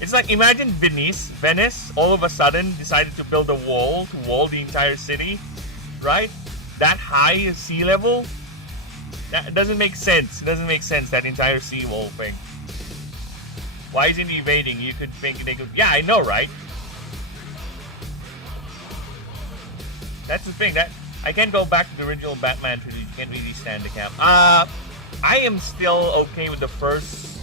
It's like, imagine Venice, all of a sudden decided to build a wall to wall the entire city, right? That high sea level? That doesn't make sense. It doesn't make sense, that entire seawall thing. Why isn't he evading? You could think they could... Yeah, I know, right? That's the thing. That I can't go back to the original Batman trilogy. Can't really stand the cap. I am still okay with the first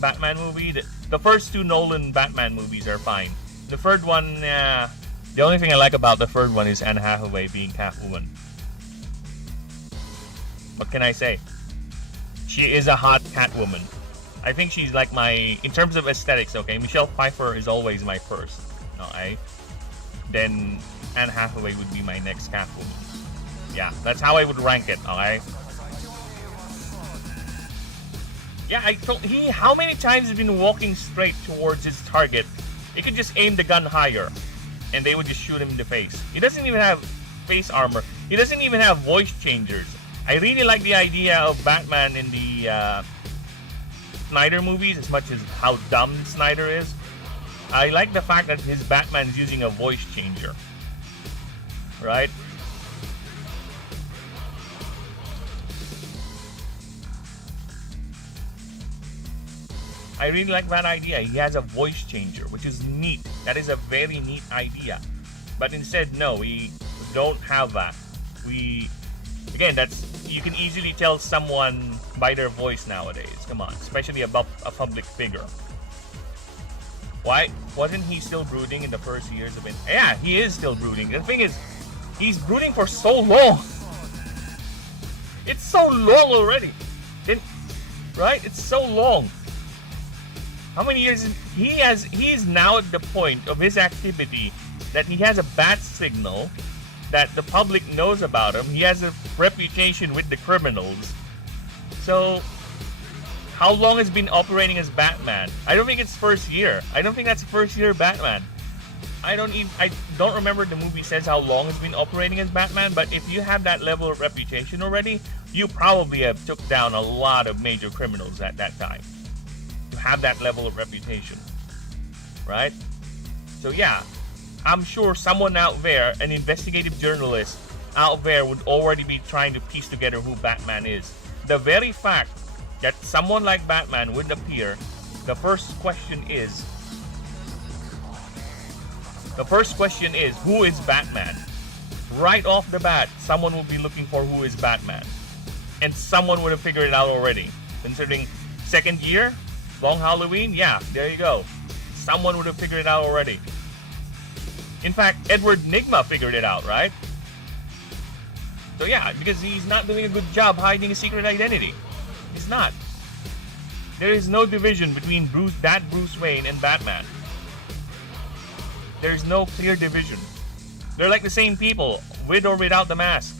Batman movie. The first two Nolan Batman movies are fine. The third one, the only thing I like about the third one is Anne Hathaway being Catwoman. What can I say? She is a hot Catwoman. I think she's like my... In terms of aesthetics, okay, Michelle Pfeiffer is always my first. Okay? Then Anne Hathaway would be my next Catwoman. Yeah, that's how I would rank it, okay? Yeah, how many times has been walking straight towards his target? He could just aim the gun higher, and they would just shoot him in the face. He doesn't even have face armor. He doesn't even have voice changers. I really like the idea of Batman in the Snyder movies, as much as how dumb Snyder is. I like the fact that his Batman is using a voice changer. Right? I really like that idea. He has a voice changer, which is neat. That is a very neat idea. But instead, no, we don't have that. Again, you can easily tell someone by their voice nowadays. Come on, especially about a public figure. Why wasn't he still brooding in the first years of it? Yeah, he is still brooding. The thing is, he's brooding for so long. It's so long already. Right? It's so long. How many years he is now at the point of his activity that he has a bat signal that the public knows about him. He has a reputation with the criminals. So how long has been operating as Batman? I don't think it's first year. I don't think that's first year Batman. I don't remember the movie says how long it's been operating as Batman, but if you have that level of reputation already, you probably have took down a lot of major criminals at that time. To have that level of reputation. Right? So yeah, I'm sure someone out there, an investigative journalist out there, would already be trying to piece together who Batman is. The very fact that someone like Batman would appear, the first question is, who is Batman? Right off the bat, someone will be looking for who is Batman. And someone would have figured it out already. Considering second year, Long Halloween, yeah, there you go. Someone would have figured it out already. In fact, Edward Nygma figured it out, right? So yeah, because he's not doing a good job hiding his secret identity. He's not. There is no division between Bruce Wayne and Batman. There's no clear division. They're like the same people, with or without the mask.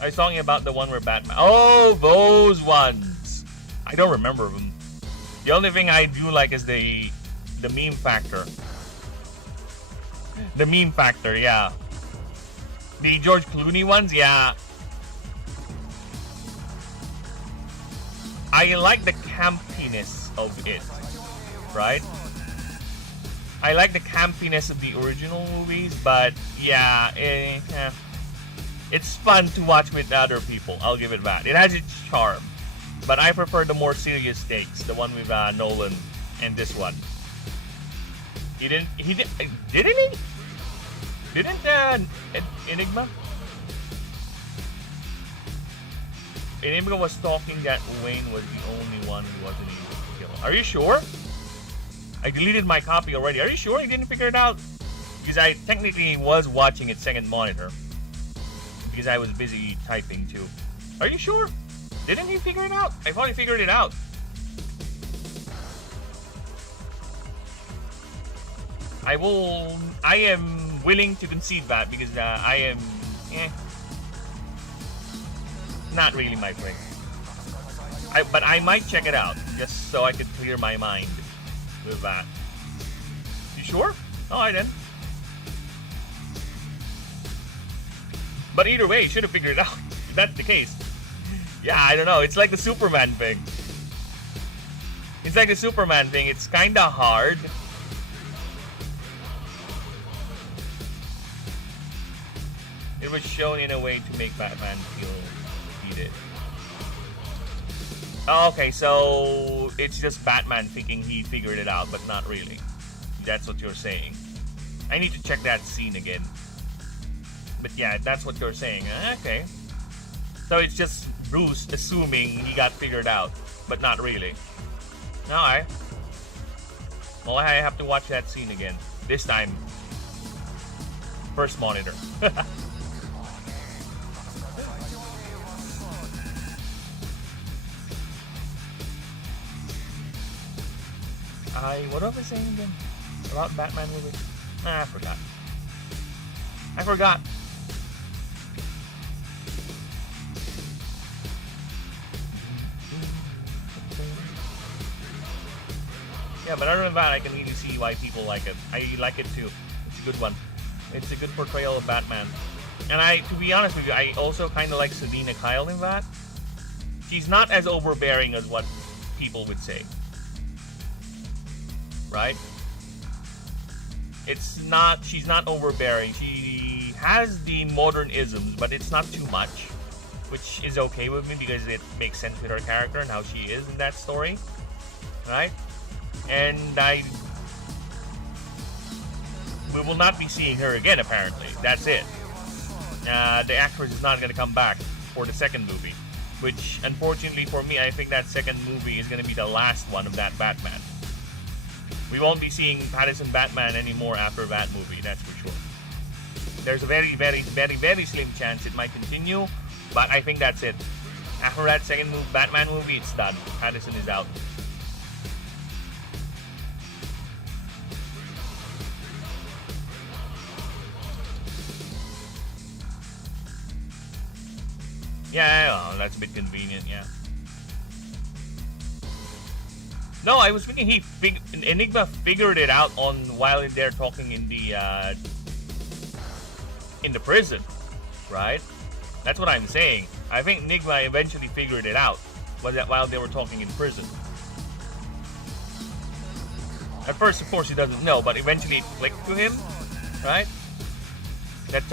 I was talking about the one where Batman... Oh, those ones! I don't remember them. The only thing I do like is the meme factor. The meme factor, yeah. The George Clooney ones, yeah. I like the campiness of it, right? I like the campiness of the original movies, but yeah, it's fun to watch with other people. I'll give it that. It has its charm, but I prefer the more serious takes, the one with Nolan and this one. Didn't Enigma? Enigma was talking that Wayne was the only one who wasn't able to kill him. Are you sure? I deleted my copy already. Are you sure he didn't figure it out? Because I technically was watching it second monitor. Because I was busy typing too. Are you sure? Didn't he figure it out? I thought he figured it out. I am willing to concede that because I am not really my thing. But I might check it out just so I could clear my mind with that. You sure? Alright then. But either way, you should have figured it out. If that's the case. Yeah, I don't know. It's like the Superman thing. It's like the Superman thing. It's kinda hard. It was shown in a way to make Batman feel defeated. Oh, okay, so it's just Batman thinking he figured it out, but not really. That's what you're saying. I need to check that scene again. But yeah, that's what you're saying. Okay. So it's just Bruce assuming he got figured out, but not really. Alright. Well, I have to watch that scene again. This time, first monitor. What was I saying again? About Batman movie? I forgot. Yeah, but other than that, I can really see why people like it. I like it too. It's a good one. It's a good portrayal of Batman. And to be honest with you, I also kind of like Selina Kyle in that. She's not as overbearing as what people would say. Right? She's not overbearing. She has the modern isms, but it's not too much, which is okay with me because it makes sense with her character and how she is in that story. Right? And we will not be seeing her again, apparently. That's it. The actress is not going to come back for the second movie, which, unfortunately for me, I think that second movie is going to be the last one of that Batman. We won't be seeing Pattinson Batman anymore after that movie, that's for sure. There's a very, very, very, very slim chance it might continue, but I think that's it. After that second Batman movie, it's done. Pattinson is out. Yeah, that's a bit convenient, yeah. No, I was thinking Enigma figured it out while they're talking in the prison, right? That's what I'm saying. I think Enigma eventually figured it out while they were talking in prison. At first, of course, he doesn't know, but eventually it clicked to him, right? That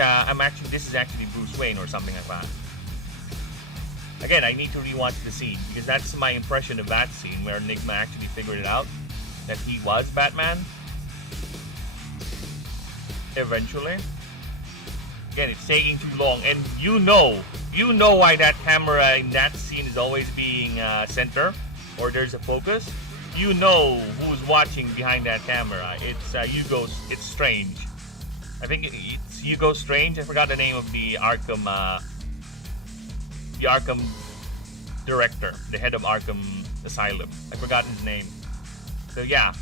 this is actually Bruce Wayne or something like that. Again, I need to rewatch the scene because that's my impression of that scene where Enigma actually figured it out that he was Batman. Eventually. Again, it's taking too long, and you know why that camera in that scene is always being center, or there's a focus. You know who's watching behind that camera. It's It's Strange. I think it's Hugo Strange. I forgot the name of the Arkham director, the head of Arkham Asylum. I forgot his name. So yeah.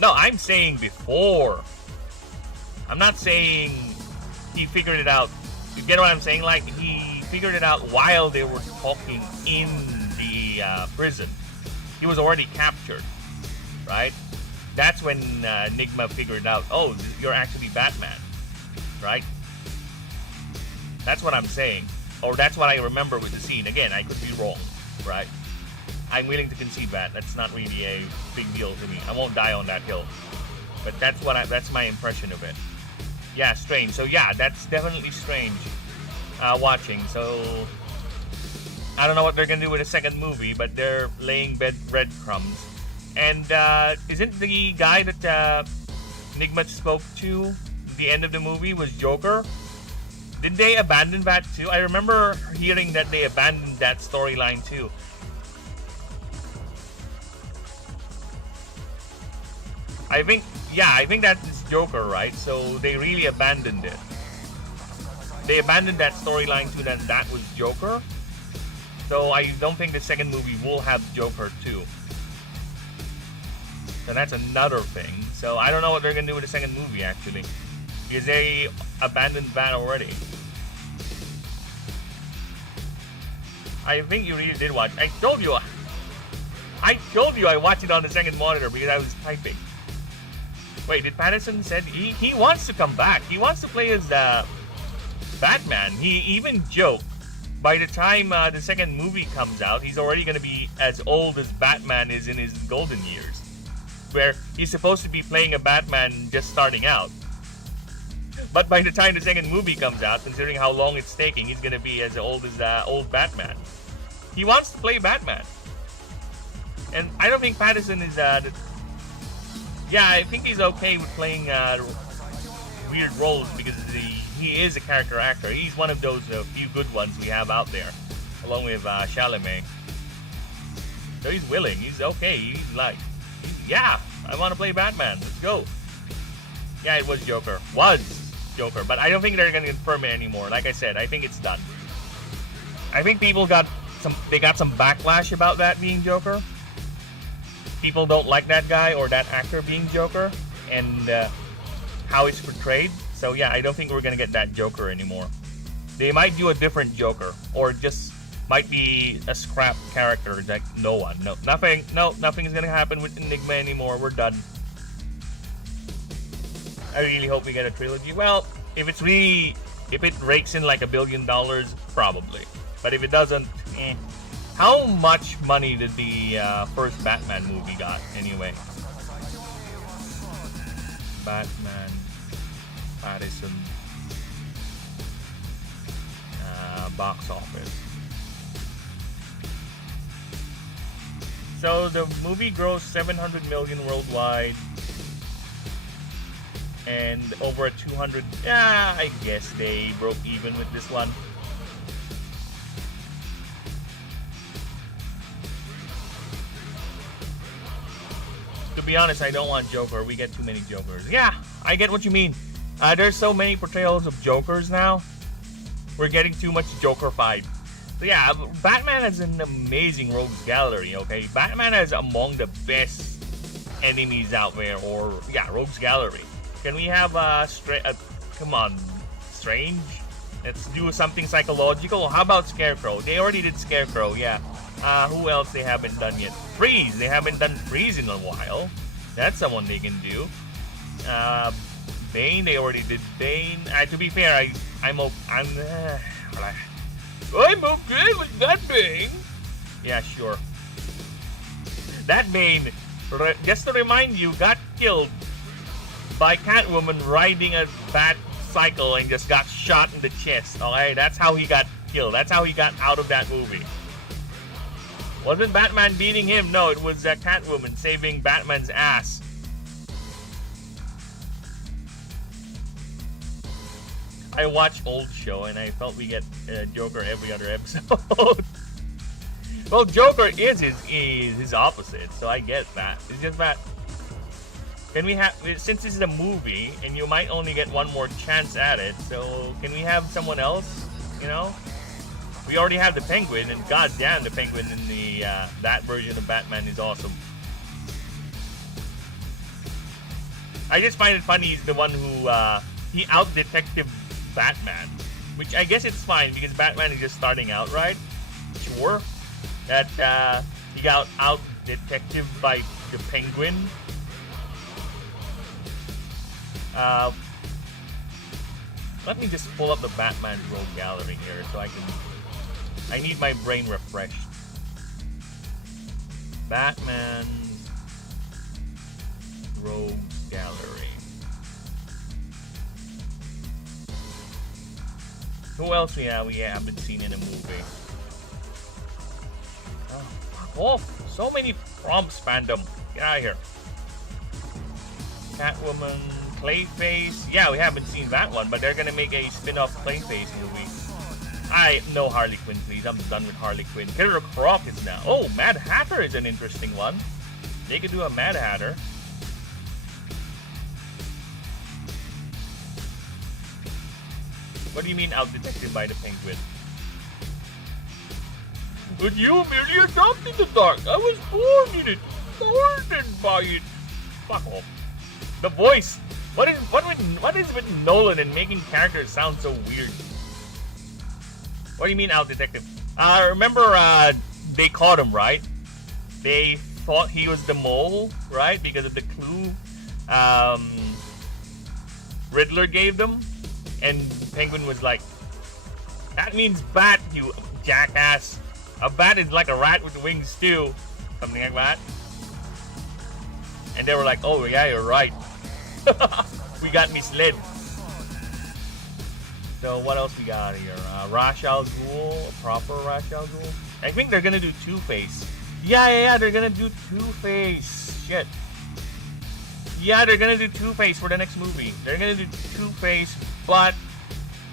No, I'm saying before. I'm not saying he figured it out. You get what I'm saying? Like, he figured it out while they were talking in the prison. He was already captured, right? That's when Enigma figured out, oh, you're actually Batman, right? That's what I'm saying. Or that's what I remember with the scene. Again, I could be wrong, right? I'm willing to concede that. That's not really a big deal to me. I won't die on that hill. But that's my impression of it. Yeah, Strange. So yeah, that's definitely Strange watching. So I don't know what they're gonna do with the second movie, but they're laying breadcrumbs. And isn't the guy that Enigma spoke to at the end of the movie was Joker? Did they abandon that too? I remember hearing that they abandoned that storyline too. I think that is Joker, right? So they really abandoned it. They abandoned that storyline too, that was Joker. So I don't think the second movie will have Joker too. So that's another thing. So I don't know what they're gonna do with the second movie actually, because they abandoned that already. I think you really did watch. I told you I watched it on the second monitor because I was typing. Wait, did Patterson said he wants to come back? He wants to play as Batman. He even joked by the time the second movie comes out, he's already going to be as old as Batman is in his golden years, where he's supposed to be playing a Batman just starting out. But by the time the second movie comes out, considering how long it's taking, he's going to be as old as old Batman. He wants to play Batman. And I don't think Patterson is yeah, I think he's okay with playing weird roles because he is a character actor. He's one of those few good ones we have out there, along with Chalamet. So he's willing. He's okay. He's like, yeah, I want to play Batman. Let's go. Yeah, it was Joker. But I don't think they're gonna confirm it anymore. Like I said, I think it's done. I think people got some backlash about that being Joker. People don't like that guy or that actor being Joker and how it's portrayed. So yeah, I don't think we're gonna get that Joker anymore. They might do a different Joker, or just might be a scrap character like nothing is gonna happen with Enigma anymore. We're done. I really hope we get a trilogy. Well, if it rakes in like $1 billion, probably. But if it doesn't, How much money did the first Batman movie got anyway? Batman, Patterson, box office. So the movie grossed 700 million worldwide. And over 200, I guess they broke even with this one. To be honest, I don't want Joker. We get too many Jokers. Yeah, I get what you mean. There's so many portrayals of Jokers now. We're getting too much Joker-fied. So yeah, Batman has an amazing rogues gallery, okay? Batman has among the best enemies out there, or yeah, rogues gallery. Can we have come on, Strange? Let's do something psychological. How about Scarecrow? They already did Scarecrow, yeah. Who else they haven't done yet? Freeze. They haven't done Freeze in a while. That's someone they can do. Bane. They already did Bane. To be fair, I'm okay with that Bane. Yeah, sure. That Bane, just to remind you, got killed by Catwoman riding a bat cycle and just got shot in the chest. Okay, that's how he got killed. That's how he got out of that movie. Wasn't Batman beating him? No, it was Catwoman saving Batman's ass. I watch old show and I felt we get Joker every other episode. Well, Joker is his opposite, so I get that. It's just that, can we have, since this is a movie and you might only get one more chance at it, so can we have someone else, you know? We already have the Penguin, and goddamn, the Penguin in the that version of Batman is awesome. I just find it funny he's the one who he out-detective Batman, which I guess it's fine because Batman is just starting out, right? Sure, that he got out-detective by the Penguin. Let me just pull up the Batman Rogue Gallery here so I need my brain refreshed. Batman Rogue Gallery. Who else we haven't seen in a movie? Oh, fuck off. So many prompts, fandom. Get out of here. Catwoman, Clayface. Yeah, we haven't seen that one, but they're gonna make a spin-off Clayface movie. No Harley Quinn, please. I'm done with Harley Quinn. Killer Croc is now. Oh, Mad Hatter is an interesting one. They could do a Mad Hatter. What do you mean out-detected by the Penguin? But you merely adopted the dark. I was born in it. Born by it. Fuck off. The voice. What is with Nolan and making characters sound so weird? What do you mean out-detected? Remember, they caught him, right? They thought he was the mole, right? Because of the clue Riddler gave them. And Penguin was like, that means bat, you jackass. A bat is like a rat with wings too. Something like that. And they were like, oh yeah, you're right. We got misled. So what else we got here? Ra's al Ghul, proper Ra's al Ghul. I think they're gonna do Two-Face. Yeah, they're gonna do Two-Face. Shit. Yeah, they're gonna do Two-Face for the next movie. They're gonna do Two-Face, but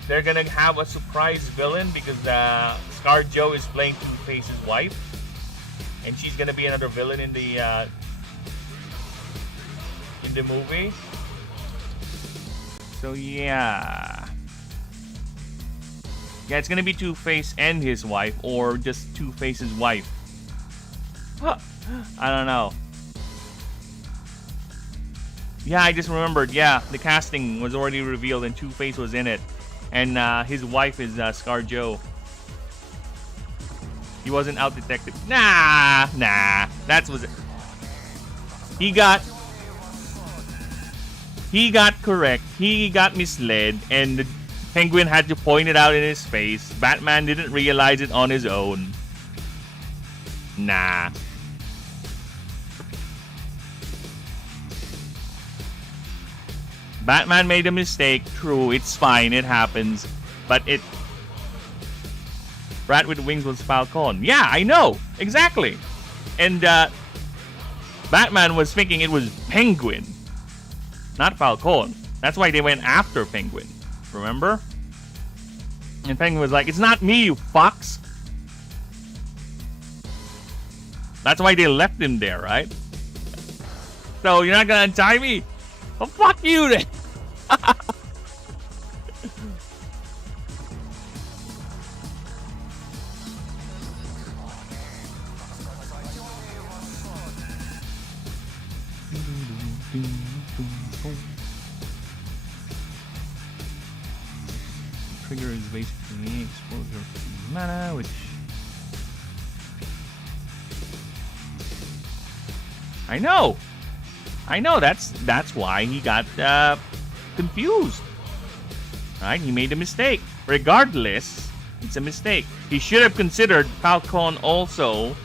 they're gonna have a surprise villain because ScarJo is playing Two-Face's wife, and she's gonna be another villain in the movie. So yeah, it's gonna be Two-Face and his wife, or just Two-Face's wife. I don't know. Yeah, I just remembered. Yeah, the casting was already revealed, and Two-Face was in it, and his wife is ScarJo. He wasn't out detective. Nah. That was it. He got correct. He got misled, and the Penguin had to point it out in his face. Batman didn't realize it on his own. Nah. Batman made a mistake. True, it's fine. It happens. But Rat with Wings was Falcon. Yeah, I know. Exactly. And Batman was thinking it was Penguin, not Falcon. That's why they went after Penguin. Remember? And Penguin was like, it's not me, you fucks. That's why they left him there, right? So you're not gonna untie me? Well, fuck you then. Trigger is basically exposure to mana, which I know. That's why he got confused. Right? He made a mistake. Regardless, it's a mistake. He should have considered Falcon also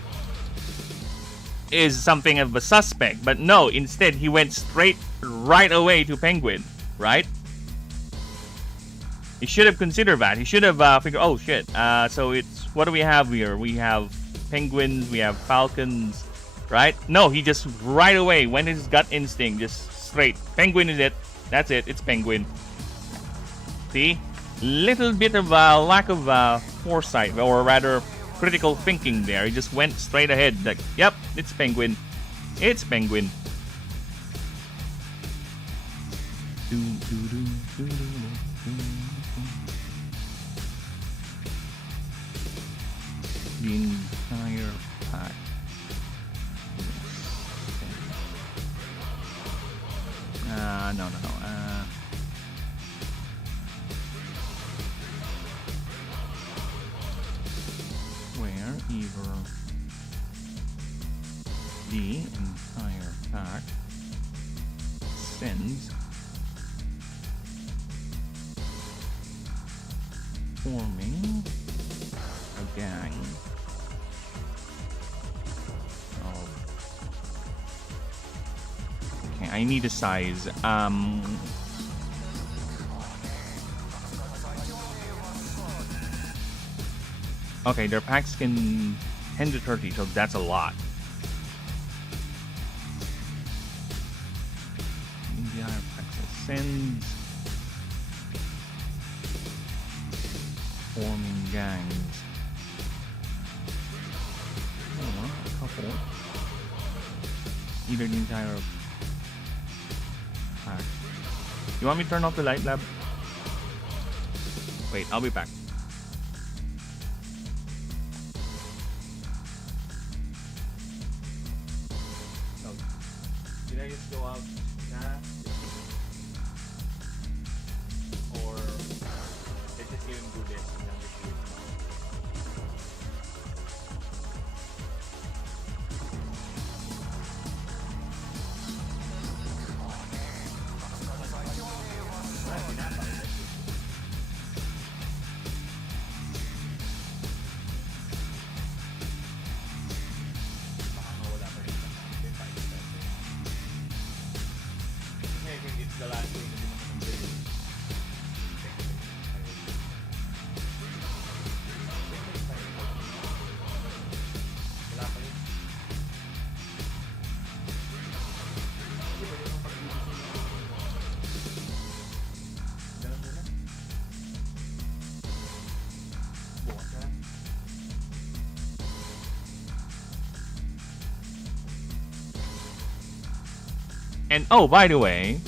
is something of a suspect, but no. Instead, he went straight right away to Penguin. Right? He should have considered that. He should have figured, oh shit. So it's, what do we have here? We have penguins, we have falcons, right? No, he just right away went his gut instinct, just straight. Penguin is it. That's it. It's Penguin. See? Little bit of lack of foresight, or rather critical thinking there. He just went straight ahead. Like, yep, it's Penguin. It's Penguin. The entire pack. No. Where either the entire pack sends forming a gang of... Okay, I need a size. Okay, their packs can 10 to 30, so that's a lot. India packs sends forming gangs. Or a couple. Either the entire pack. You want me to turn off the light, lab? Wait, I'll be back. Did I just go out? Nah. Or let's just give him do this and then just do it tomorrow. And oh, by the way,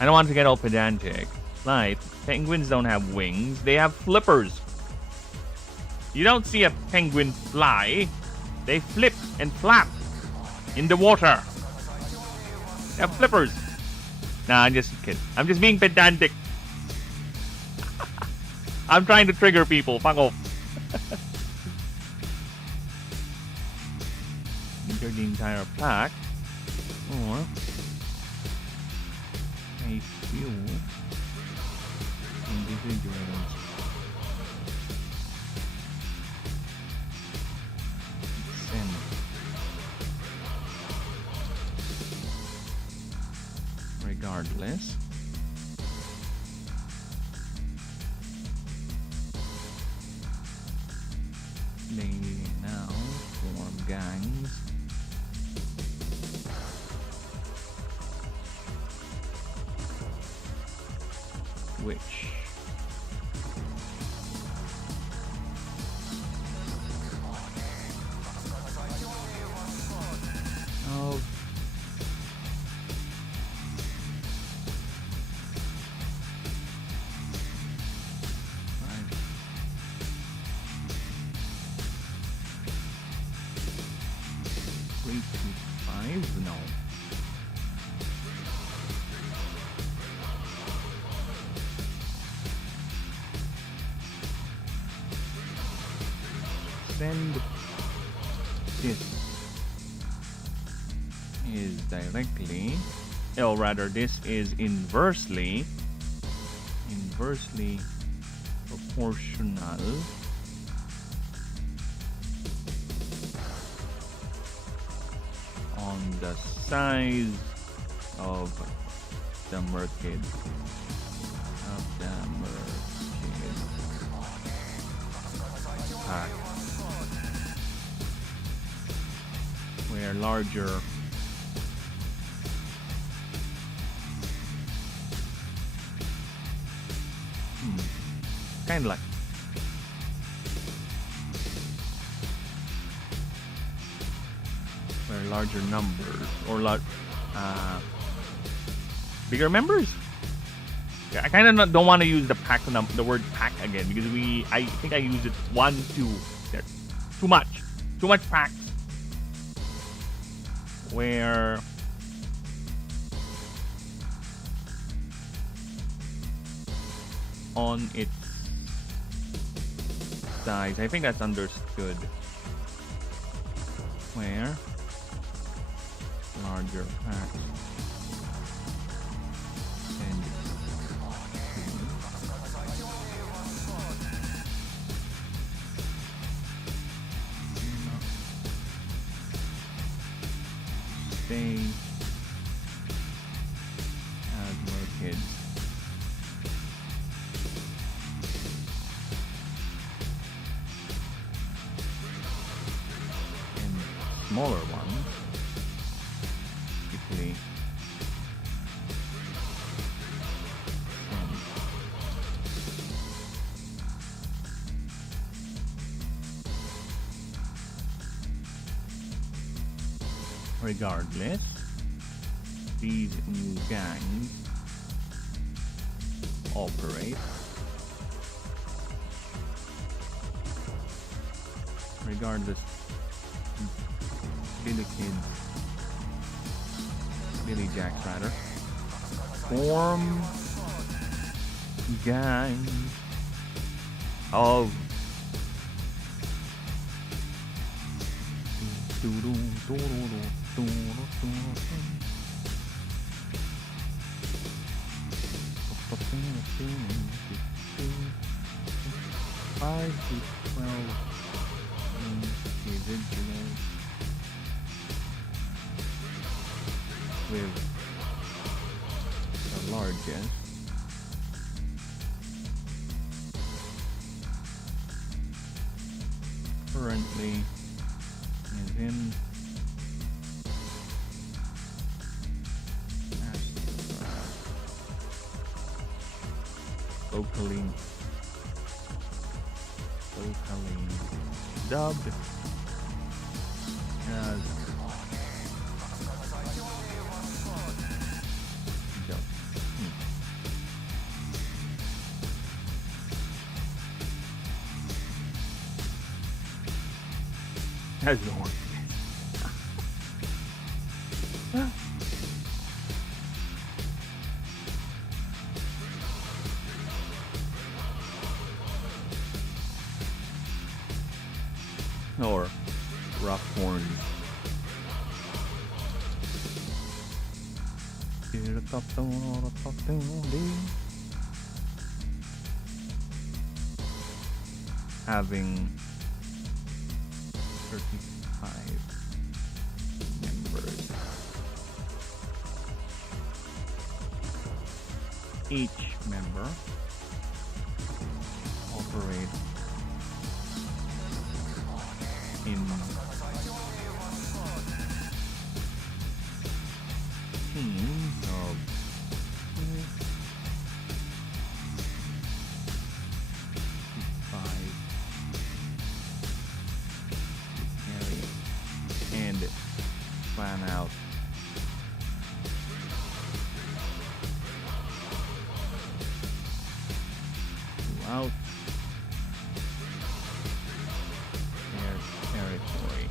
I don't want to get all pedantic. Like, penguins don't have wings, they have flippers. You don't see a penguin fly. They flip and flap in the water. They have flippers. Nah, I'm just kidding. I'm just being pedantic. I'm trying to trigger people. Fuck off. Enter the entire pack. Or a few individuals. Send. Regardless. They now form gangs. Which of right. 3 to 5? No. Send this is directly, or rather this is inversely proportional on the size of the merkid pack. Where larger kind of like where larger numbers or bigger members. I kind of don't want to use the pack the word pack again because I think I used it 1, 2. There, too much packs. Where on its size, I think that's understood. Where larger packs and stay as more kids. And smaller ones, typically regardless, these new gangs operate regardless. Billy Jacks rather, form gangs of five to 12 individuals with the largest currently is in locally dubbed as has no horn. Or rough horns. Having 35 members. Each member operates in teams of 5 and plan out throughout their territory.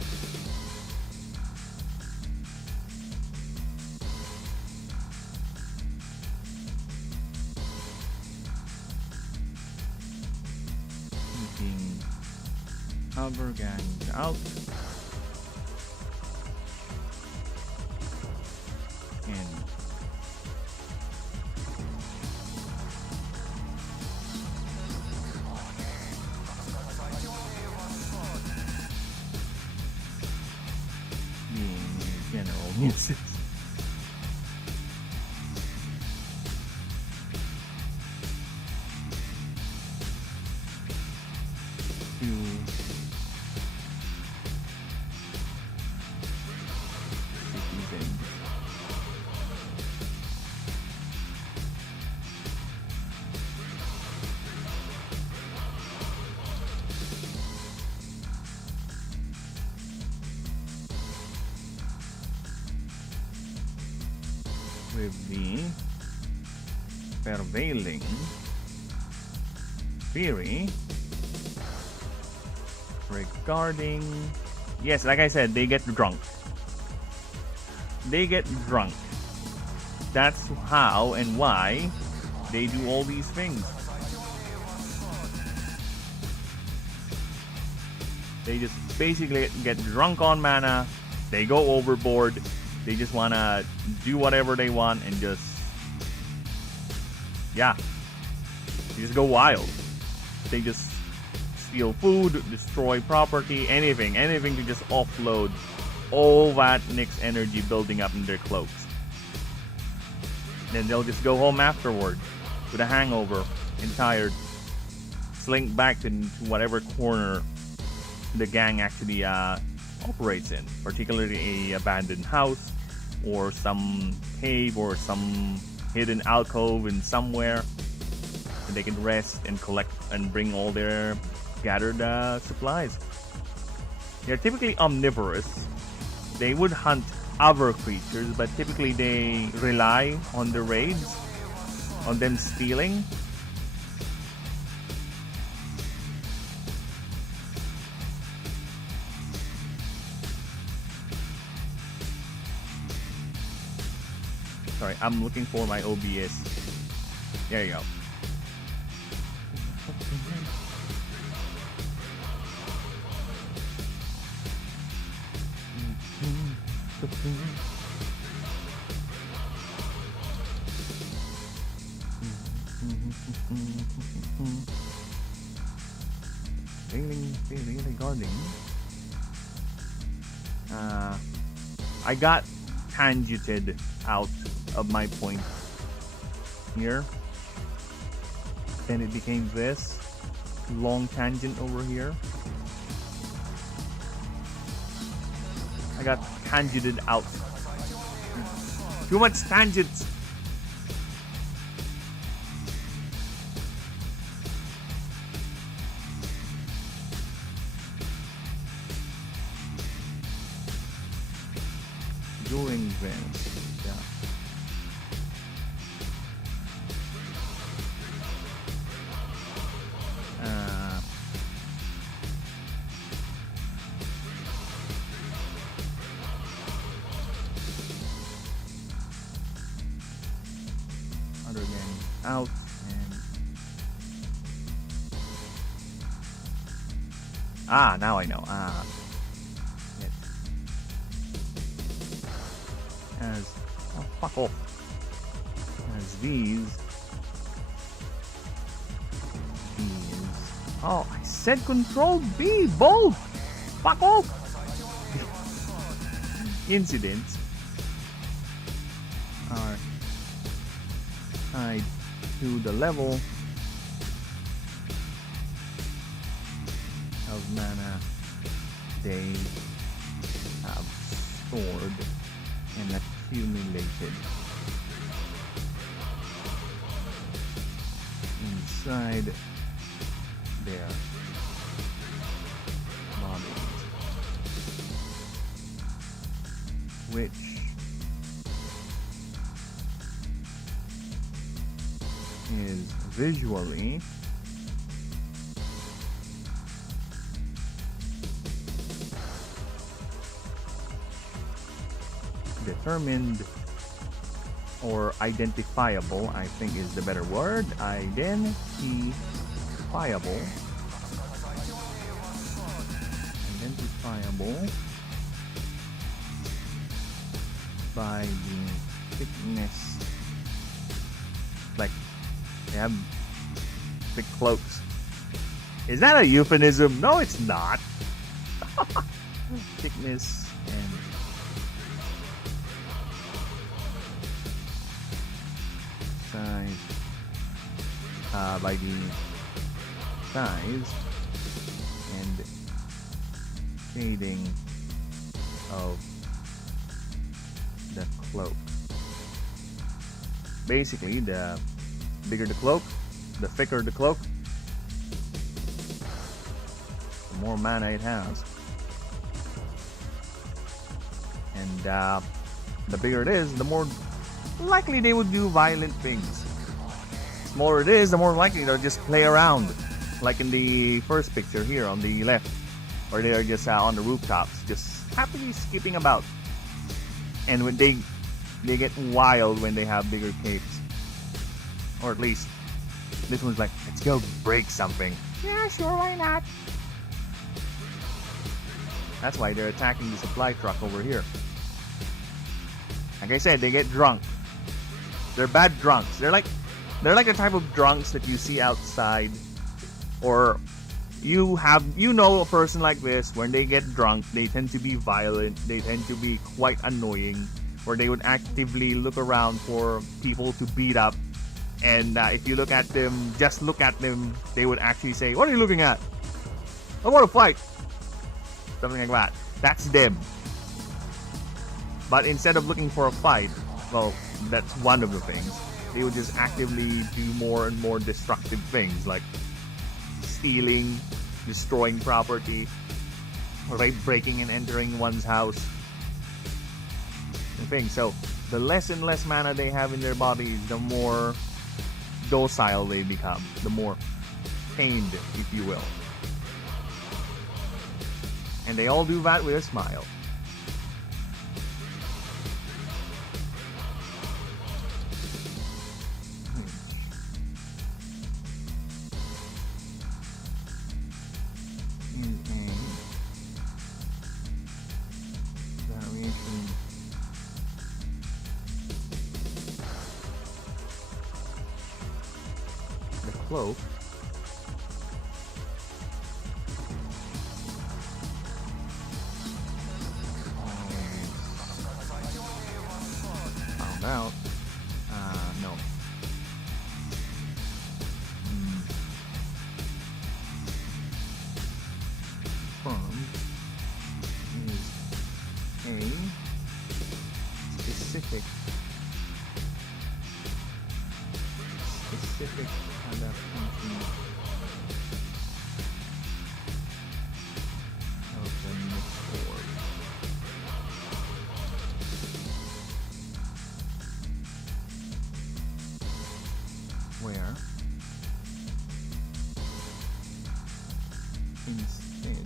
Keeping other gangs out and being a general nuisance. To citizens. With the prevailing theory regarding, yes, like I said, they get drunk. They get drunk. That's how and why they do all these things. They just basically get drunk on mana. They go overboard. They just wanna do whatever they want and just, yeah, they just go wild. They just steal food, destroy property, anything to just offload all that Nyx energy building up in their cloaks. Then they'll just go home afterward with a hangover and tired, slink back to whatever corner the gang actually operates in, particularly a abandoned house or some cave or some hidden alcove in somewhere, and they can rest and collect and bring all their gathered supplies. They're typically omnivorous. They would hunt other creatures, but typically they rely on the raids, on them stealing. Sorry, I'm looking for my OBS. There you go. Regarding I got tangented out of my point here. Then it became this long tangent over here. I got tangented out. Too much tangents. During this, yeah. out and now I know. It as fuck off. As these. Oh, I said Control B, both. Fuck off. Incidents are tied to the level of mana they have stored and accumulated inside their bodies, which is visually determined or identifiable, I think is the better word. Identifiable by the thickness. Like they have thick cloaks. Is that a euphemism? No, it's not. Thickness and size by the size and shading of the cloak. Basically, the bigger the cloak, the thicker the cloak, the more mana it has. And the bigger it is, the more likely they would do violent things. The smaller it is, the more likely they'll just play around. Like in the first picture here on the left, where they are just on the rooftops, just happily skipping about. And when they get wild when they have bigger capes. Or at least, this one's like, let's go break something. Yeah, sure, why not? That's why they're attacking the supply truck over here. Like I said, they get drunk. They're bad drunks. They're like the type of drunks that you see outside, or you know a person like this. When they get drunk, they tend to be violent. They tend to be quite annoying, or they would actively look around for people to beat up. And if you look at them, just look at them, they would actually say, "What are you looking at? I want to fight." Something like that. That's them. But instead of looking for a fight, well, that's one of the things. They would just actively do more and more destructive things, like stealing, destroying property, or like breaking and entering one's house. And things. So the less and less mana they have in their bodies, the more docile they become, the more tamed, if you will. And they all do that with a smile. The cloak found out. No. Confirmed is a specific adaptation of the mixed orb. Where instead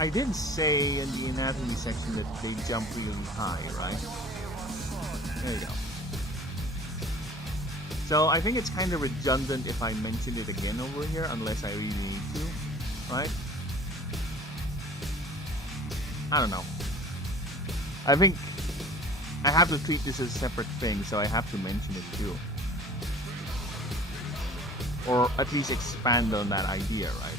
I did say in the anatomy section that they jump really high, right? There you go. So I think it's kind of redundant if I mention it again over here, unless I really need to, right? I don't know. I think I have to treat this as a separate thing, so I have to mention it too. Or at least expand on that idea, right?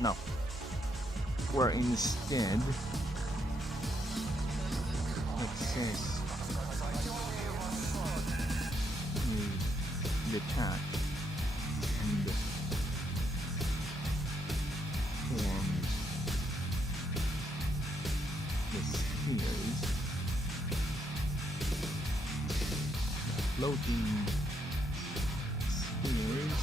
No. Where instead, it says detach and form the spheres, the floating spheres.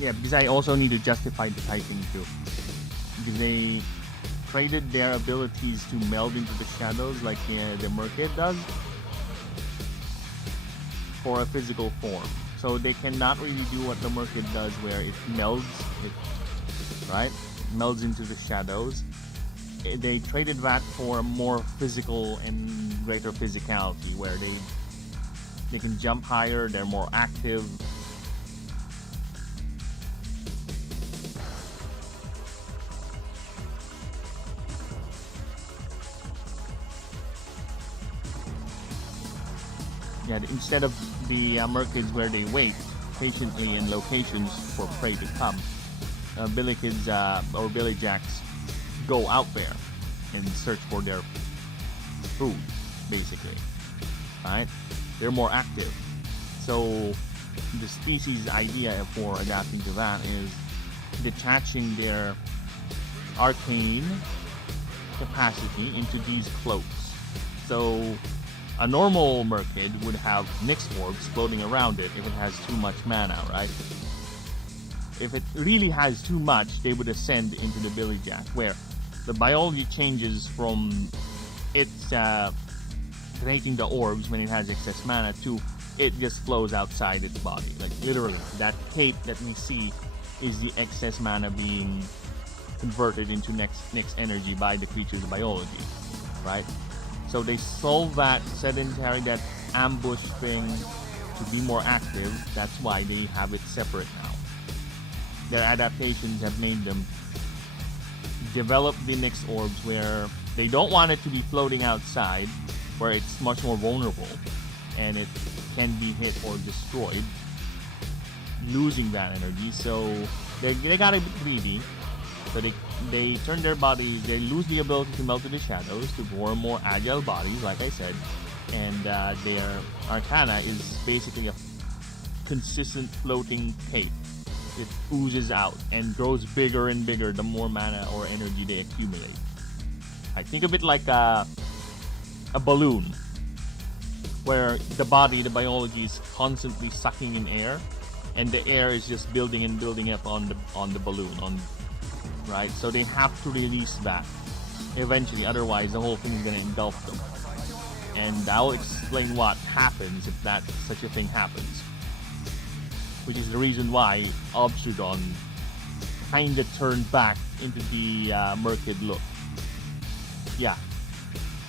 Yeah, because I also need to justify the typing too. Because they traded their abilities to meld into the shadows like the Merkid does for a physical form. So they cannot really do what the Merkid does where it melds, right? It melds into the shadows. They traded that for a more physical and greater physicality where they can jump higher, they're more active. Yeah, instead of the Merkids where they wait patiently in locations for prey to come, Billy Kids or Billy Jacks go out there and search for their food, basically. Right? They're more active. So the species idea for adapting to that is detaching their arcane capacity into these cloaks. So a normal Merkid would have Nyx orbs floating around it if it has too much mana, right? If it really has too much, they would ascend into the Billy Jack, where the biology changes from it's creating the orbs when it has excess mana to it just flows outside its body. Like literally, that cape that we see is the excess mana being converted into Nyx energy by the creature's biology, right? So they solve that sedentary, that ambush thing to be more active. That's why they have it separate now. Their adaptations have made them develop the Nyx orbs where they don't want it to be floating outside, where it's much more vulnerable and it can be hit or destroyed, losing that energy. So they got a bit greedy. So they turn their bodies, they lose the ability to melt to the shadows to form more agile bodies, like I said. And their Arcana is basically a consistent floating cape. It oozes out and grows bigger and bigger the more mana or energy they accumulate. I think of it like a balloon, where the body, the biology is constantly sucking in air, and the air is just building and building up on the balloon, right? So they have to release that eventually, otherwise the whole thing is going to engulf them. And I'll explain what happens if that such a thing happens, which is the reason why Obsudon kind of turned back into the Merkid look. Yeah.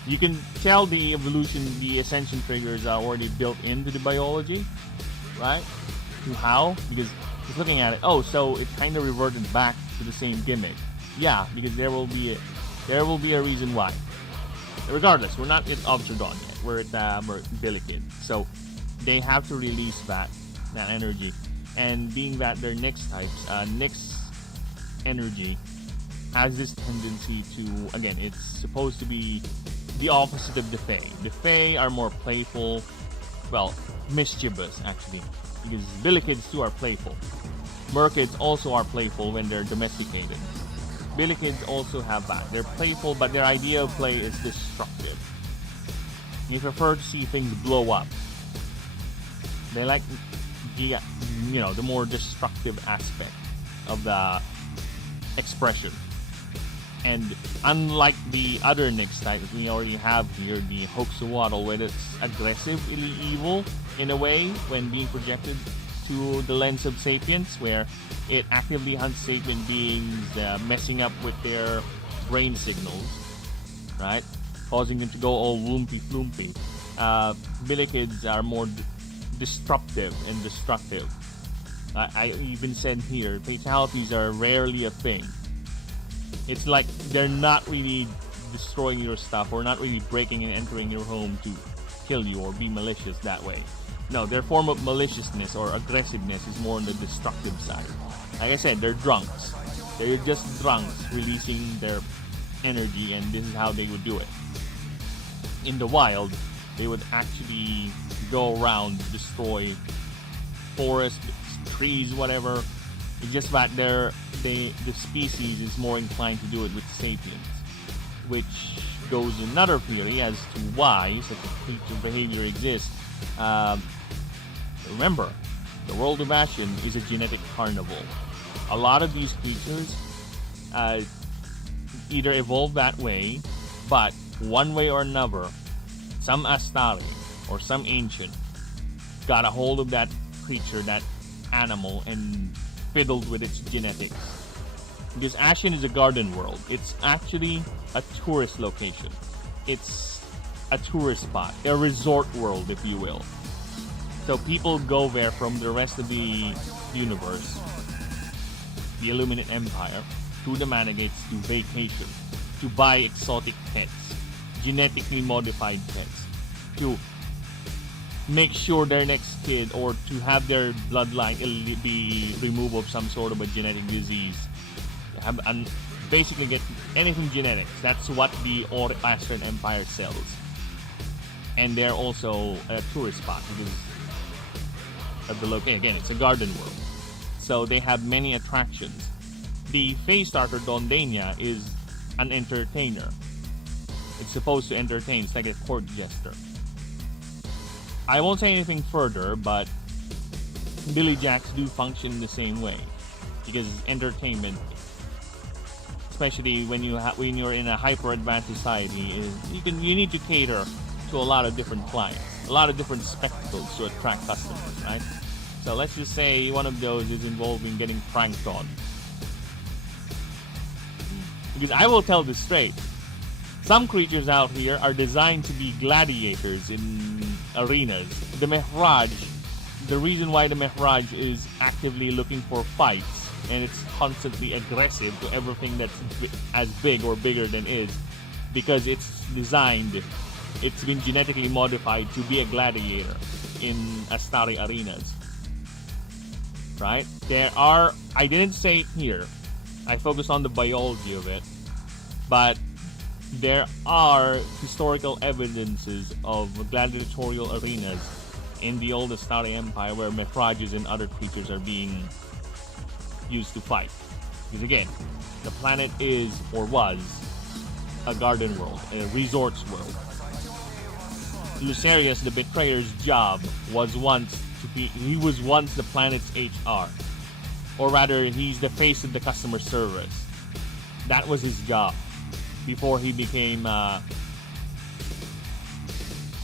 You can tell the evolution, the ascension triggers are already built into the biology, right? To how? Because just looking at it, oh, so it kind of reverted back to the same gimmick. Yeah, because there will be a reason why. Regardless, we're not at Obserdawn yet. We're at Billikid. So they have to release that energy. And being that they're Nyx types, Nyx energy has this tendency to, again, it's supposed to be the opposite of the Fae. The Fae are more playful, well, mischievous actually, because Billikids too are playful. Merkids also are playful when they're domesticated. Billikids also have that. They're playful, but their idea of play is destructive. They prefer to see things blow up. They like the, the more destructive aspect of the expression. And unlike the other Nyx type that we already have here, the Hoaxawaddle, where it's aggressively evil in a way when being projected to the lens of sapience, where it actively hunts sapient beings, messing up with their brain signals, right? Causing them to go all woompy-floopy. Billikids are more disruptive and destructive. I even said here, fatalities are rarely a thing. It's like they're not really destroying your stuff or not really breaking and entering your home to kill you or be malicious that way. No, their form of maliciousness or aggressiveness is more on the destructive side. Like I said, they're drunks. They're just drunks releasing their energy, and this is how they would do it. In the wild, they would actually go around, destroy forests, trees, whatever. It's just that the species is more inclined to do it with sapiens, which goes another theory as to why such a creature behavior exists. Remember, the world of Ashen is a genetic carnival. A lot of these creatures either evolved that way, but one way or another, some Astari or some ancient got a hold of that creature, that animal, and fiddled with its genetics. Because Ashen is a garden world. It's actually a tourist location. It's a tourist spot, a resort world, if you will. So people go there from the rest of the universe, the Illuminate Empire, to the Managates to vacation, to buy exotic pets, genetically modified pets, to make sure their next kid or to have their bloodline be removed of some sort of a genetic disease, and basically get anything genetics. That's what the Ashen Empire sells. And they're also a tourist spot because of the location. Again, it's a garden world, so they have many attractions. The face starter Dondania is an entertainer. It's supposed to entertain. It's like a court jester. I won't say anything further, but Billy Jacks do function the same way because entertainment, especially when you're in a hyper advanced society, you need to cater to a lot of different clients, a lot of different spectacles to attract customers, right? So let's just say one of those is involving getting pranked on. Because I will tell this straight. Some creatures out here are designed to be gladiators in arenas. The Mehraj, the reason why the Mehraj is actively looking for fights and it's constantly aggressive to everything that's as big or bigger than is, because it's designed, it's been genetically modified to be a gladiator in Astari arenas. Right? I didn't say it here, I focused on the biology of it, but there are historical evidences of gladiatorial arenas in the old Astari Empire where Mephrages and other creatures are being used to fight. Because again, the planet is, or was, a garden world, a resorts world. Lucerius, the Betrayer's job was once the planet's HR. Or rather, he's the face of the customer service. That was his job before he became,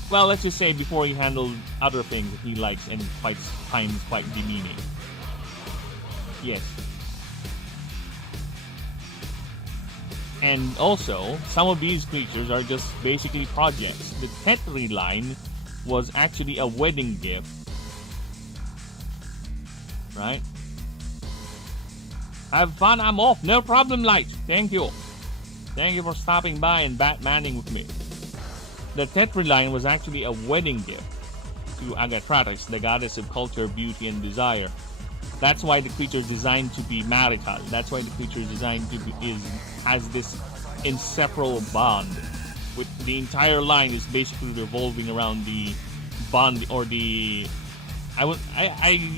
let's just say before he handled other things that he likes and finds quite demeaning. Yes. And also, some of these creatures are just basically projects. The Tetri line was actually a wedding gift. Right? Have fun, I'm off. No problem, Light. Thank you. Thank you for stopping by and Batmaning with me. The Tetri line was actually a wedding gift to Agatratrix, the goddess of culture, beauty, and desire. That's why the creature is designed to be marital. That's why the creature is designed to be has this inseparable bond. With the entire line is basically revolving around the bond or the I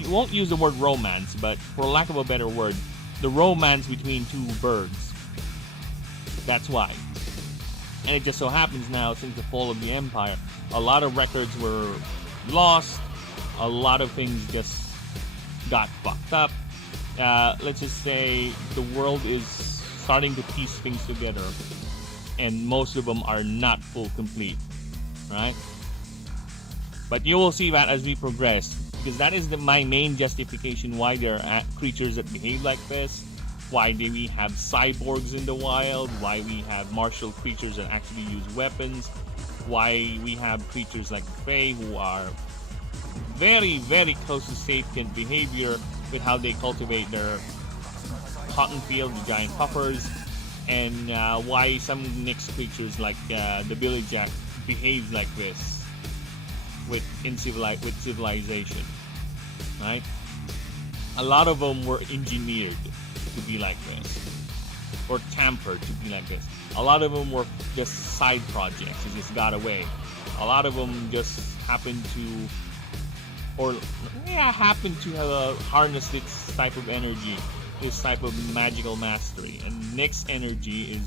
won't use the word romance, but for lack of a better word, the romance between two birds. That's why. And it just so happens now, since the fall of the Empire, a lot of records were lost. A lot of things just got fucked up. Let's just say the world is starting to piece things together, and most of them are not full complete, right? But you will see that as we progress, because that is my main justification why there are creatures that behave like this, why do we have cyborgs in the wild, why we have martial creatures that actually use weapons, why we have creatures like the Fae who are very, very close to sapient behavior with how they cultivate their cotton field, the giant puffers, and why some Nyx creatures like the Billy Jack behave like this with civilization, right? A lot of them were engineered to be like this, or tampered to be like this. A lot of them were just side projects. It just got away. A lot of them just happened to harness this type of energy, this type of magical mastery. And Nyx energy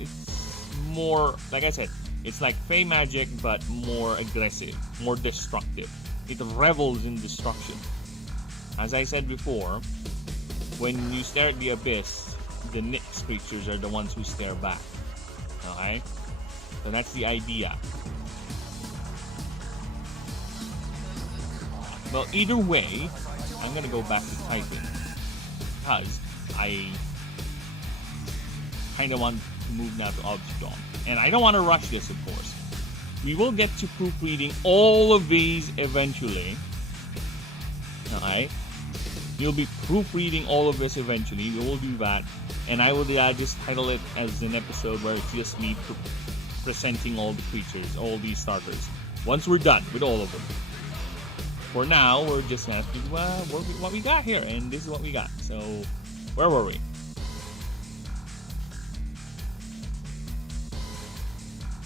it's more, like I said, it's like Fey magic, but more aggressive, more destructive. It revels in destruction. As I said before, when you stare at the abyss, the Nyx creatures are the ones who stare back. Okay? So that's the idea. Well, either way, I'm gonna go back to typing, because I kind of want to move now to Obstron. And I don't want to rush this, of course. We will get to proofreading all of these eventually. Alright? You'll be proofreading all of this eventually. We will do that. And I will just title it as an episode where it's just me presenting all the creatures, all these starters. Once we're done with all of them. For now, we're just asking what we got here. And this is what we got. So, where were we?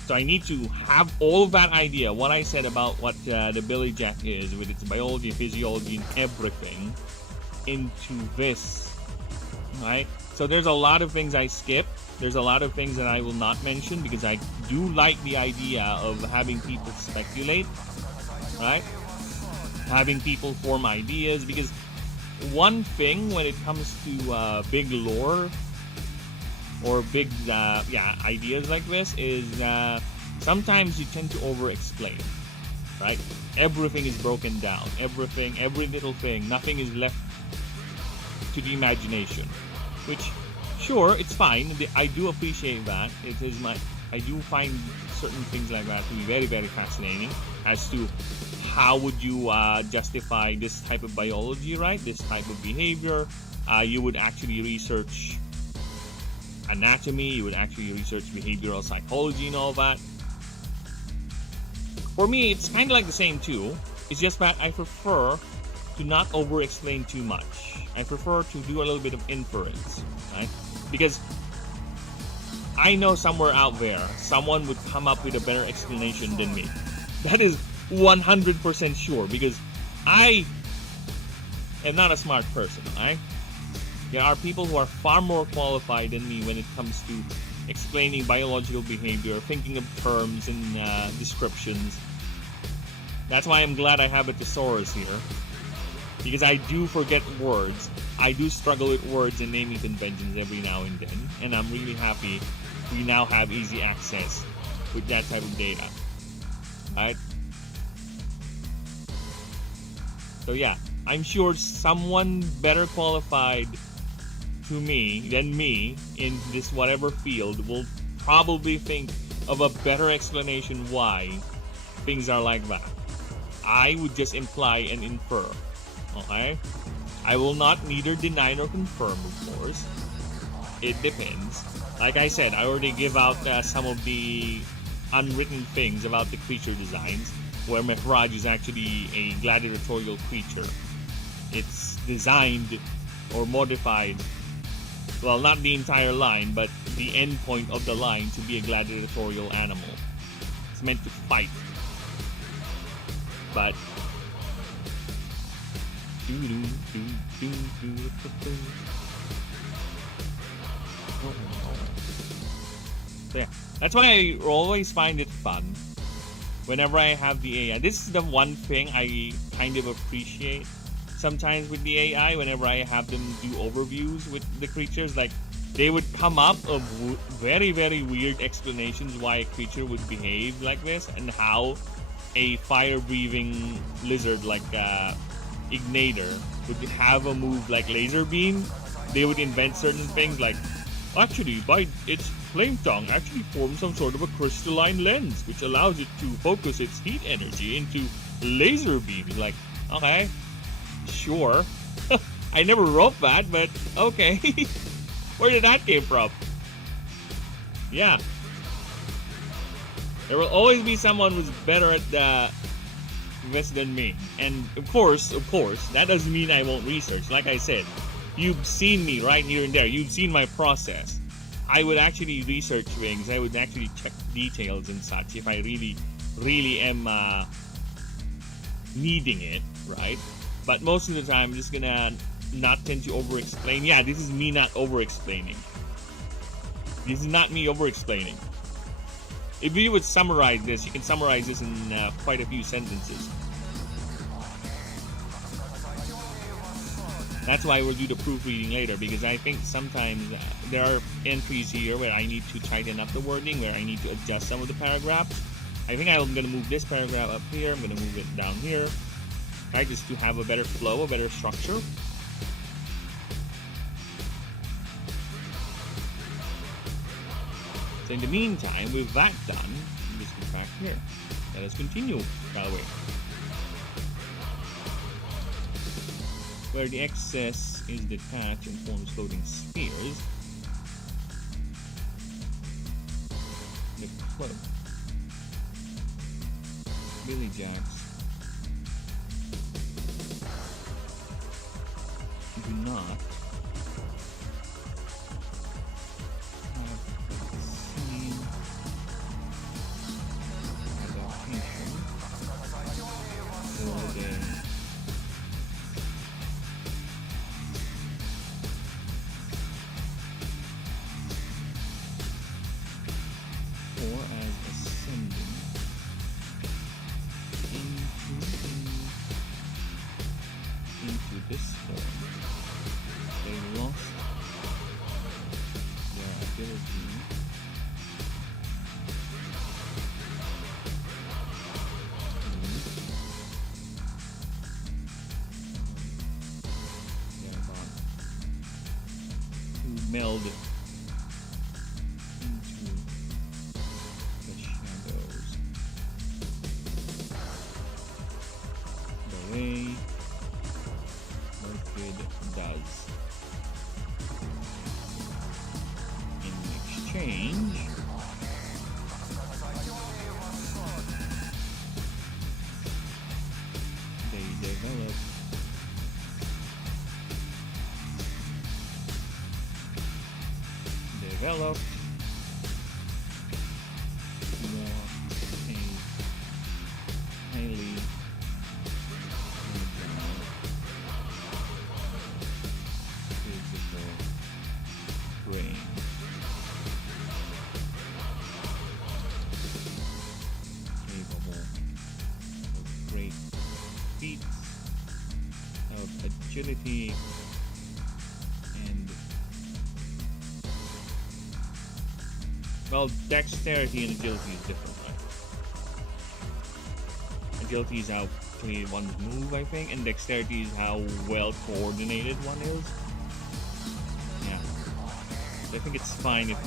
So I need to have all of that idea, what I said about what the Billy Jack is, with its biology, physiology, and everything, into this, right? So there's a lot of things I skip. There's a lot of things that I will not mention, because I do like the idea of having people speculate, right? Having people form ideas, because one thing when it comes to big lore, or big ideas like this, is sometimes you tend to over-explain, right? Everything is broken down. Everything, every little thing, nothing is left to the imagination. Which, sure, it's fine. I do appreciate that. I do find certain things like that to be very, very fascinating, as to how would you justify this type of biology, right? This type of behavior. You would actually research anatomy, you would actually research behavioral psychology and all that. For me, it's kind of like the same too. It's just that I prefer to not over-explain too much. I prefer to do a little bit of inference, right? Because I know somewhere out there, someone would come up with a better explanation than me. That is 100% sure, because I am not a smart person, right? There are people who are far more qualified than me when it comes to explaining biological behavior, thinking of terms and descriptions. That's why I'm glad I have a thesaurus here, because I do forget words. I do struggle with words and naming conventions every now and then, and I'm really happy we now have easy access with that type of data. Right? So yeah, I'm sure someone better qualified to me than me in this whatever field will probably think of a better explanation why things are like that. I would just imply and infer. Okay? I will not neither deny nor confirm, of course. It depends. Like I said, I already give out some of the unwritten things about the creature designs, where Mehraj is actually a gladiatorial creature. It's designed or modified, well, not the entire line, but the end point of the line to be a gladiatorial animal. It's meant to fight. But yeah, that's why I always find it fun whenever I have the AI. This is the one thing I kind of appreciate sometimes with the AI. Whenever I have them do overviews with the creatures, like they would come up of very, very weird explanations why a creature would behave like this, and how a fire-breathing lizard like Ignator would have a move like Laser Beam. They would invent certain things like, actually, by its flame tongue actually forms some sort of a crystalline lens, which allows it to focus its heat energy into laser beams. Like, okay, sure. I never wrote that, but okay. Where did that came from? Yeah. There will always be someone who's better at this than me. And of course, that doesn't mean I won't research. Like I said, you've seen me right here and there. You've seen my process. I would actually research things. I would actually check details and such if I really, really am needing it, right? But most of the time, I'm just gonna not tend to over-explain. Yeah, this is me not over-explaining. This is not me over-explaining. If you would summarize this, you can summarize this in quite a few sentences. That's why we'll do the proofreading later, because I think sometimes there are entries here where I need to tighten up the wording, where I need to adjust some of the paragraphs. I think I'm going to move this paragraph up here, I'm going to move it down here, right, just to have a better flow, a better structure. So in the meantime, with that done, I'm just go back here. Let us continue, shall we? Where the excess is detached and forms floating spheres, the cloak, Billy Jacks, do not have the same adaptation for the this form. They lost their ability to meld into the shadows. The way does. In exchange, they developed more a highly brain. Capable of great feats of agility and, well, dexterity and agility is different, right? Agility is how quickly one move, I think, and dexterity is how well coordinated one is. Yeah. So I think it's fine if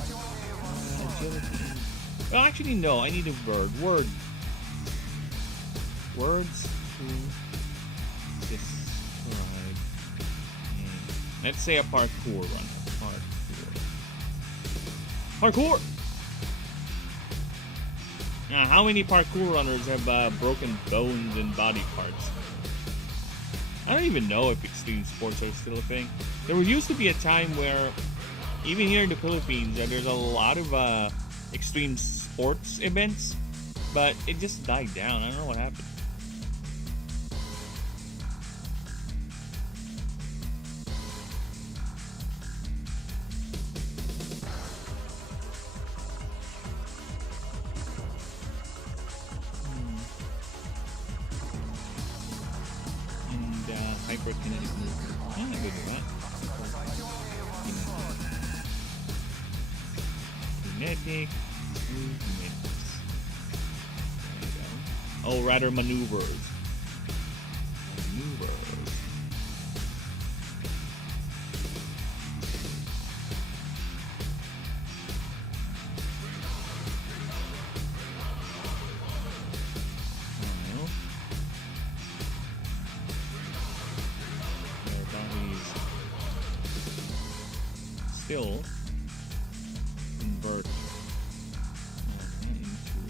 agility. Well, actually, no. I need a word. Words to describe. Let's say a parkour runner. Parkour. Now, how many parkour runners have broken bones and body parts? I don't even know if extreme sports are still a thing. There used to be a time where, even here in the Philippines, there's a lot of extreme sports events, but it just died down. I don't know what happened. Hyperkinetic movement. Yeah, I'm good with that. Kinetic movements. There we go. Oh, rather maneuvers. Still convert into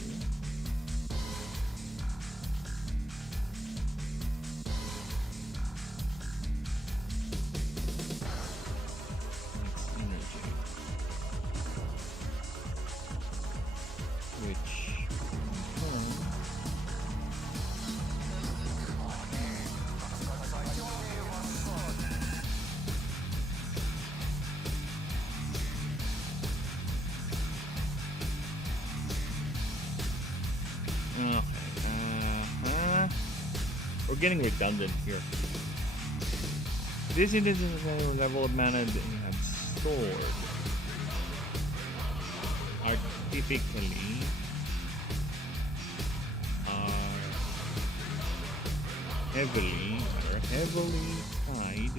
next energy, which in turn we're getting redundant here. This is the level of mana that you have stored are typically heavily tied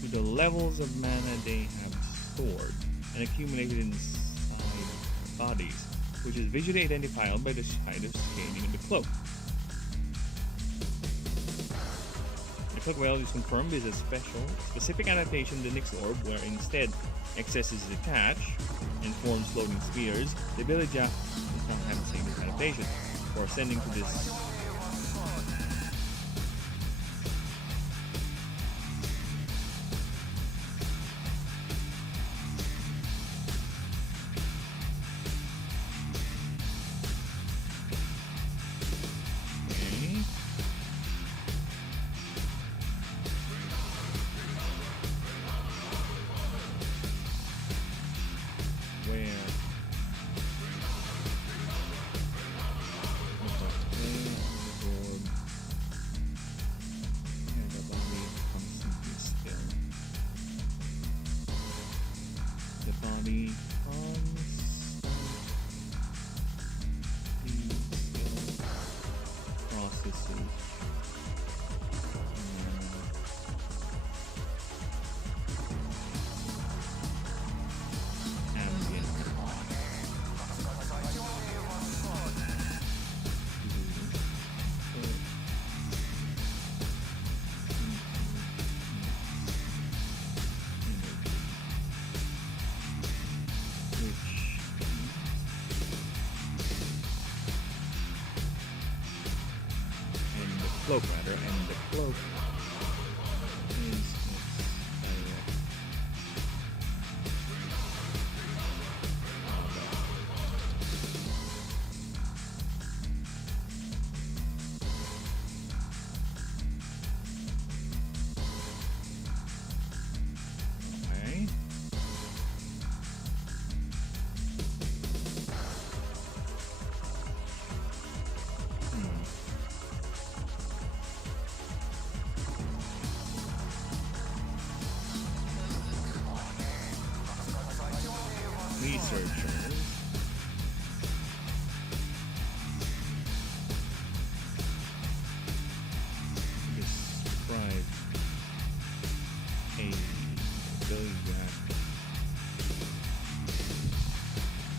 to the levels of mana they have stored and accumulated inside their bodies, which is visually identifiable by the side of scaling in the cloak. The cloak well is confirmed is a specific adaptation to Nyx's orb, where instead excess is detached and forms floating spheres. The ability does not have the same adaptation for ascending to this. Cloak rather, and the cloak is its okay. Researchers describe a ability that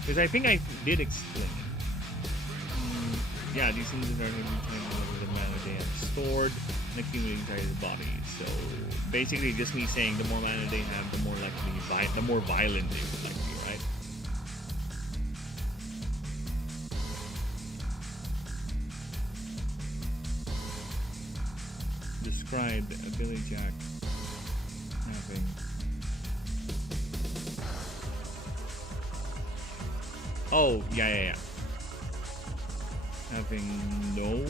Because I think I did explain. Yeah, these things are every time the mana they have stored and accumulating inside the body. So basically, just me saying the more mana they have, the more likely, the more violent they would likely, right? Describe a Billy Jack having. Oh, yeah. Having no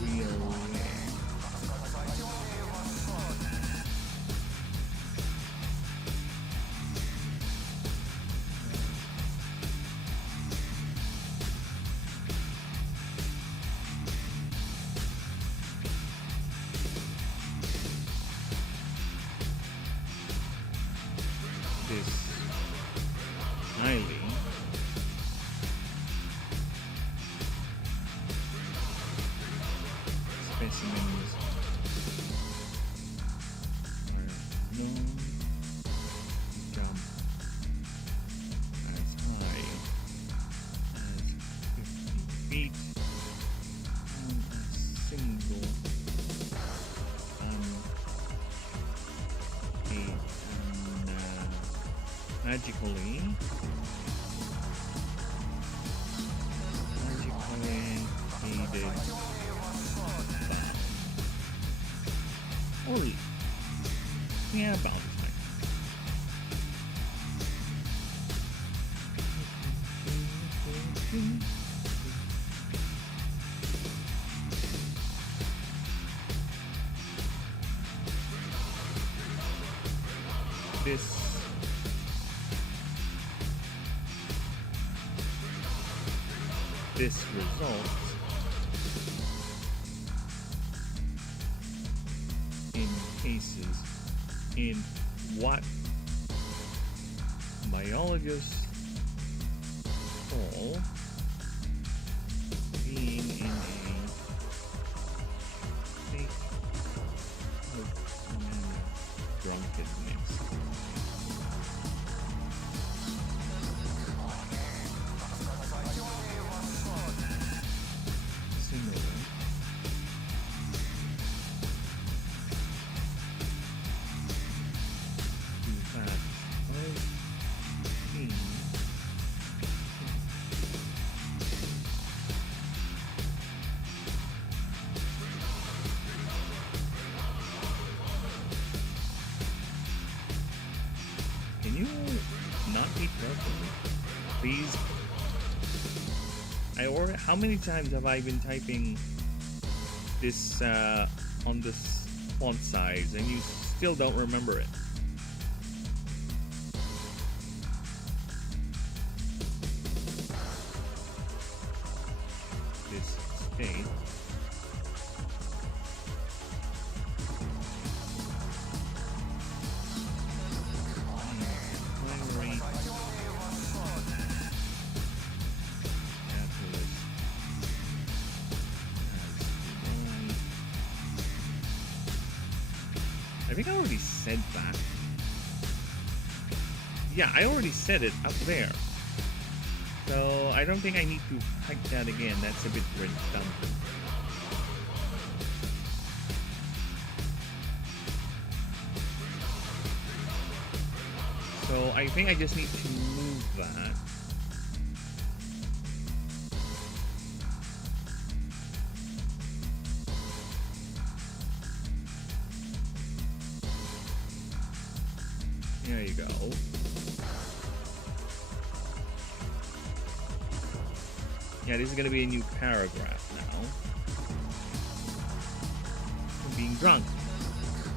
real this highly specimens are known to jump as high as 50 feet on a single magically aided bound. Or yeah, bound is fine. This results in cases in what biologists call being in a state of drunkenness. Can you not be careful, please? How many times have I been typing this on this font size and you still don't remember it? This state. I think I already said that. Yeah, I already said it up there. So I don't think I need to type that again. That's a bit redundant. So I think I just need to move that. There you go. Yeah, this is going to be a new paragraph now. Being drunk.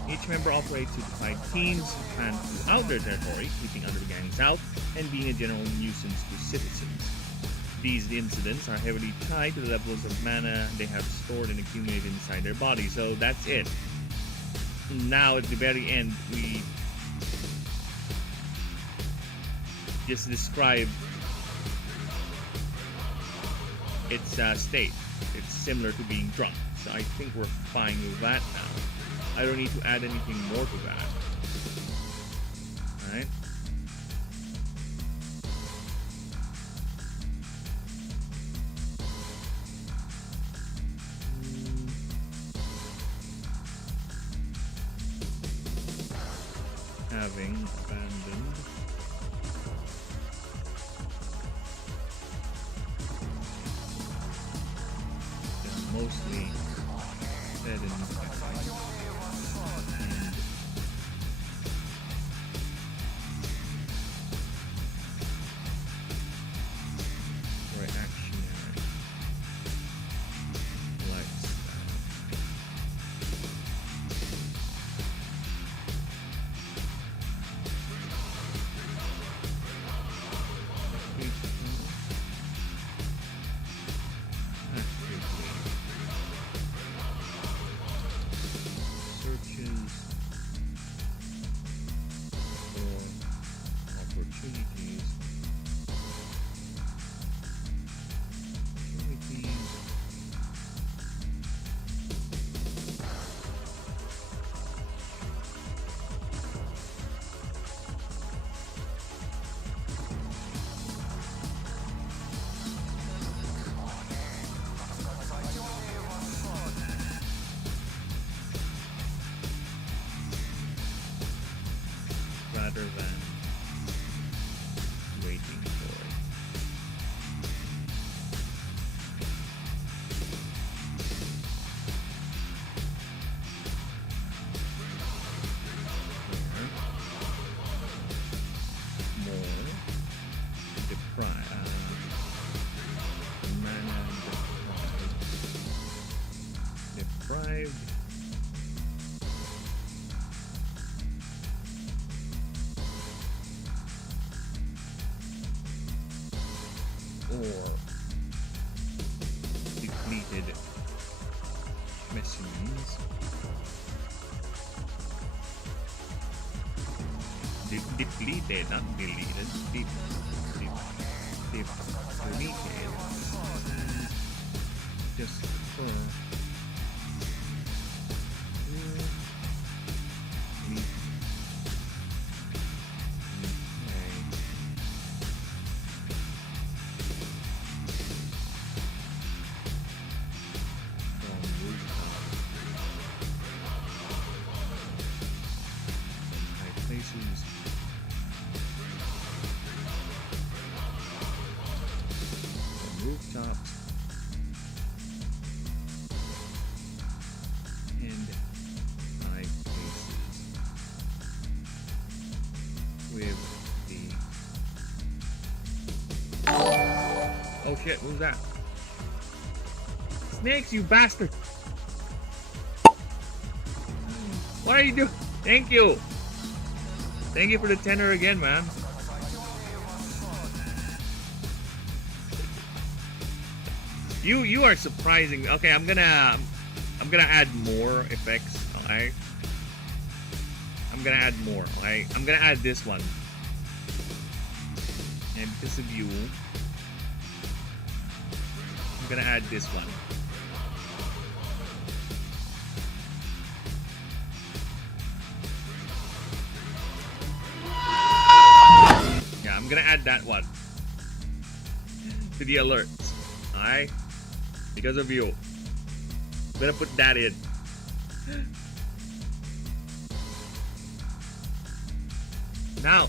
Each member operates to divide teams who plan throughout their territory, keeping other gangs out, and being a general nuisance to citizens. These incidents are heavily tied to the levels of mana they have stored and accumulated inside their body. So that's it. Now at the very end, we just describe its state. It's similar to being drunk. So I think we're fine with that now. I don't need to add anything more to that. Alright? having abandoned they're mostly fed in and reactionary lifestyle. Searches for opportunities. Rather than waiting for it. More mana deprived. Or depleted specimens. Depleted, not deleted. Depleted. Just for rooftops and high places with the oh shit, what was that? Snakes, you bastard! What are you doing? Thank you! Thank you for the tenner again, man. You are surprising. Okay, I'm gonna add more effects. Alright, I'm gonna add more. Alright, I'm gonna add this one. And because of you, I'm gonna add this one. Yeah, I'm gonna add that one to the alerts. Alright? Because of you. I'm gonna put that in. Now,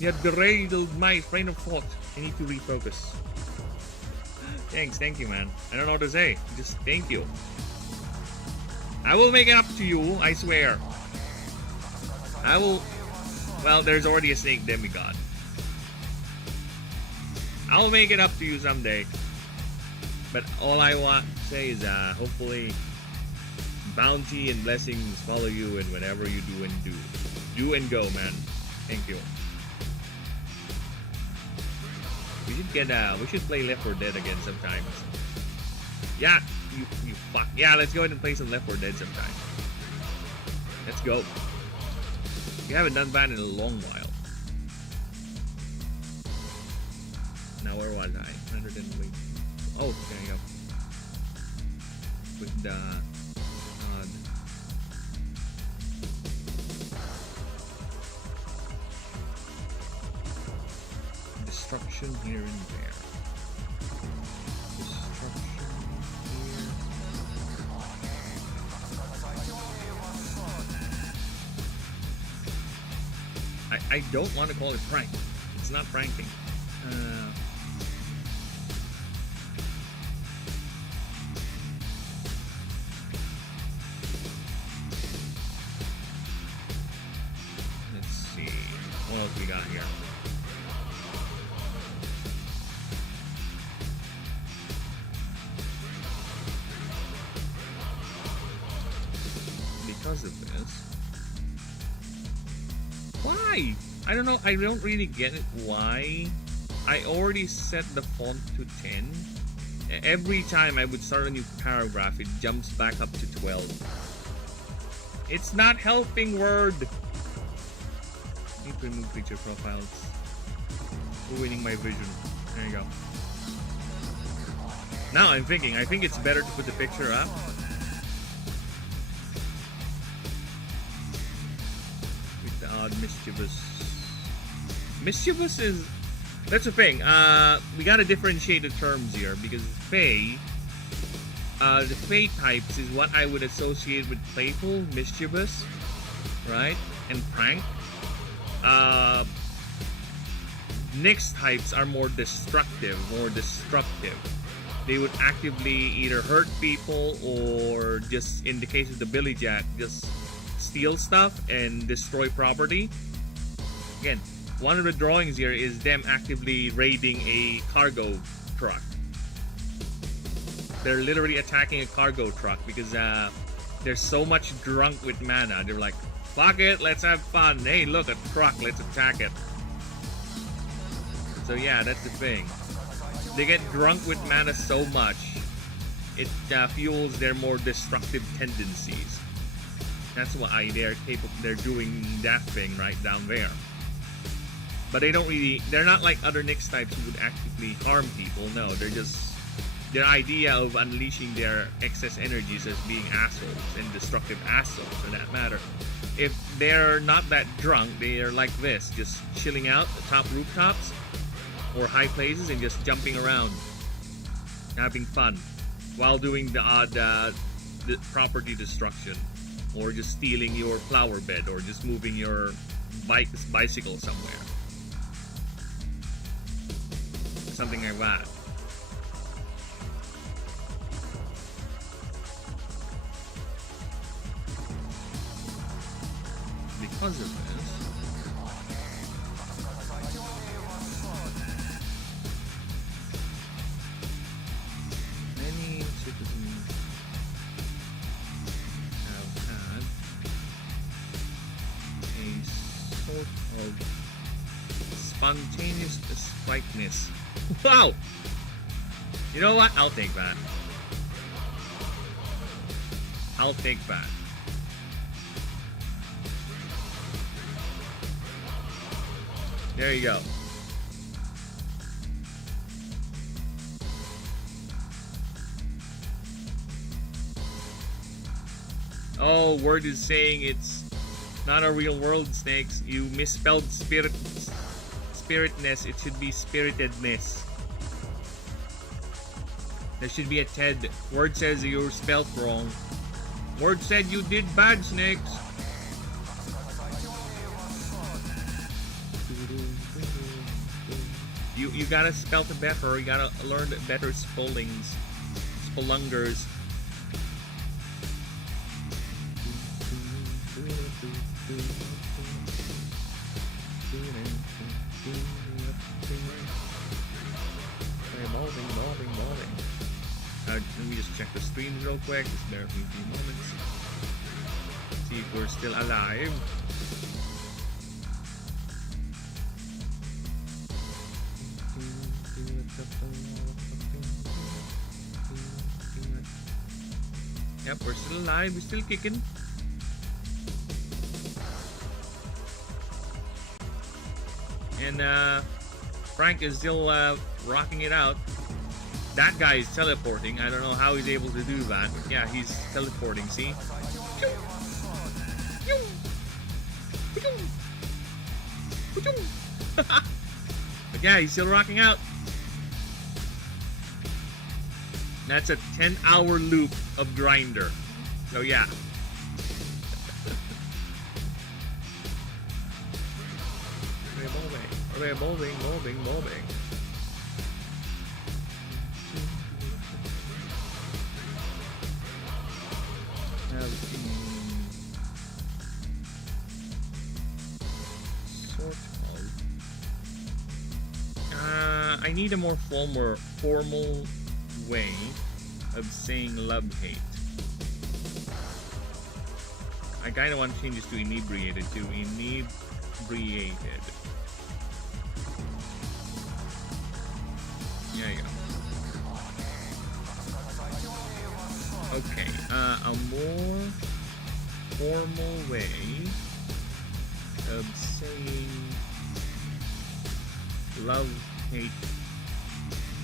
you have derailed my train of thought. I need to refocus. Thanks, thank you, man. I don't know what to say. Just thank you. I will make it up to you, I swear. I will... Well, there's already a snake demigod. I'll make it up to you someday. But all I want to say is hopefully bounty and blessings follow you in whatever you do and do. Do and go, man. Thank you. We should get we should play Left 4 Dead again sometimes. Yeah, you fuck. Yeah, let's go ahead and play some Left 4 Dead sometime. Let's go. We haven't done that in a long while. Now where was I? 100 and wait. Oh, there you go. With the destruction here and there. Destruction here. I don't want to call it prank. It's not pranking. Let's see. What else we got here? Because of this. Why? I don't know. I don't really get it. Why? I already set the font to 10. Every time I would start a new paragraph, it jumps back up to 12. It's not helping, Word. Need to remove picture profiles. Ruining my vision. There you go. Now I'm thinking. I think it's better to put the picture up. Mischievous is, that's the thing. We gotta differentiate the terms here because Fae, the Fae types is what I would associate with playful, mischievous, right, and prank. Nyx types are more destructive, more disruptive. They would actively either hurt people or just, in the case of the Billy Jack, just steal stuff and destroy property. Again, one of the drawings here is them actively raiding a cargo truck. They're literally attacking a cargo truck because they're so much drunk with mana. They're like, fuck it, let's have fun. Hey, look, a truck, let's attack it. So yeah, that's the thing. They get drunk with mana so much, it fuels their more destructive tendencies. That's why they're capable. They're doing that thing right down there. But they don't really. They're not like other Nyx types who would actively harm people. No, they're just their idea of unleashing their excess energies as being assholes and destructive assholes for that matter. If they're not that drunk, they are like this, just chilling out the top rooftops or high places and just jumping around, having fun while doing the odd the property destruction. Or just stealing your flower bed, or just moving your bicycle somewhere. Something like that. Because of this, many citizens sort of spontaneous spiteness. Wow! You know what? I'll take that. I'll take that. There you go. Oh, Word is saying it's not a real world, Snakes. You misspelled spiritness. It should be spiritedness. There should be a Ted. Word says you're spelled wrong. Word said you did bad, Snakes. You gotta spell it better. You gotta learn better spellings. Spelungers. Let me just check the streams real quick. Just bear with me a few moments. See if we're still alive. Yep, we're still alive. We're still kicking. And Frank is still rocking it out. That guy is teleporting. I don't know how he's able to do that. But yeah, he's teleporting, see? But yeah, he's still rocking out. That's a 10-hour loop of Grinder. So yeah. Revolving. Sort of. I need a more formal way of saying love-hate. I kind of want to change this to inebriated to inebriated. There you go. Okay, a more formal way of saying love-hate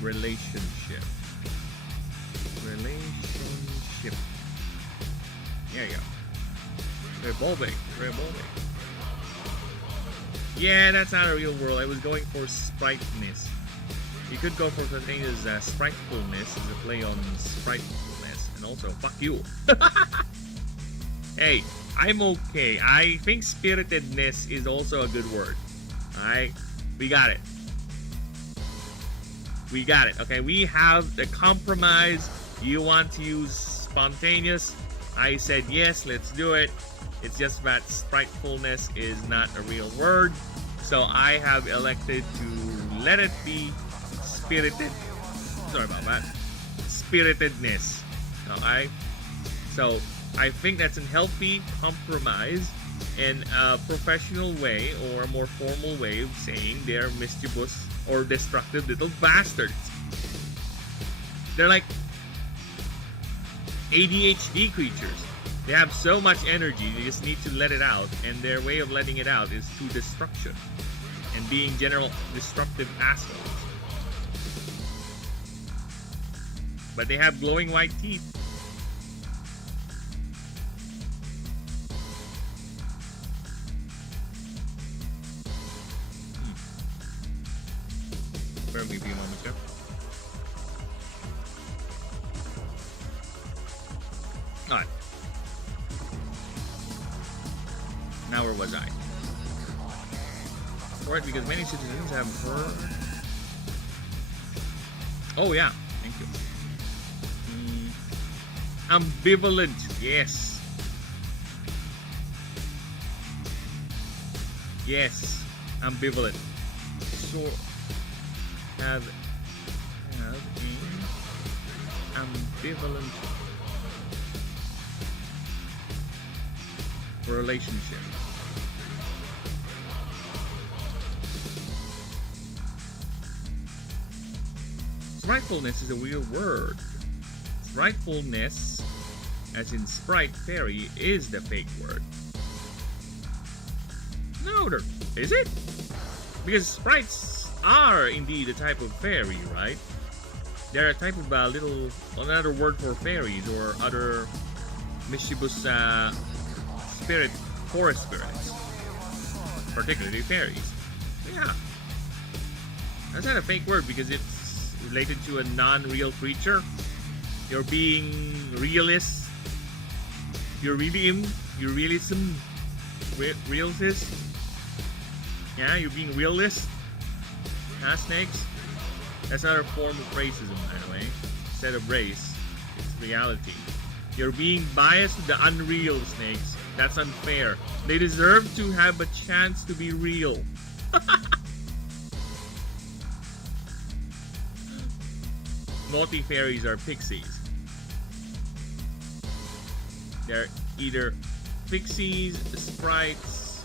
relationship. There you go. Revolving. Yeah, that's not a real world. I was going for spriteness. You could go for something as spritefulness as a play on spritefulness. And also, fuck you. Hey, I'm okay. I think spiritedness is also a good word. Alright? We got it. Okay, we have the compromise. You want to use spontaneous? I said yes, let's do it. It's just that spritefulness is not a real word. So I have elected to let it be spirited. Sorry about that. Spiritedness. Alright? So I think that's a healthy compromise and a professional way or a more formal way of saying they're mischievous or destructive little bastards. They're like ADHD creatures. They have so much energy, they just need to let it out, and their way of letting it out is through destruction and being general destructive assholes. But they have glowing white teeth. Bear with me a moment, yeah? Alright. Now where was I? Alright, because many citizens have heard... Oh yeah, thank you. Ambivalent, yes. Yes, ambivalent. So... have an ambivalent relationship. Spritefulness is a real word. Spritefulness, as in sprite fairy, is the fake word. No, is it? Because sprites are indeed a type of fairy, right? They're a type of another word for fairies or other mischievous forest spirits, particularly fairies. Yeah, that's not a fake word because it's related to a non-real creature. You're being realist. You're realism. Realist. Yeah, you're being realist. Snakes? That's not a form of racism, by the way. Instead of race, it's reality. You're being biased to the unreal, snakes. That's unfair. They deserve to have a chance to be real. Naughty fairies are pixies. They're either pixies, sprites,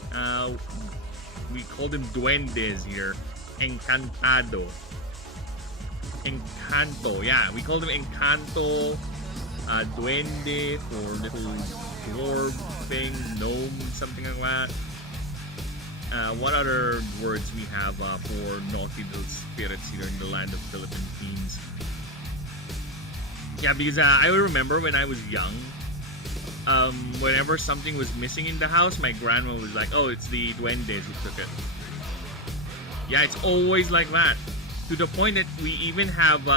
we call them duendes here. Encanto, yeah, we call them Encanto, duende for little dwarf thing, gnome, something like that. What other words we have for naughty little spirits here in the land of Philippines? Yeah, because I remember when I was young, whenever something was missing in the house, my grandma was like, oh, it's the duendes who took it. Yeah, it's always like that. To the point that we even have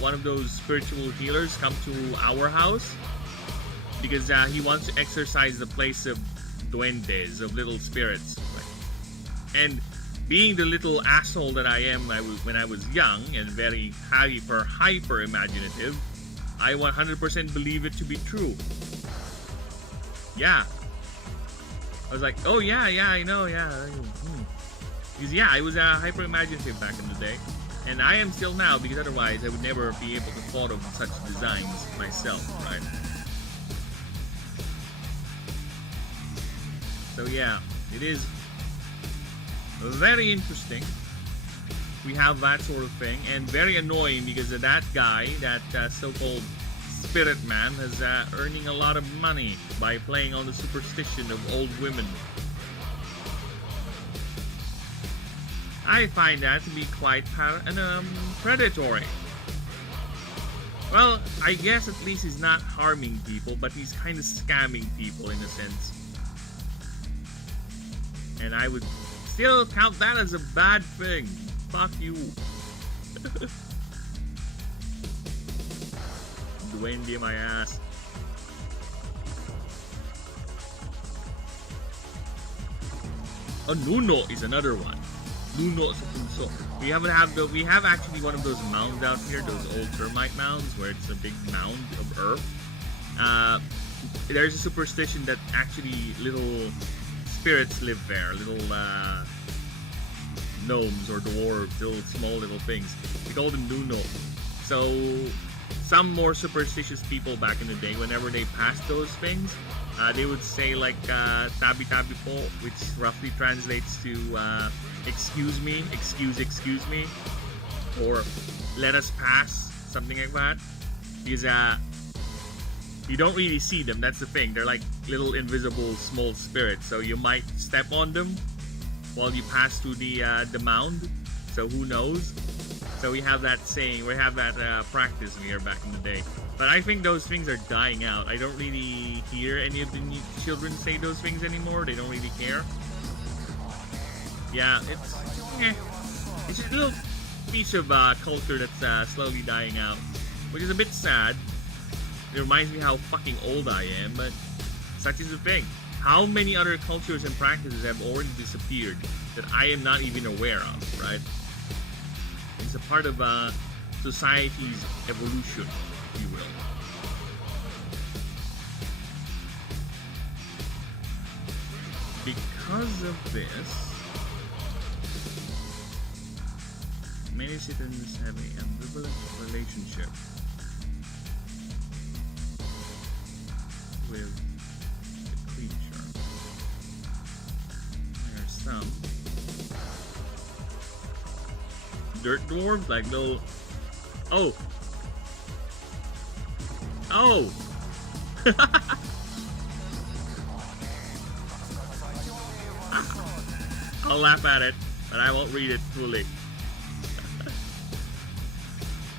one of those spiritual healers come to our house because he wants to exorcise the place of duendes, of little spirits. And being the little asshole that I am when I was young and very hyper imaginative, I 100% believe it to be true. Yeah. I was like, oh yeah, I know, yeah. Because yeah, I was hyper imaginative back in the day. And I am still now, because otherwise I would never be able to thought of such designs myself, right? So yeah, it is very interesting. We have that sort of thing, and very annoying because that guy, that so-called spirit man, is earning a lot of money by playing on the superstition of old women. I find that to be quite predatory. Well, I guess at least he's not harming people, but he's kind of scamming people in a sense. And I would still count that as a bad thing. Fuck you. Duende my ass. Oh, Nuno is another one. Nuno Supunso. We have actually one of those mounds out here, those old termite mounds where it's a big mound of earth. There's a superstition that actually little spirits live there, little gnomes or dwarves, little things. We call them Nuno. So some more superstitious people back in the day, whenever they passed those things, they would say like tabi tabi po, which roughly translates to excuse me, excuse me, or let us pass, something like that. Because you don't really see them, that's the thing. They're like little invisible small spirits, so you might step on them while you pass through the mound, so who knows. So we have that saying, we have that practice here back in the day. But I think those things are dying out. I don't really hear any of the children say those things anymore. They don't really care. Yeah, it's a little piece of culture that's slowly dying out, which is a bit sad. It reminds me how fucking old I am, but such is the thing. How many other cultures and practices have already disappeared that I am not even aware of, right? It's a part of society's evolution, if you will. Because of this, many citizens have an ambivalent relationship with the creature. There are some dirt dwarves, like little. Oh! I'll laugh at it, but I won't read it fully.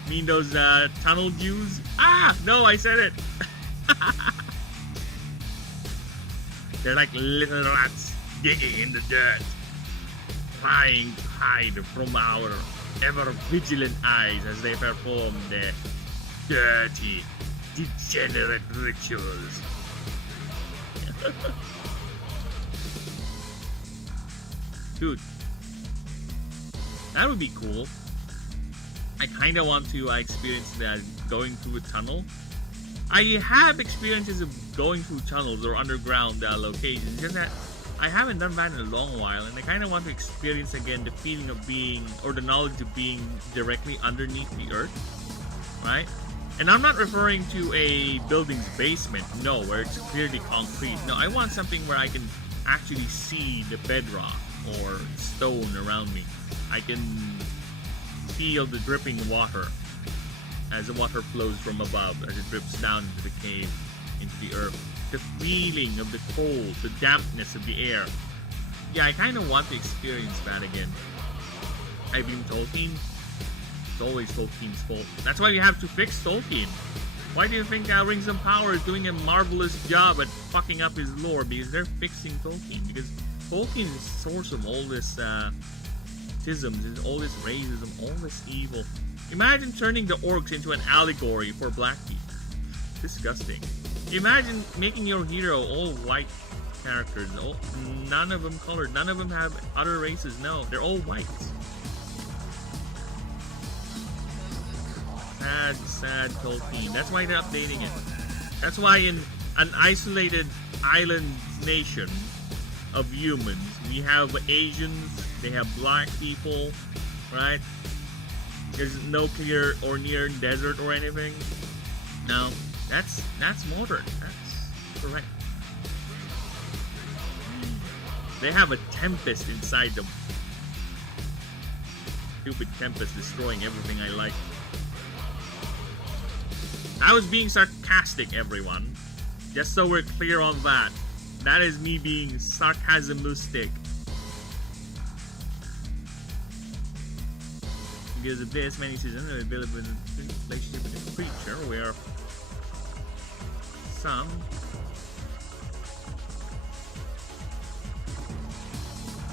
Mean those tunnel Jews? No, I said it. They're like little rats digging in the dirt, trying to hide from our ever-vigilant eyes as they perform their dirty, degenerate rituals. Dude, that would be cool. I kind of want to experience that, going through a tunnel. I have experiences of going through tunnels or underground locations, just that I haven't done that in a long while, and I kind of want to experience again the feeling of being, or the knowledge of being directly underneath the earth, right? And I'm not referring to a building's basement, no, where it's clearly concrete. No, I want something where I can actually see the bedrock or stone around me. I can feel the dripping water as the water flows from above, as it drips down into the cave, into the earth. The feeling of the cold, the dampness of the air. Yeah, I kind of want to experience that again. I blame Tolkien. It's always Tolkien's fault. That's why we have to fix Tolkien. Why do you think Rings of Power is doing a marvelous job at fucking up his lore? Because they're fixing Tolkien. Because Tolkien is the source of all this schisms, and all this racism, all this evil. Imagine turning the orcs into an allegory for black people. Disgusting. Imagine making your hero all white characters. Oh, none of them colored. None of them have other races. No, they're all whites. Sad Tolkien. That's why they're updating it. That's why in an isolated island nation of humans, we have Asians, they have black people, right? There's no clear or near desert or anything. No, that's modern. That's correct. They have a tempest inside them. Stupid tempest destroying everything I like. I was being sarcastic, everyone. Just so we're clear on that. That is me being sarcasmistic. Because of this, many seasons are available in a relationship with a creature where some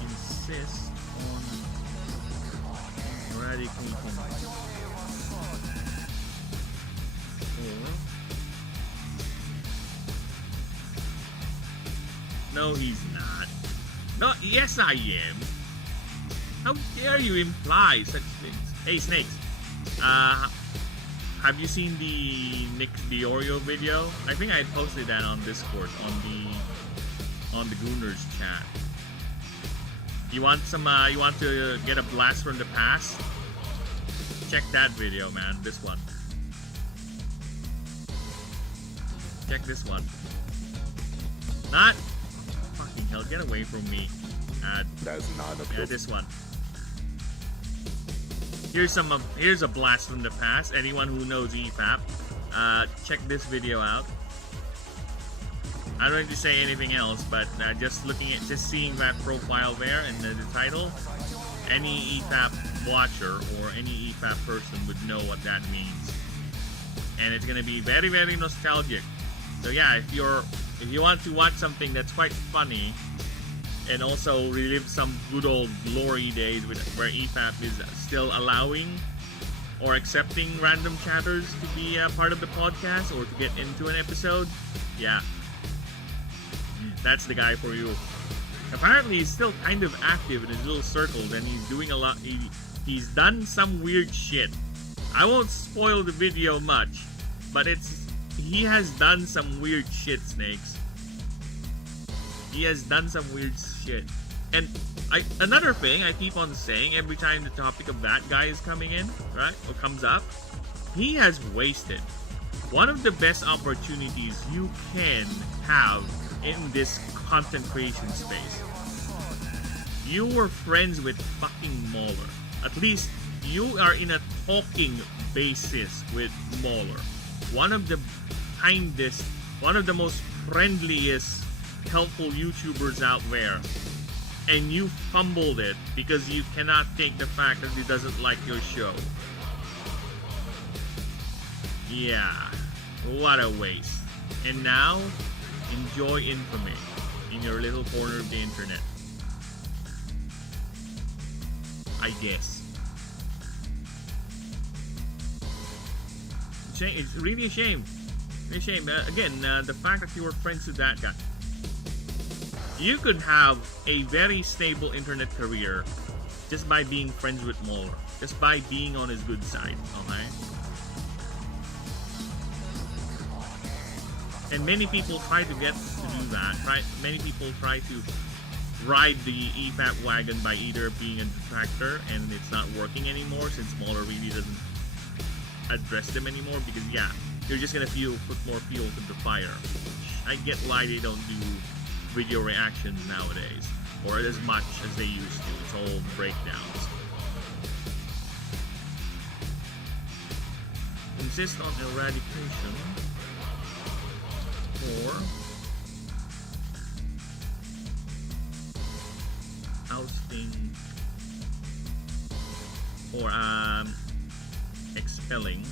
insist on eradicating No, he's not. No, yes I am. How dare you imply such things? Hey, Snakes. Have you seen the Nick's Diorio video? I think I posted that on Discord on the Gooners chat. You want some? You want to get a blast from the past? Check that video, man. This one. Check this one. Not fucking hell! Get away from me. That's not a Yeah, this one. Here's a blast from the past. Anyone who knows EFAP, check this video out. I don't need to say anything else, but just seeing that profile there and the title, any EFAP watcher or any EFAP person would know what that means, and it's gonna be very, very nostalgic. So yeah, if you want to watch something that's quite funny and also relive some good old glory days where EFAP is still allowing or accepting random chatters to be a part of the podcast or to get into an episode, yeah, that's the guy for you. Apparently he's still kind of active in his little circles and he's doing a lot. He's done some weird shit. I won't spoil the video much, but he has done some weird shit, Snakes. He has done some weird shit. And another thing I keep on saying every time the topic of that guy is coming in, right, or comes up, he has wasted one of the best opportunities you can have in this content creation space. You were friends with fucking Mauler. At least you are in a talking basis with Mauler. One of the kindest, one of the most friendliest, helpful YouTubers out there, and you fumbled it because you cannot take the fact that he doesn't like your show. Yeah, what a waste. And now, enjoy infamy in your little corner of the internet. I guess. It's really a shame. It's a shame. Again, the fact that you were friends with that guy. You could have a very stable internet career just by being friends with Mauler. Just by being on his good side, okay? And many people try to get to do that, right? Many people try to ride the EFAP wagon by either being a detractor, and it's not working anymore since Mauler really doesn't address them anymore, because yeah, you're just gonna put more fuel to the fire. I get why they don't do video reactions nowadays, or as much as they used to. It's all breakdowns. Insist on eradication or ousting or expelling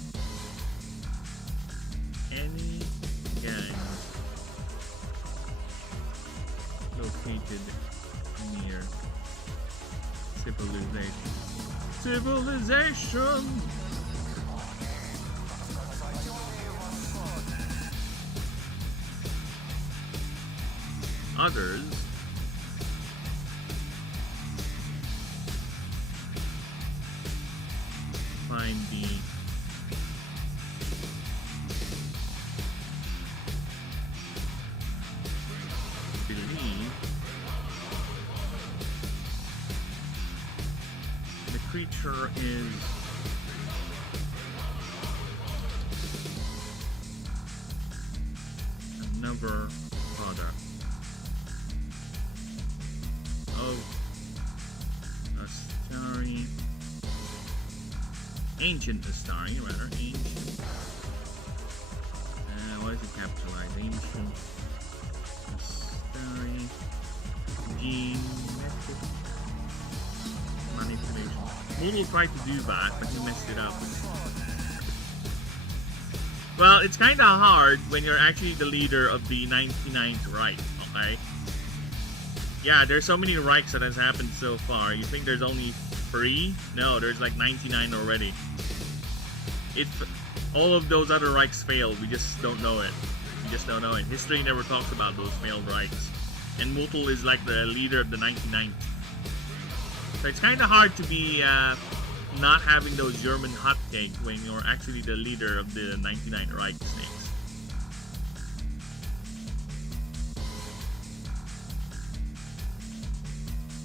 any gang located near civilization. Civilization! others. Find the believe the creature is another product of Astari, ancient Astari, rather ancient. Why is it capitalized? Ancient Astari genetic manipulation. Moodle tried to do that, but he messed it up. Well, it's kind of hard when you're actually the leader of the 99th Reich, okay? Yeah, there's so many Reichs that has happened so far. You think there's only 3? No, there's like 99 already. If all of those other Reichs failed, we just don't know it. We just don't know it. History never talks about those failed Reichs. And Mutal is like the leader of the 99th. So it's kind of hard to be not having those German hotcakes when you're actually the leader of the 99 Reich snakes.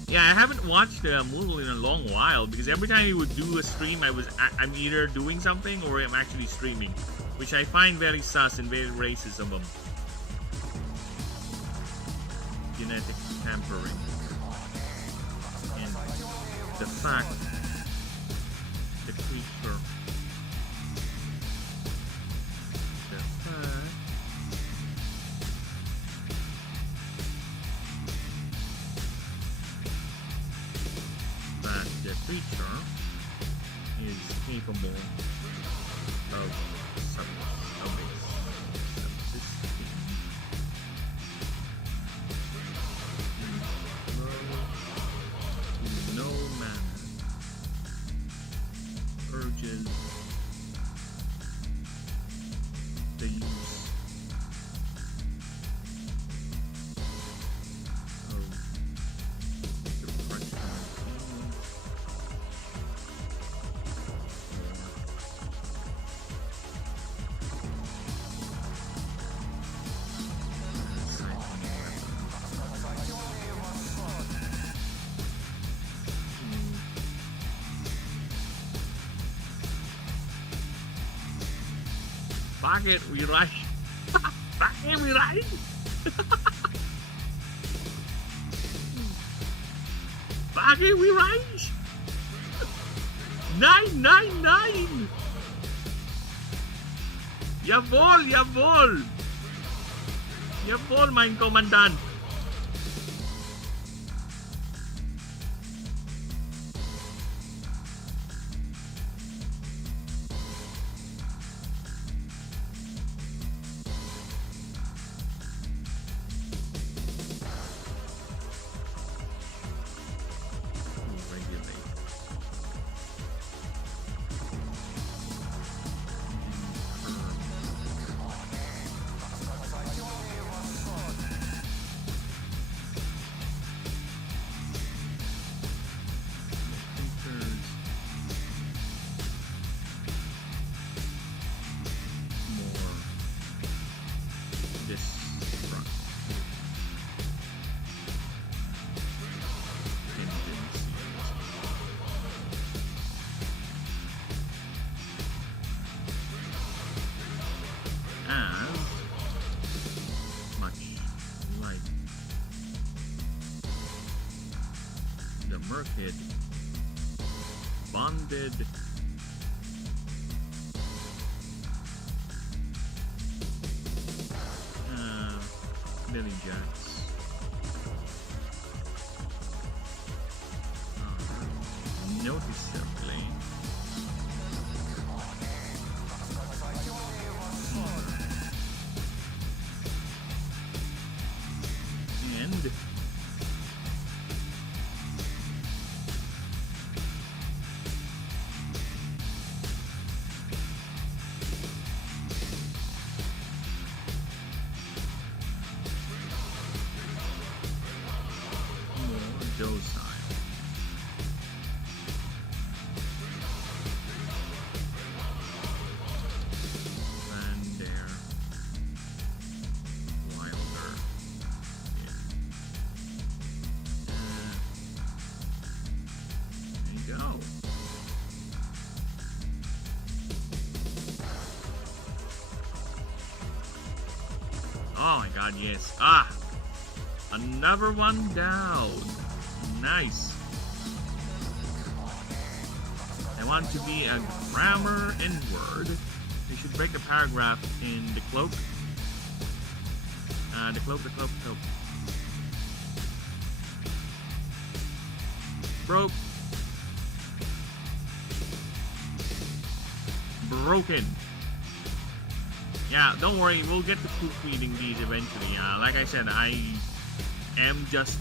Yeah, I haven't watched Moodle in a long while because every time he would do a stream, I'm either doing something or I'm actually streaming, which I find very sus and very racist of him. Genetic tampering. And the fact the creature, the fact that the creature is capable of subsisting in no manner urges the use of depression Bakit we rush? Bakit we rush? Bakit we rush? 999! Jawohl, jawohl! Jawohl, mein Kommandant! Merkid bonded Billy Jacks noticeably and god, yes. Ah! Another one down. Nice. I want to be a grammar N-word. We should break the paragraph in the cloak. The cloak. Broke. Broken. Yeah, don't worry, we'll get to proofreading these eventually. Like I said, I am just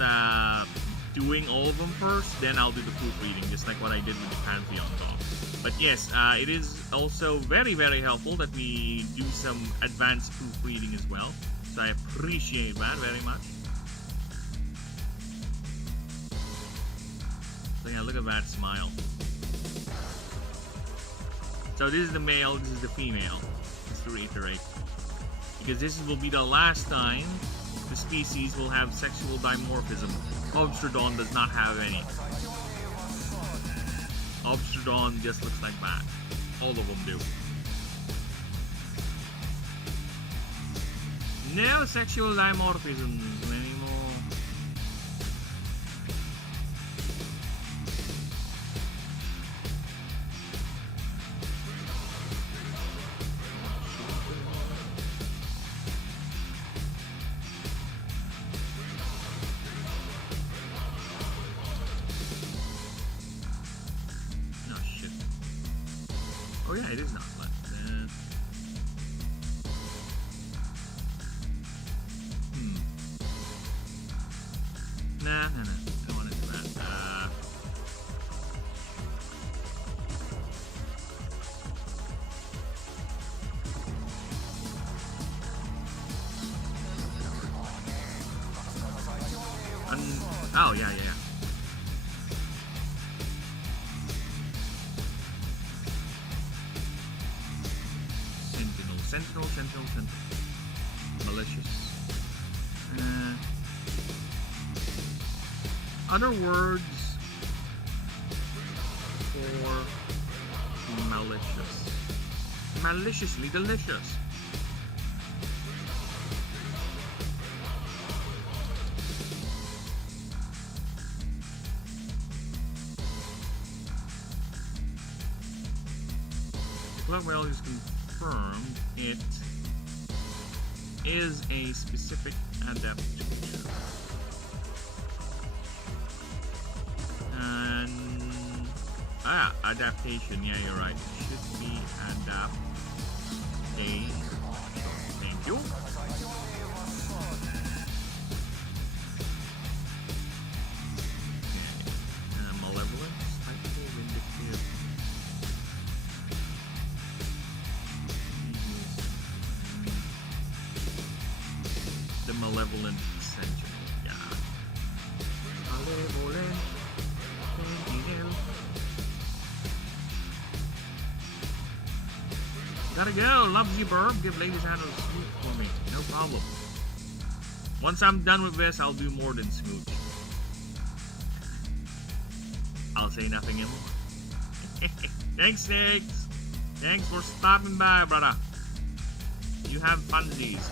doing all of them first, then I'll do the proofreading, just like what I did with the Pantheon talk. But yes, it is also very, very helpful that we do some advanced proofreading as well. So I appreciate that very much. So yeah, look at that smile. So this is the male, this is the female. Just to reiterate. Because this will be the last time the species will have sexual dimorphism. Obstrodon does not have any. Obstrodon just looks like that. All of them do. No sexual dimorphisms anymore. No shit. Oh yeah, it is not flat. Nah. I don't want to do that. Oh, yeah. Sentinel. Malicious. Other words for malicious. Maliciously delicious. The club whale is confirmed it is a specific adaptation. Adaptation, yeah, you're right. It should be adaptation. Thank you. Okay. Malevolence, spiteful, vindictive. The malevolent sentinel, yeah. Malevolent sentinel. Gotta go. Loves you, Burb. Give Ladies Hand a smooch for me. No problem. Once I'm done with this, I'll do more than smooch. I'll say nothing anymore. Thanks, Snakes. Thanks for stopping by, brother. You have funsies.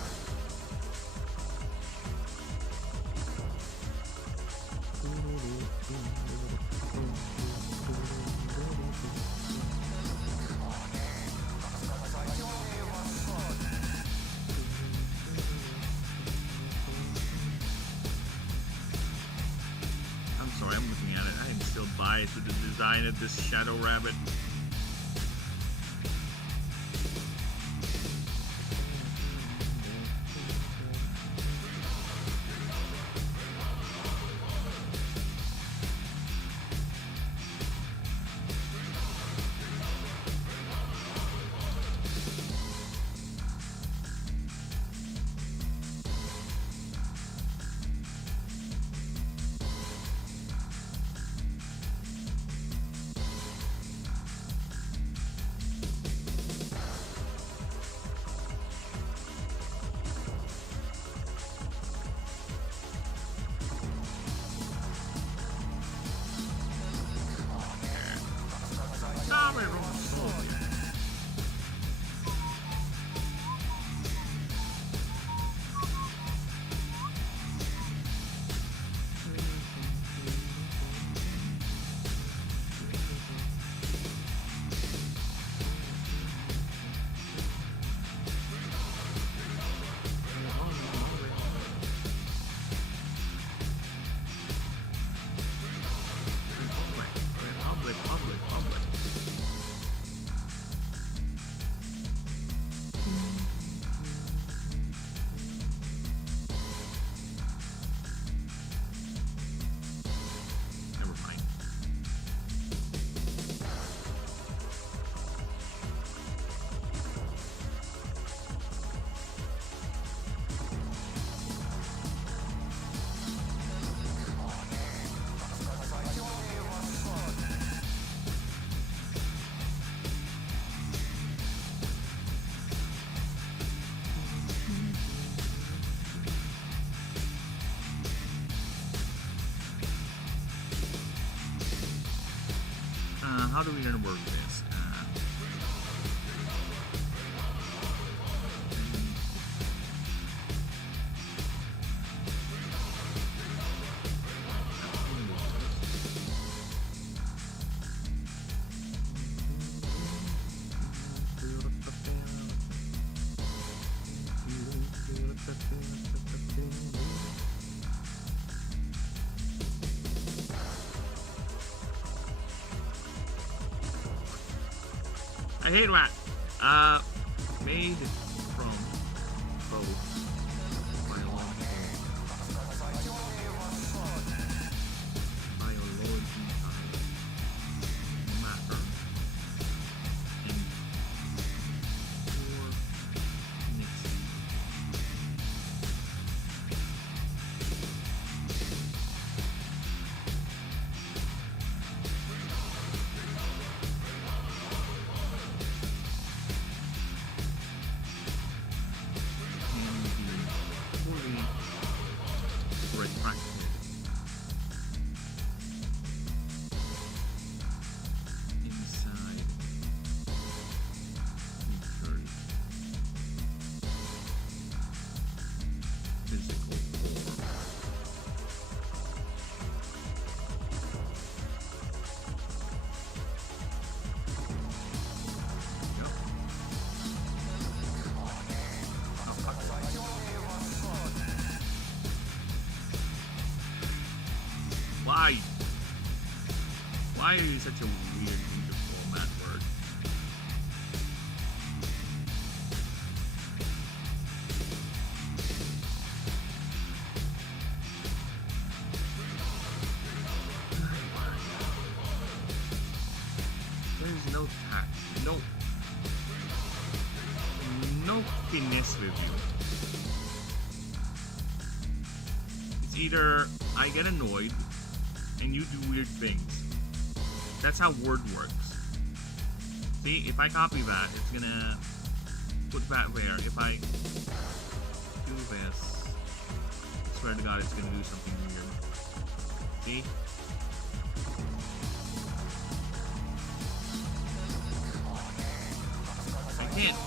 To the design of this shadow rabbit. how do we gonna work this? I hate rat. Made from both biology matter and pure mixing. Why are you such a weird user format word? There's no tact, no finesse with you. It's either I get annoyed and you do weird things. That's how Word works. See, if I copy that, it's gonna put that there. If I do this, I swear to God, it's gonna do something weird. See? I can't.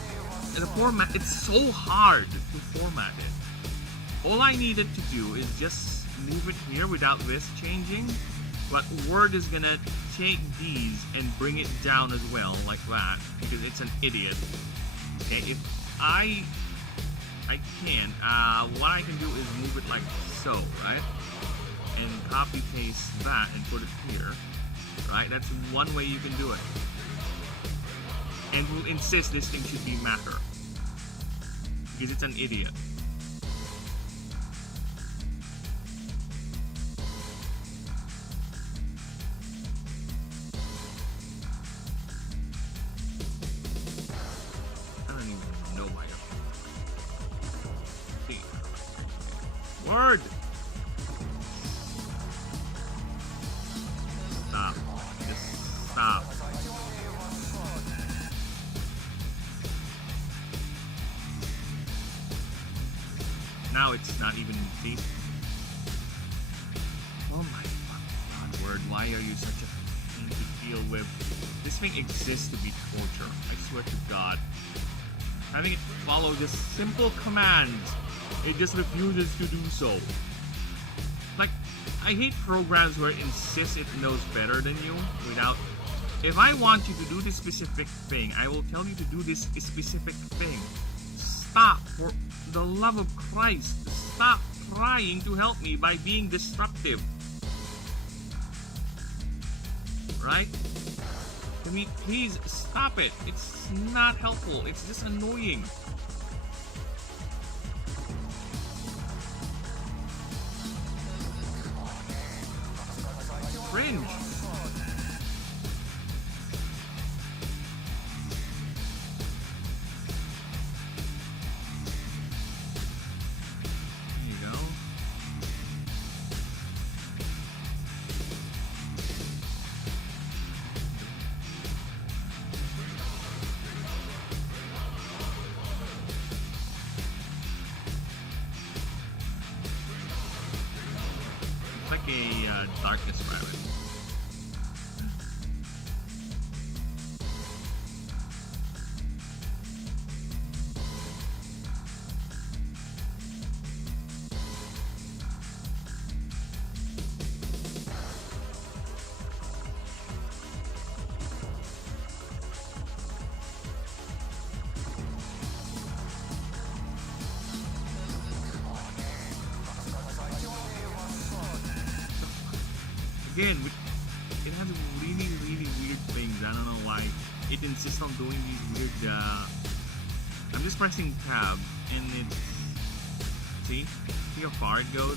The format, it's so hard to format it. All I needed to do is just move it here without this changing. But Word is gonna take these and bring it down as well, like that, because it's an idiot. Okay, if I can, what I can do is move it like so, right? And copy paste that and put it here, right? That's one way you can do it. And we'll insist this thing should be matter, because it's an idiot. Word! Stop. Just stop. Now it's not even deep. Oh my God, Word, why are you such a pain to deal with? This thing exists to be torture. I swear to God. Having it follow just simple commands, it just refuses to do so. Like, I hate programs where it insists it knows better than you without... If I want you to do this specific thing, I will tell you to do this specific thing. Stop, for the love of Christ. Stop trying to help me by being disruptive. Right? I mean, please stop it. It's not helpful. It's just annoying. Cringe. There you go. It's like a darkness rabbit. again, it has really, really weird things. I don't know why it insists on doing these weird. I'm just pressing tab, and it's. See how far it goes.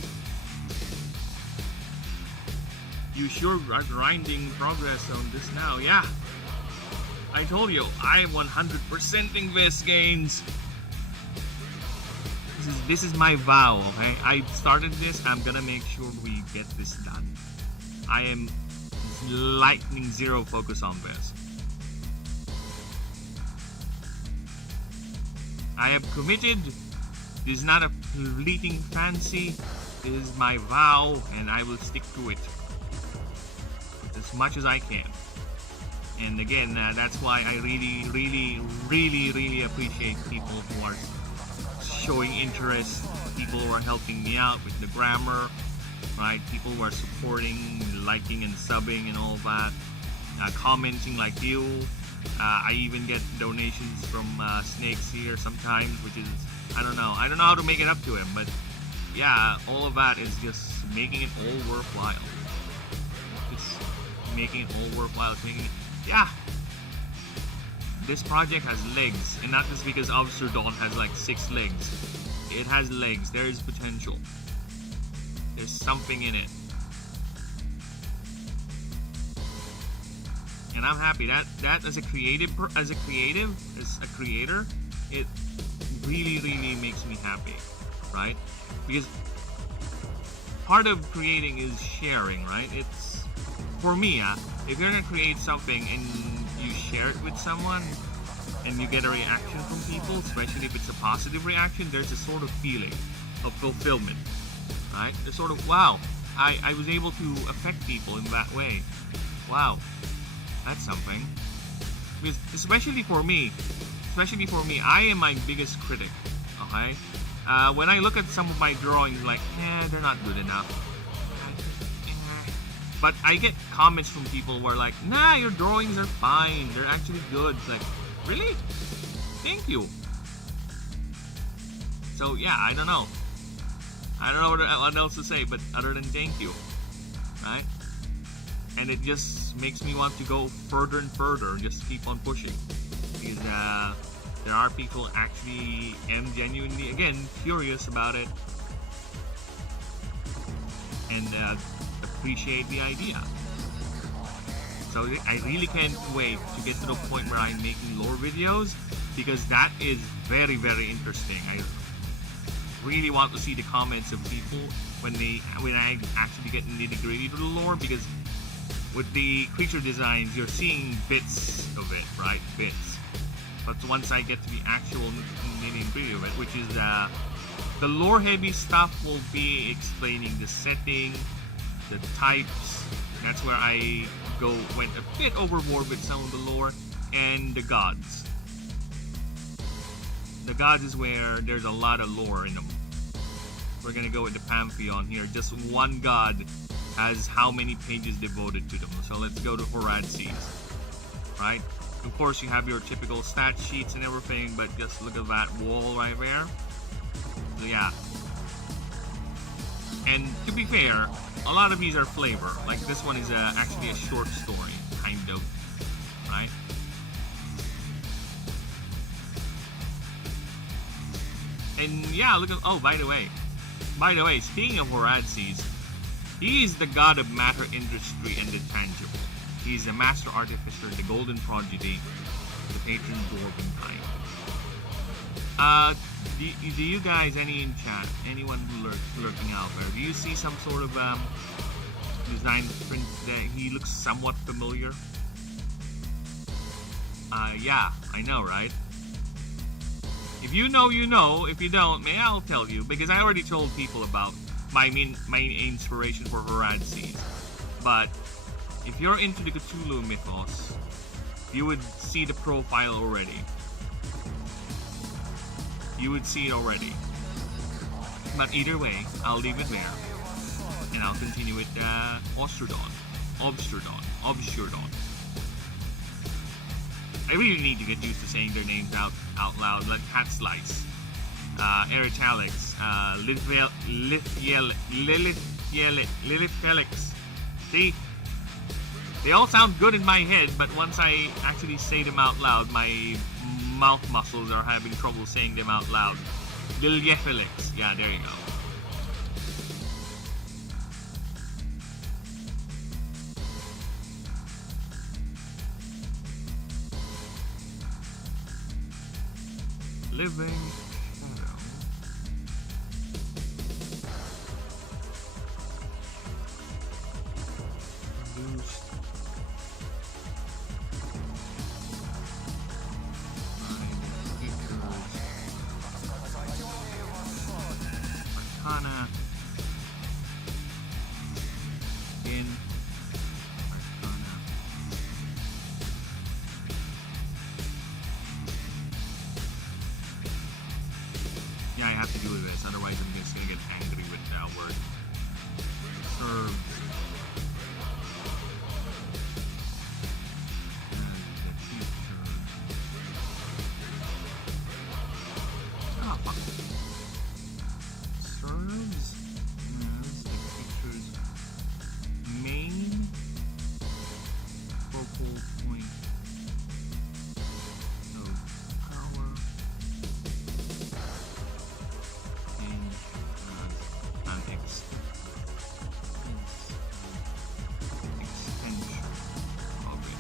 You sure are grinding progress on this now. Yeah, I told you, I am 100%ing this, gains. This is my vow, okay? I started this, I'm gonna make sure we get this done. I am lightning zero focus on this. I have committed. This is not a fleeting fancy. This is my vow, and I will stick to it as much as I can. And again, that's why I really, really, really, really appreciate people who are showing interest, people who are helping me out with the grammar, right? People who are supporting, liking and subbing and all that, commenting like you. I even get donations from Snakes here sometimes, which is, I don't know how to make it up to him, but yeah, all of that is just making it all worthwhile. Just making it all worthwhile. It's making it, yeah. This project has legs, and not just because Obsterdon has like 6 legs. It has legs. There is potential. There's something in it, and I'm happy that as a creator, it really, really makes me happy, right? Because part of creating is sharing, right? It's for me, if you're gonna create something and you share it with someone and you get a reaction from people, especially if it's a positive reaction, there's a sort of feeling of fulfillment, right? There's sort of, wow, I was able to affect people in that way. Wow, that's something. Because especially for me, I am my biggest critic, okay? When I look at some of my drawings, like, they're not good enough. But I get comments from people who are like, nah, your drawings are fine. They're actually good. It's like, really? Thank you. So yeah, I don't know. I don't know what else to say, but other than thank you, right? And it just makes me want to go further and further, just keep on pushing. Because there are people actually am genuinely, again, curious about it. And appreciate the idea. So I really can't wait to get to the point where I'm making lore videos, because that is very, very interesting. I really want to see the comments of people when I actually get nitty-gritty to the lore, because with the creature designs, you're seeing bits of it, right? Bits. But once I get to the actual nitty-gritty of it, which is the lore-heavy stuff, will be explaining the setting, the types. That's where I went a bit overboard with some of the lore, and the gods. The gods is where there's a lot of lore in them. We're gonna go with the Pantheon here. Just one god has how many pages devoted to them. So let's go to Horadses, right? Of course, you have your typical stat sheets and everything, but just look at that wall right there. So yeah. And to be fair, a lot of these are flavor. Like this one is actually a short story, kind of, right? And yeah, look at, oh, by the way, speaking of Horadses, he is the god of matter, industry, and the tangible. He is the master artificer, the golden prodigy, the patron dwarven kind. Do you guys, any in chat, anyone who lurking out there, do you see some sort of design print that he looks somewhat familiar? Yeah, I know, right? If you know, you know. If you don't, I'll tell you, because I already told people about my main inspiration for Horadses. But if you're into the Cthulhu mythos, you would see the profile already. You would see it already. But either way, I'll leave it there. And I'll continue with Obsterdon. I really need to get used to saying their names out loud, like Cat Slice, Erytalix, Lilith Felix. See, They all sound good in my head, but once I actually say them out loud, my mouth muscles are having trouble saying them out loud. Felix. Yeah, there you go. Living shadow. Boost. Arcana. In. Arcana. Yeah, I have to do this, otherwise I'm just gonna get angry with that word. Serves. Ah, fuck. Serves as the creature's main focal point of power and an extension of it.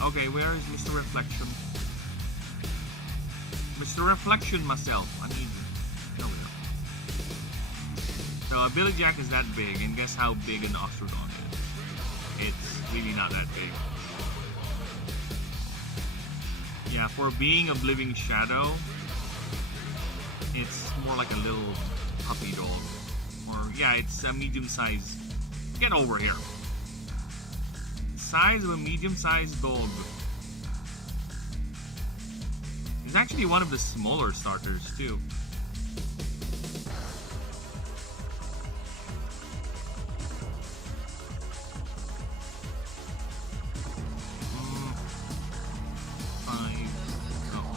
Okay, where is Mr. Reflection? Mr. Reflection myself. I need you. No, we don't. So a Billy Jack is that big, and guess how big an Ostrodon is? It's really not that big. Yeah, for being a living shadow, it's more like a little puppy dog. Or, yeah, it's a medium-sized... Get over here. Size of a medium-sized dog. It's actually one of the smaller starters, too.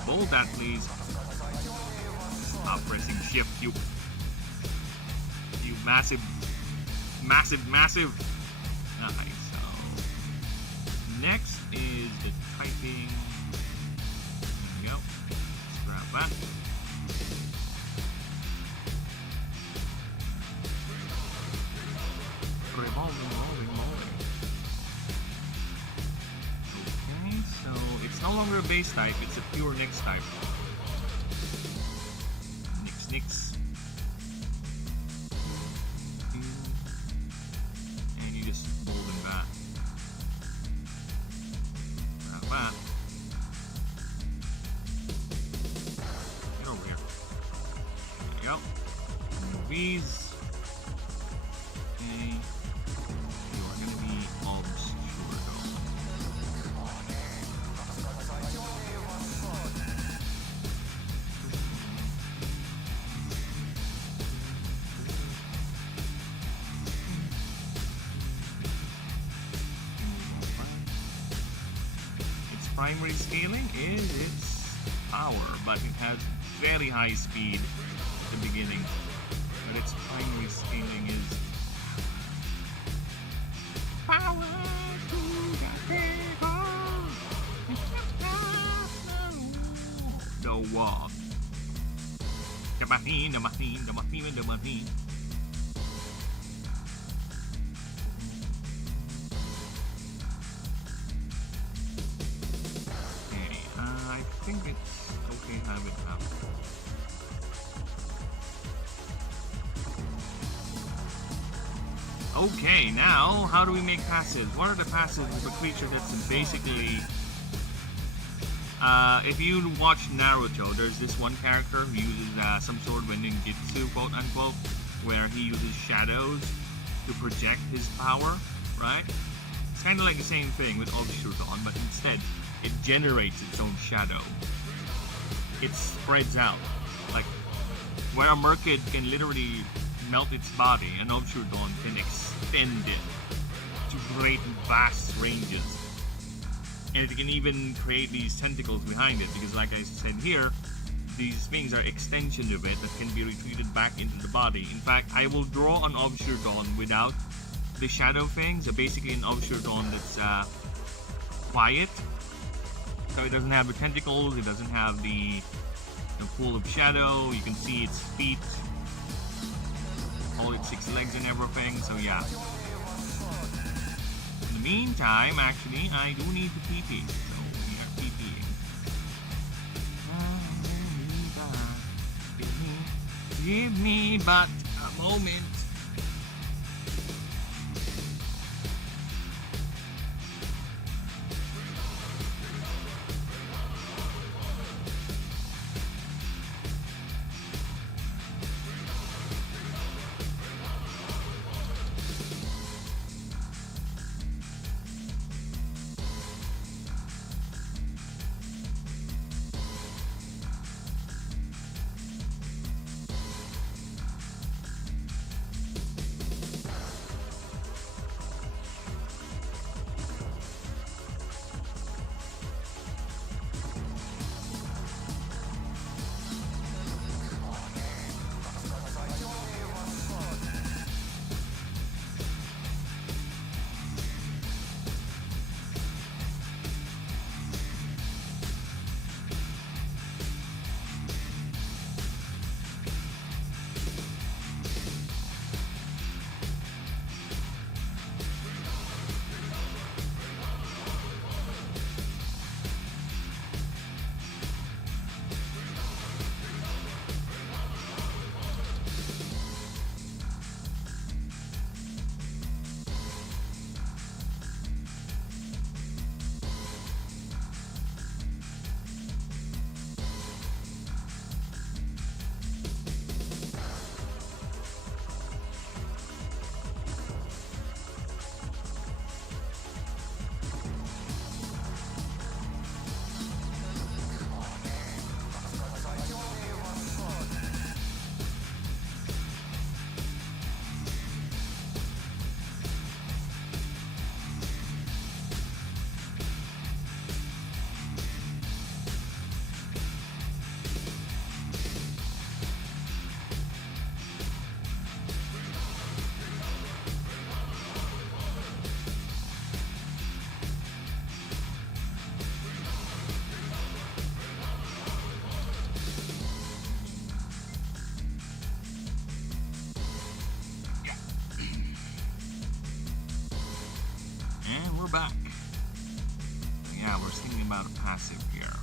Hold that, please. Stop pressing shift, you massive. Nice. So next is the typing. There we go. Let's grab that. Revolving. Okay, so it's no longer a base type, it's a pure Nyx type. Nyx. And you just mold them back. Grab that. Get over here. There you go. Move these. Okay. You are gonna be obscure though. Its primary scaling is its power, but it has very high speed at the beginning. But its primary scaling is power to the people. The wall. The machine. Okay, I think it's okay to have it up. Okay, now, how do we make passives? What are the passives of a creature that's basically... if you watch Naruto, there's this one character who uses some sort of a ninjutsu, quote-unquote, where he uses shadows to project his power, right? It's kind of like the same thing with Obscurton, but instead, it generates its own shadow. It spreads out. Like, where a Merkid can literally melt its body, an Obscurton can extend it to great vast ranges. And it can even create these tentacles behind it, because like I said here, these things are extension of it that can be retreated back into the body. In fact, I will draw an Obscure without the shadow thing, so basically an Obscure that's quiet. So it doesn't have the tentacles, it doesn't have the pool of shadow, you can see its feet, all its 6 legs and everything, so yeah. In the meantime, actually, I do need to PP, so we are PPing. Give me but a moment. Back. Yeah, we're thinking about a passive here.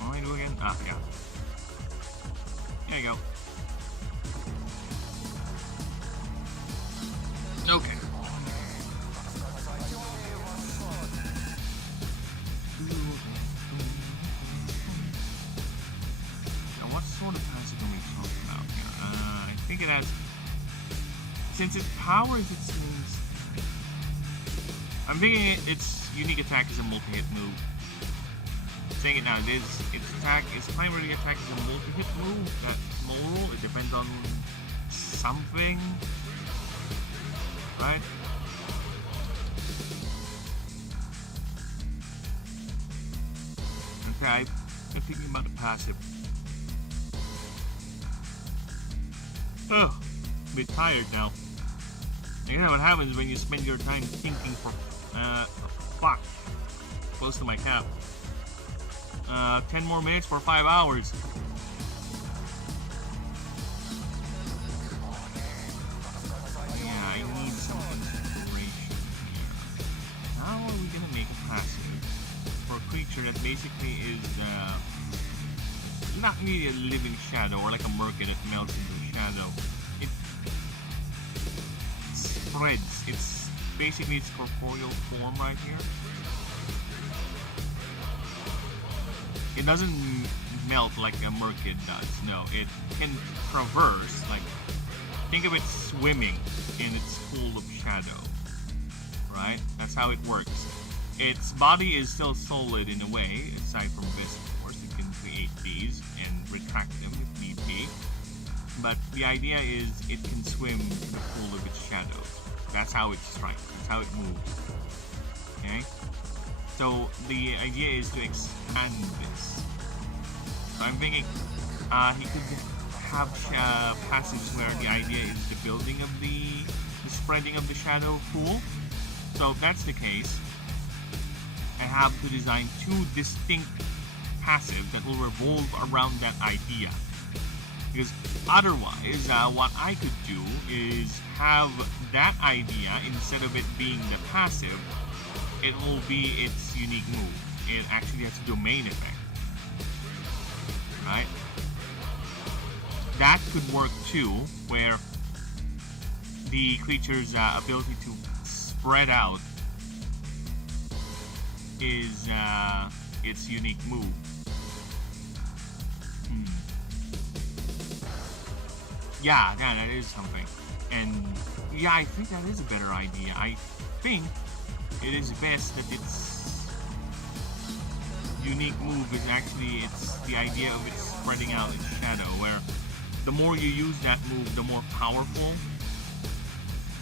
What do I do again? Ah, yeah. There you go. Okay. Now, what sort of passive are we talking about here? I think it has. Since it powers its moves, I'm thinking its unique attack is a multi-hit move. Saying it now, its primary attack is a multi-hit move. That's moral. It depends on something, right? Okay, I'm thinking about the passive. Oh, a bit tired now. You know what happens when you spend your time thinking for, fuck, close to my cap. 10 more minutes for 5 hours. Yeah, I need some inspiration here. How are we gonna make a passive for a creature that basically is, not really a living shadow or like a merkin that melts into shadow. Spreads. It's basically its corporeal form right here. It doesn't melt like a merkid does. No, it can traverse. Like, think of it swimming in its pool of shadow. Right? That's how it works. Its body is still solid in a way, aside from this, of course. It can create these and retract them if need be. But the idea is it can swim in the pool of its shadows. That's how it strikes. That's how it moves. Okay? So the idea is to expand this. So I'm thinking he could have passages where the idea is the building of the spreading of the shadow pool. So if that's the case, I have to design two distinct passives that will revolve around that idea. Because otherwise, what I could do is have that idea, instead of it being the passive, it will be its unique move. It actually has a domain effect. Right? That could work too, where the creature's ability to spread out is its unique move. Yeah, that is something. And yeah, I think that is a better idea. I think it is best that its unique move is actually the idea of it spreading out its shadow, where the more you use that move, the more powerful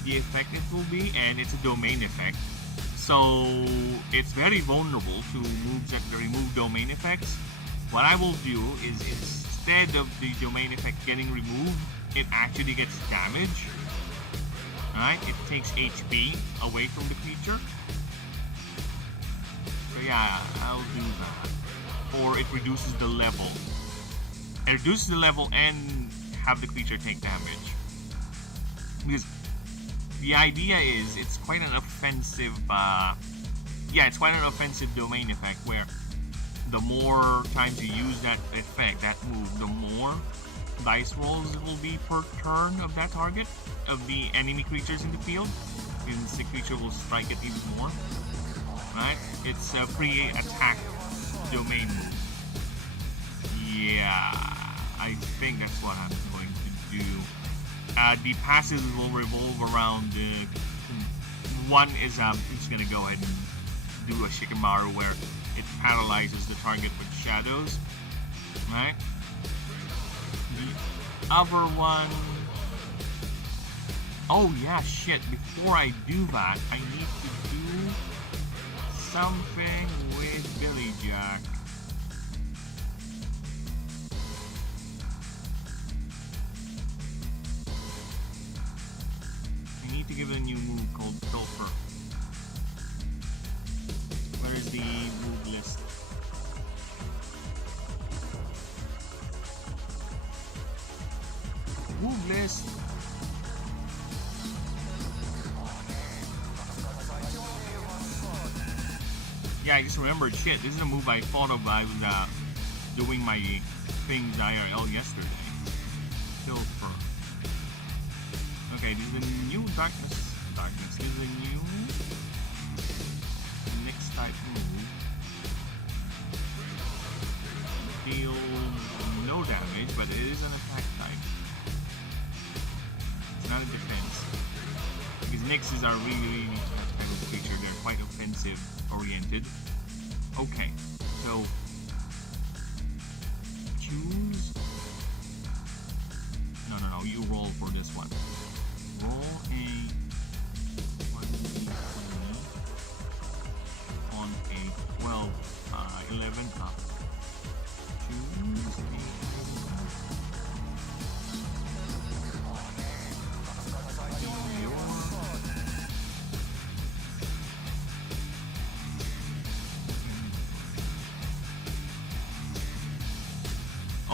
the effect it will be, and it's a domain effect. So it's very vulnerable to moves that remove domain effects. What I will do is, instead of the domain effect getting removed, it actually gets damage. Alright, it takes HP away from the creature. So yeah, I'll do that. Or it reduces the level. It reduces the level and have the creature take damage. Because the idea is, it's quite an offensive, it's quite an offensive domain effect, where the more times you use that effect, that move, the more dice rolls will be per turn of that target, of the enemy creatures in the field, since the creature will strike it even more. Right? It's a free attack domain move. Yeah, I think that's what I'm going to do. The passes will revolve around one is just gonna go ahead and do a Shikamaru where it paralyzes the target with shadows. Right? The other one, oh yeah, shit, before I do that, I need to do something with Billy Jack. I need to give it a new move called Pilfer. Where is the move list? Move list. Yeah, I just remembered. Shit, this is a move I thought of. I was doing my things IRL yesterday. Pilfer. Okay, this is a new darkness. This is a new next type move. Deal no damage, but it is an attack type. It's not a defense. Because Nixes are really that type of creature. They're quite offensive oriented. Okay, so choose. No, you roll for this one. Roll a 1d20 on a 12, 11 up. Choose a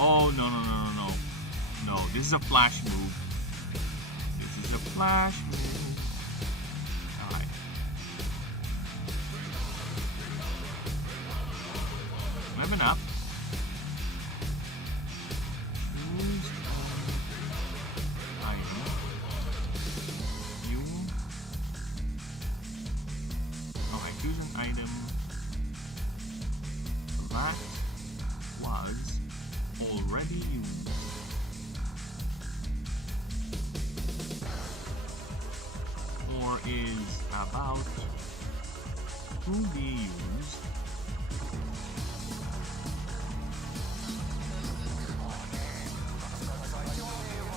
Oh, no. No, this is a flash move. This is a flash move. Alright. Weapon up. Choose item. You. Okay, choose an item. That was already used. Or is about to be used.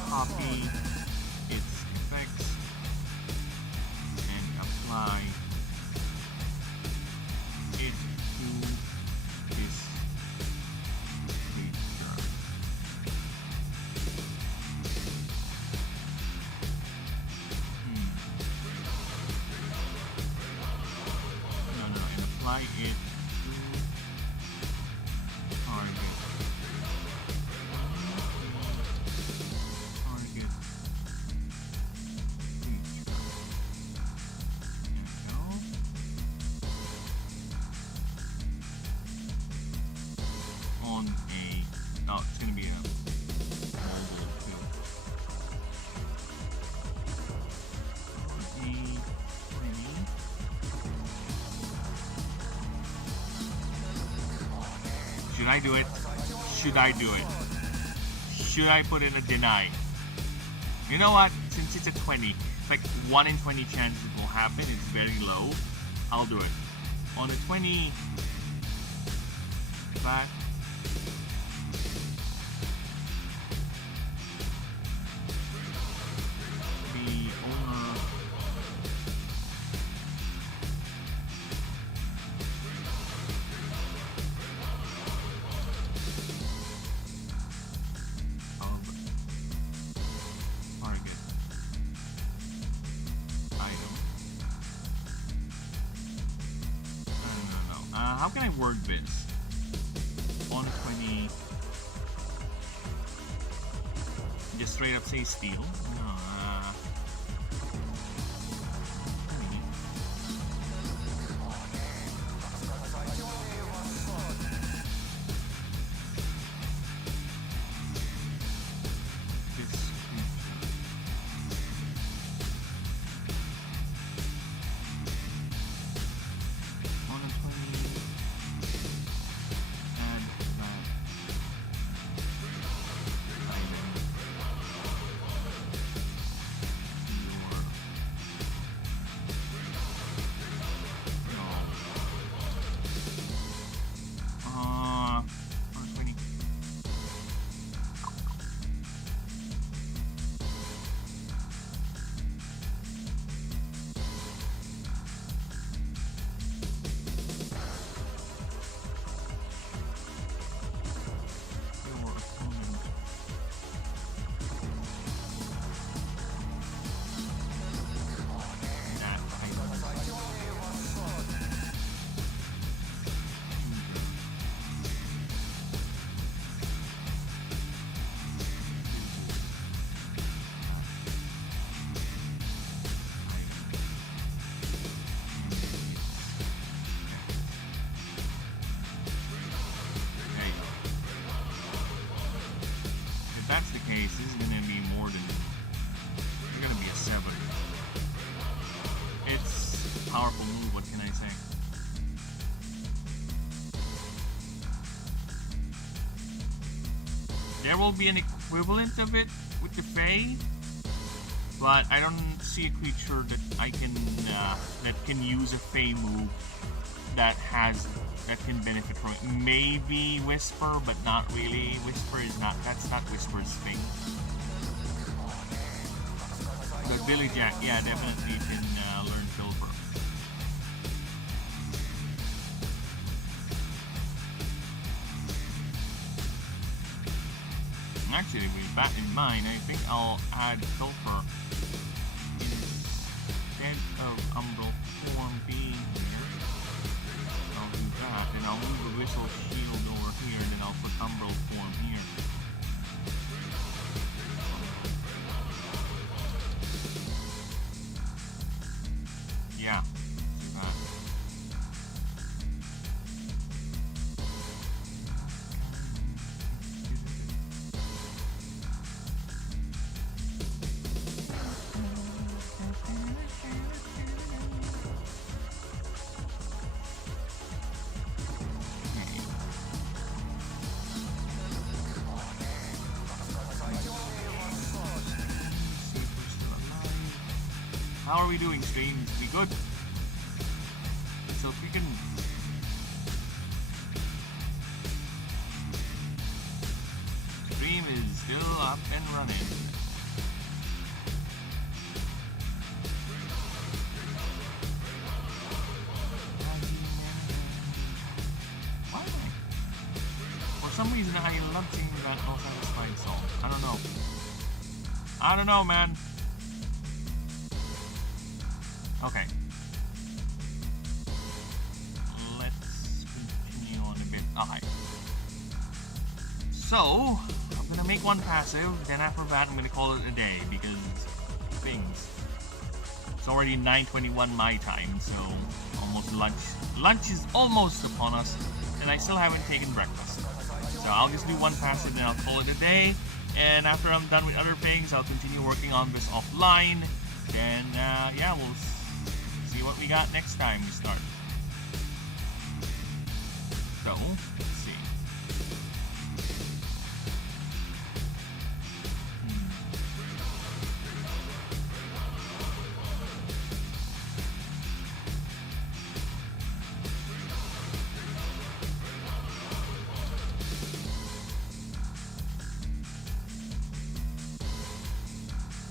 Copy its effects apply it to target. Target feature. There we go. On a, oh, it's gonna be a mobile too. Should I do it? Should I do it? Should I put in a deny? You know what? Since it's a 20, it's like 1 in 20 chance it will happen. It's very low. I'll do it. On the 20 back. The owner target item. No. How can I word this? On 20. Just straight up say steal. No. 20. This on 20 and that item on 20. Your opponent that item if that's the case, this is going to be more than. It's going to be a 7. It's a powerful move, what can I say? There will be an equivalent of it with the Fae, but I don't see a creature that I can that can use a Fae move that can benefit from it. Maybe Whisper, but not really. Whisper is not. That's not Whisper's thing. But Billy Jack, yeah, definitely can learn Pilfer. Actually, with that in mind, I think I'll add Pilfer instead of Umbral form being here. I'll do that, and I'll move the Whistle Shield over here, and then I'll put Umbral form here. Yeah, do that. How are we doing, streams? We good? So if we can... Stream is still up and running. Why? For some reason I love seeing that no satisfied soul. I don't know. I don't know, man. Okay. Let's Okay. So, I'm gonna make one passive, then after that I'm gonna call it a day because things. It's already 9:21 my time, so almost lunch. Lunch is almost upon us, and I still haven't taken breakfast. So I'll just do one passive, then I'll call it a day. And after I'm done with other things, I'll continue working on this offline. Then, yeah, we'll see what we got next time we start. So, let's see.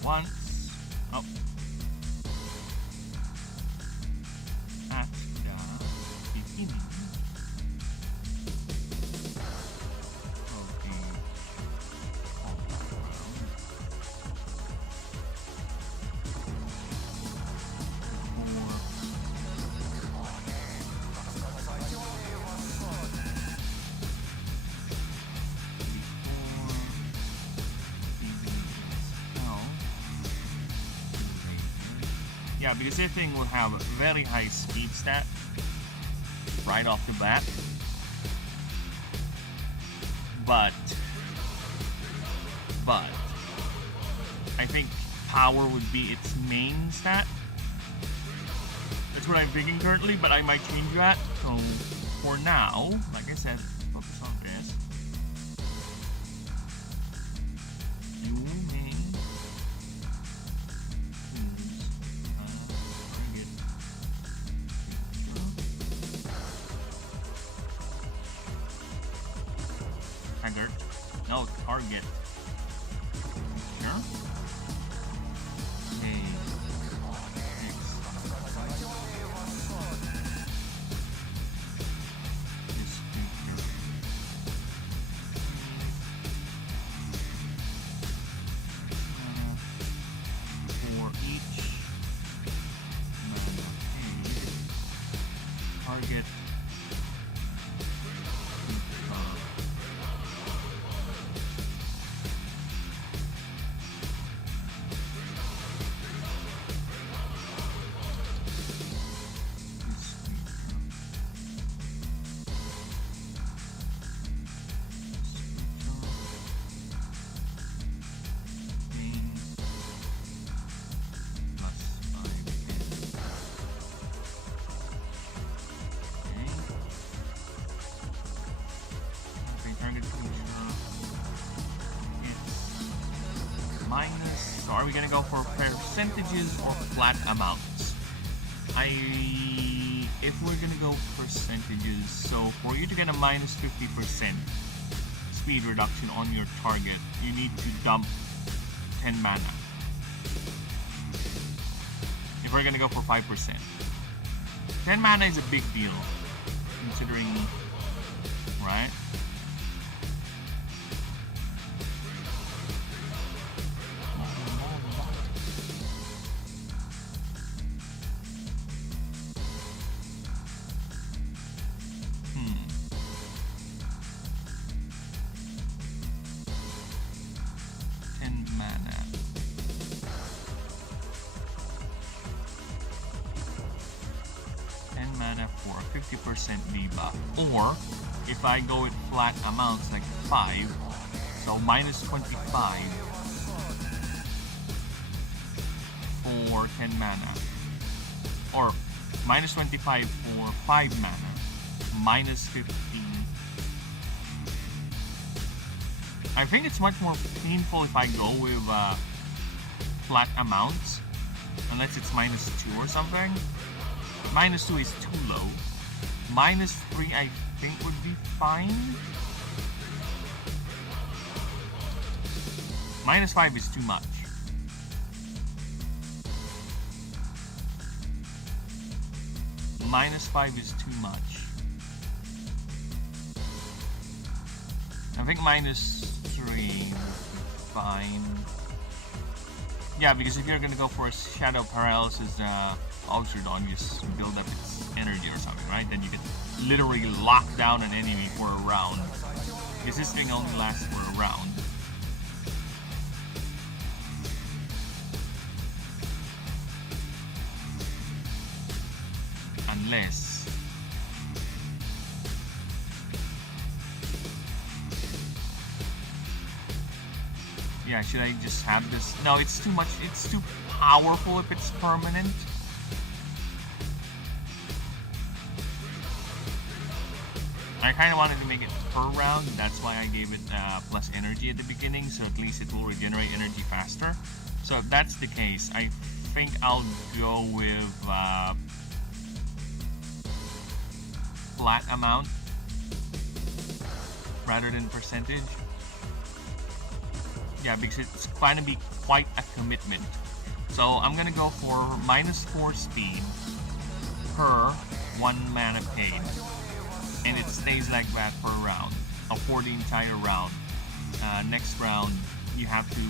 Once. Oh. At the beginning of the yeah, because this thing will have a very high speed stat right off the bat. But I think power would be its main stat. That's what I'm thinking currently, but I might change that. So for now, like I said, focus on this. You may target. No, target. Sure. Okay. For each target. Minus, so are we gonna go for percentages or flat amounts? If we're gonna go percentages, so for you to get a minus 50% speed reduction on your target, you need to dump 10 mana. If we're gonna go for 5%. 10 mana is a big deal, considering, right? For a 50% debuff, or if I go with flat amounts like 5, so minus 25 for 10 mana, or minus 25 for 5 mana, minus 15. I think it's much more painful if I go with flat amounts, unless it's minus 2 or something. Minus 2 is too low. Minus 3 I think would be fine. Minus 5 is too much. Minus 5 is too much. I think minus 3 would be fine. Yeah, because if you're gonna go for a shadow paralysis Obserdon, you just build up its energy or something, right? Then you can literally lock down an enemy for a round. Because this thing only lasts for a round. Unless... Yeah, should I just have this? No, it's too much. It's too powerful if it's permanent. I kind of wanted to make it per round. That's why I gave it plus energy at the beginning, so at least it will regenerate energy faster. So if that's the case, I think I'll go with flat amount rather than percentage. Yeah, because it's going to be quite a commitment. So I'm going to go for -4 speed per 1 mana paid. And it stays like that per round, for the entire round. Next round, you have to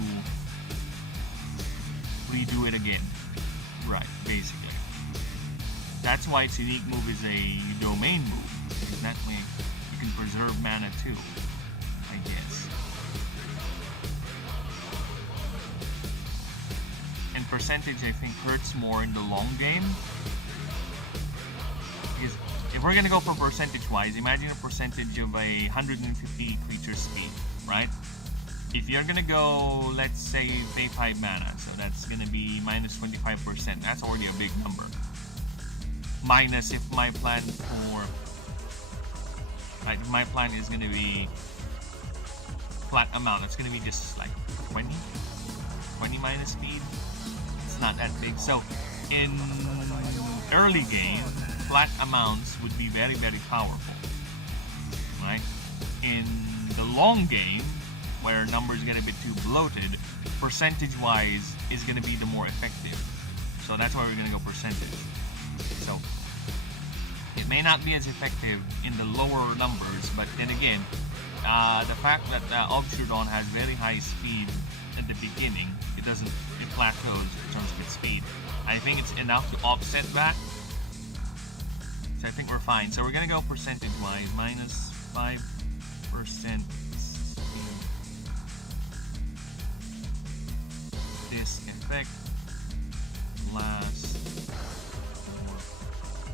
redo it again. Right, basically. That's why its unique move is a domain move. Because that way you can preserve mana too, I guess. And percentage, I think, hurts more in the long game. Because if we're gonna go for percentage-wise, imagine a percentage of a 150 creature speed, right? If you're gonna go, let's say, pay 5 mana, so that's gonna be -25%. That's already a big number. Minus if my plan for... Like, if my plan is gonna be flat amount, it's gonna be just like 20 minus speed. It's not that big. So, in early game, flat amounts would be very, very powerful, right? In the long game, where numbers get a bit too bloated, percentage-wise is going to be the more effective. So that's why we're going to go percentage. So it may not be as effective in the lower numbers, but then again, the fact that Obserdon has very high speed at the beginning, it plateaus in terms of its speed. I think it's enough to offset that. So I think we're fine. So we're gonna go percentage-wise, -5% speed. This effect lasts for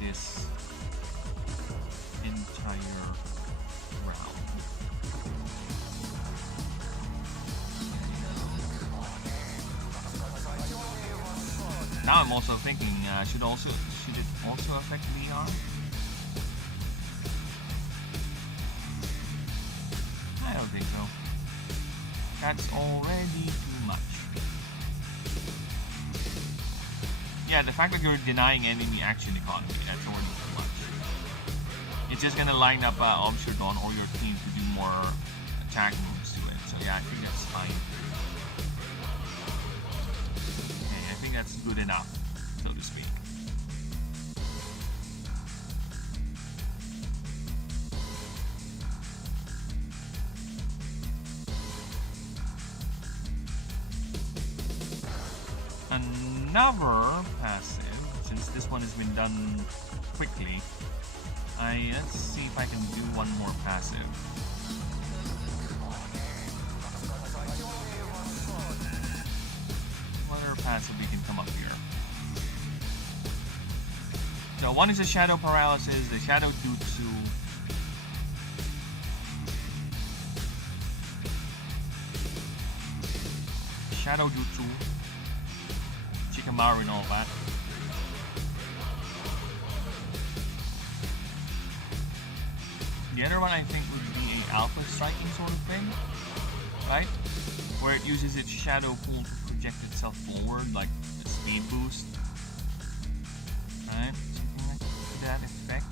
this entire round. Now I'm also thinking, should it also affect VR? I don't think so. That's already too much. Yeah, the fact that you're denying enemy action economy, that's already too much. It's just gonna line up Obserdon or your team to do more attack moves to it. So yeah, I think that's fine. Okay, I think that's good enough, so to speak. Another passive, since this one has been done quickly, let's see if I can do one more passive. What other passive we can come up here? So one is a Shadow Paralysis, the Shadow Jutsu. Shadow Jutsu. Shikamaru and all that. The other one I think would be a alpha striking sort of thing, right? Where it uses its shadow pool to project itself forward, like a speed boost. Right? Something like that effect.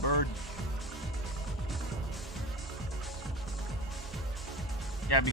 Bird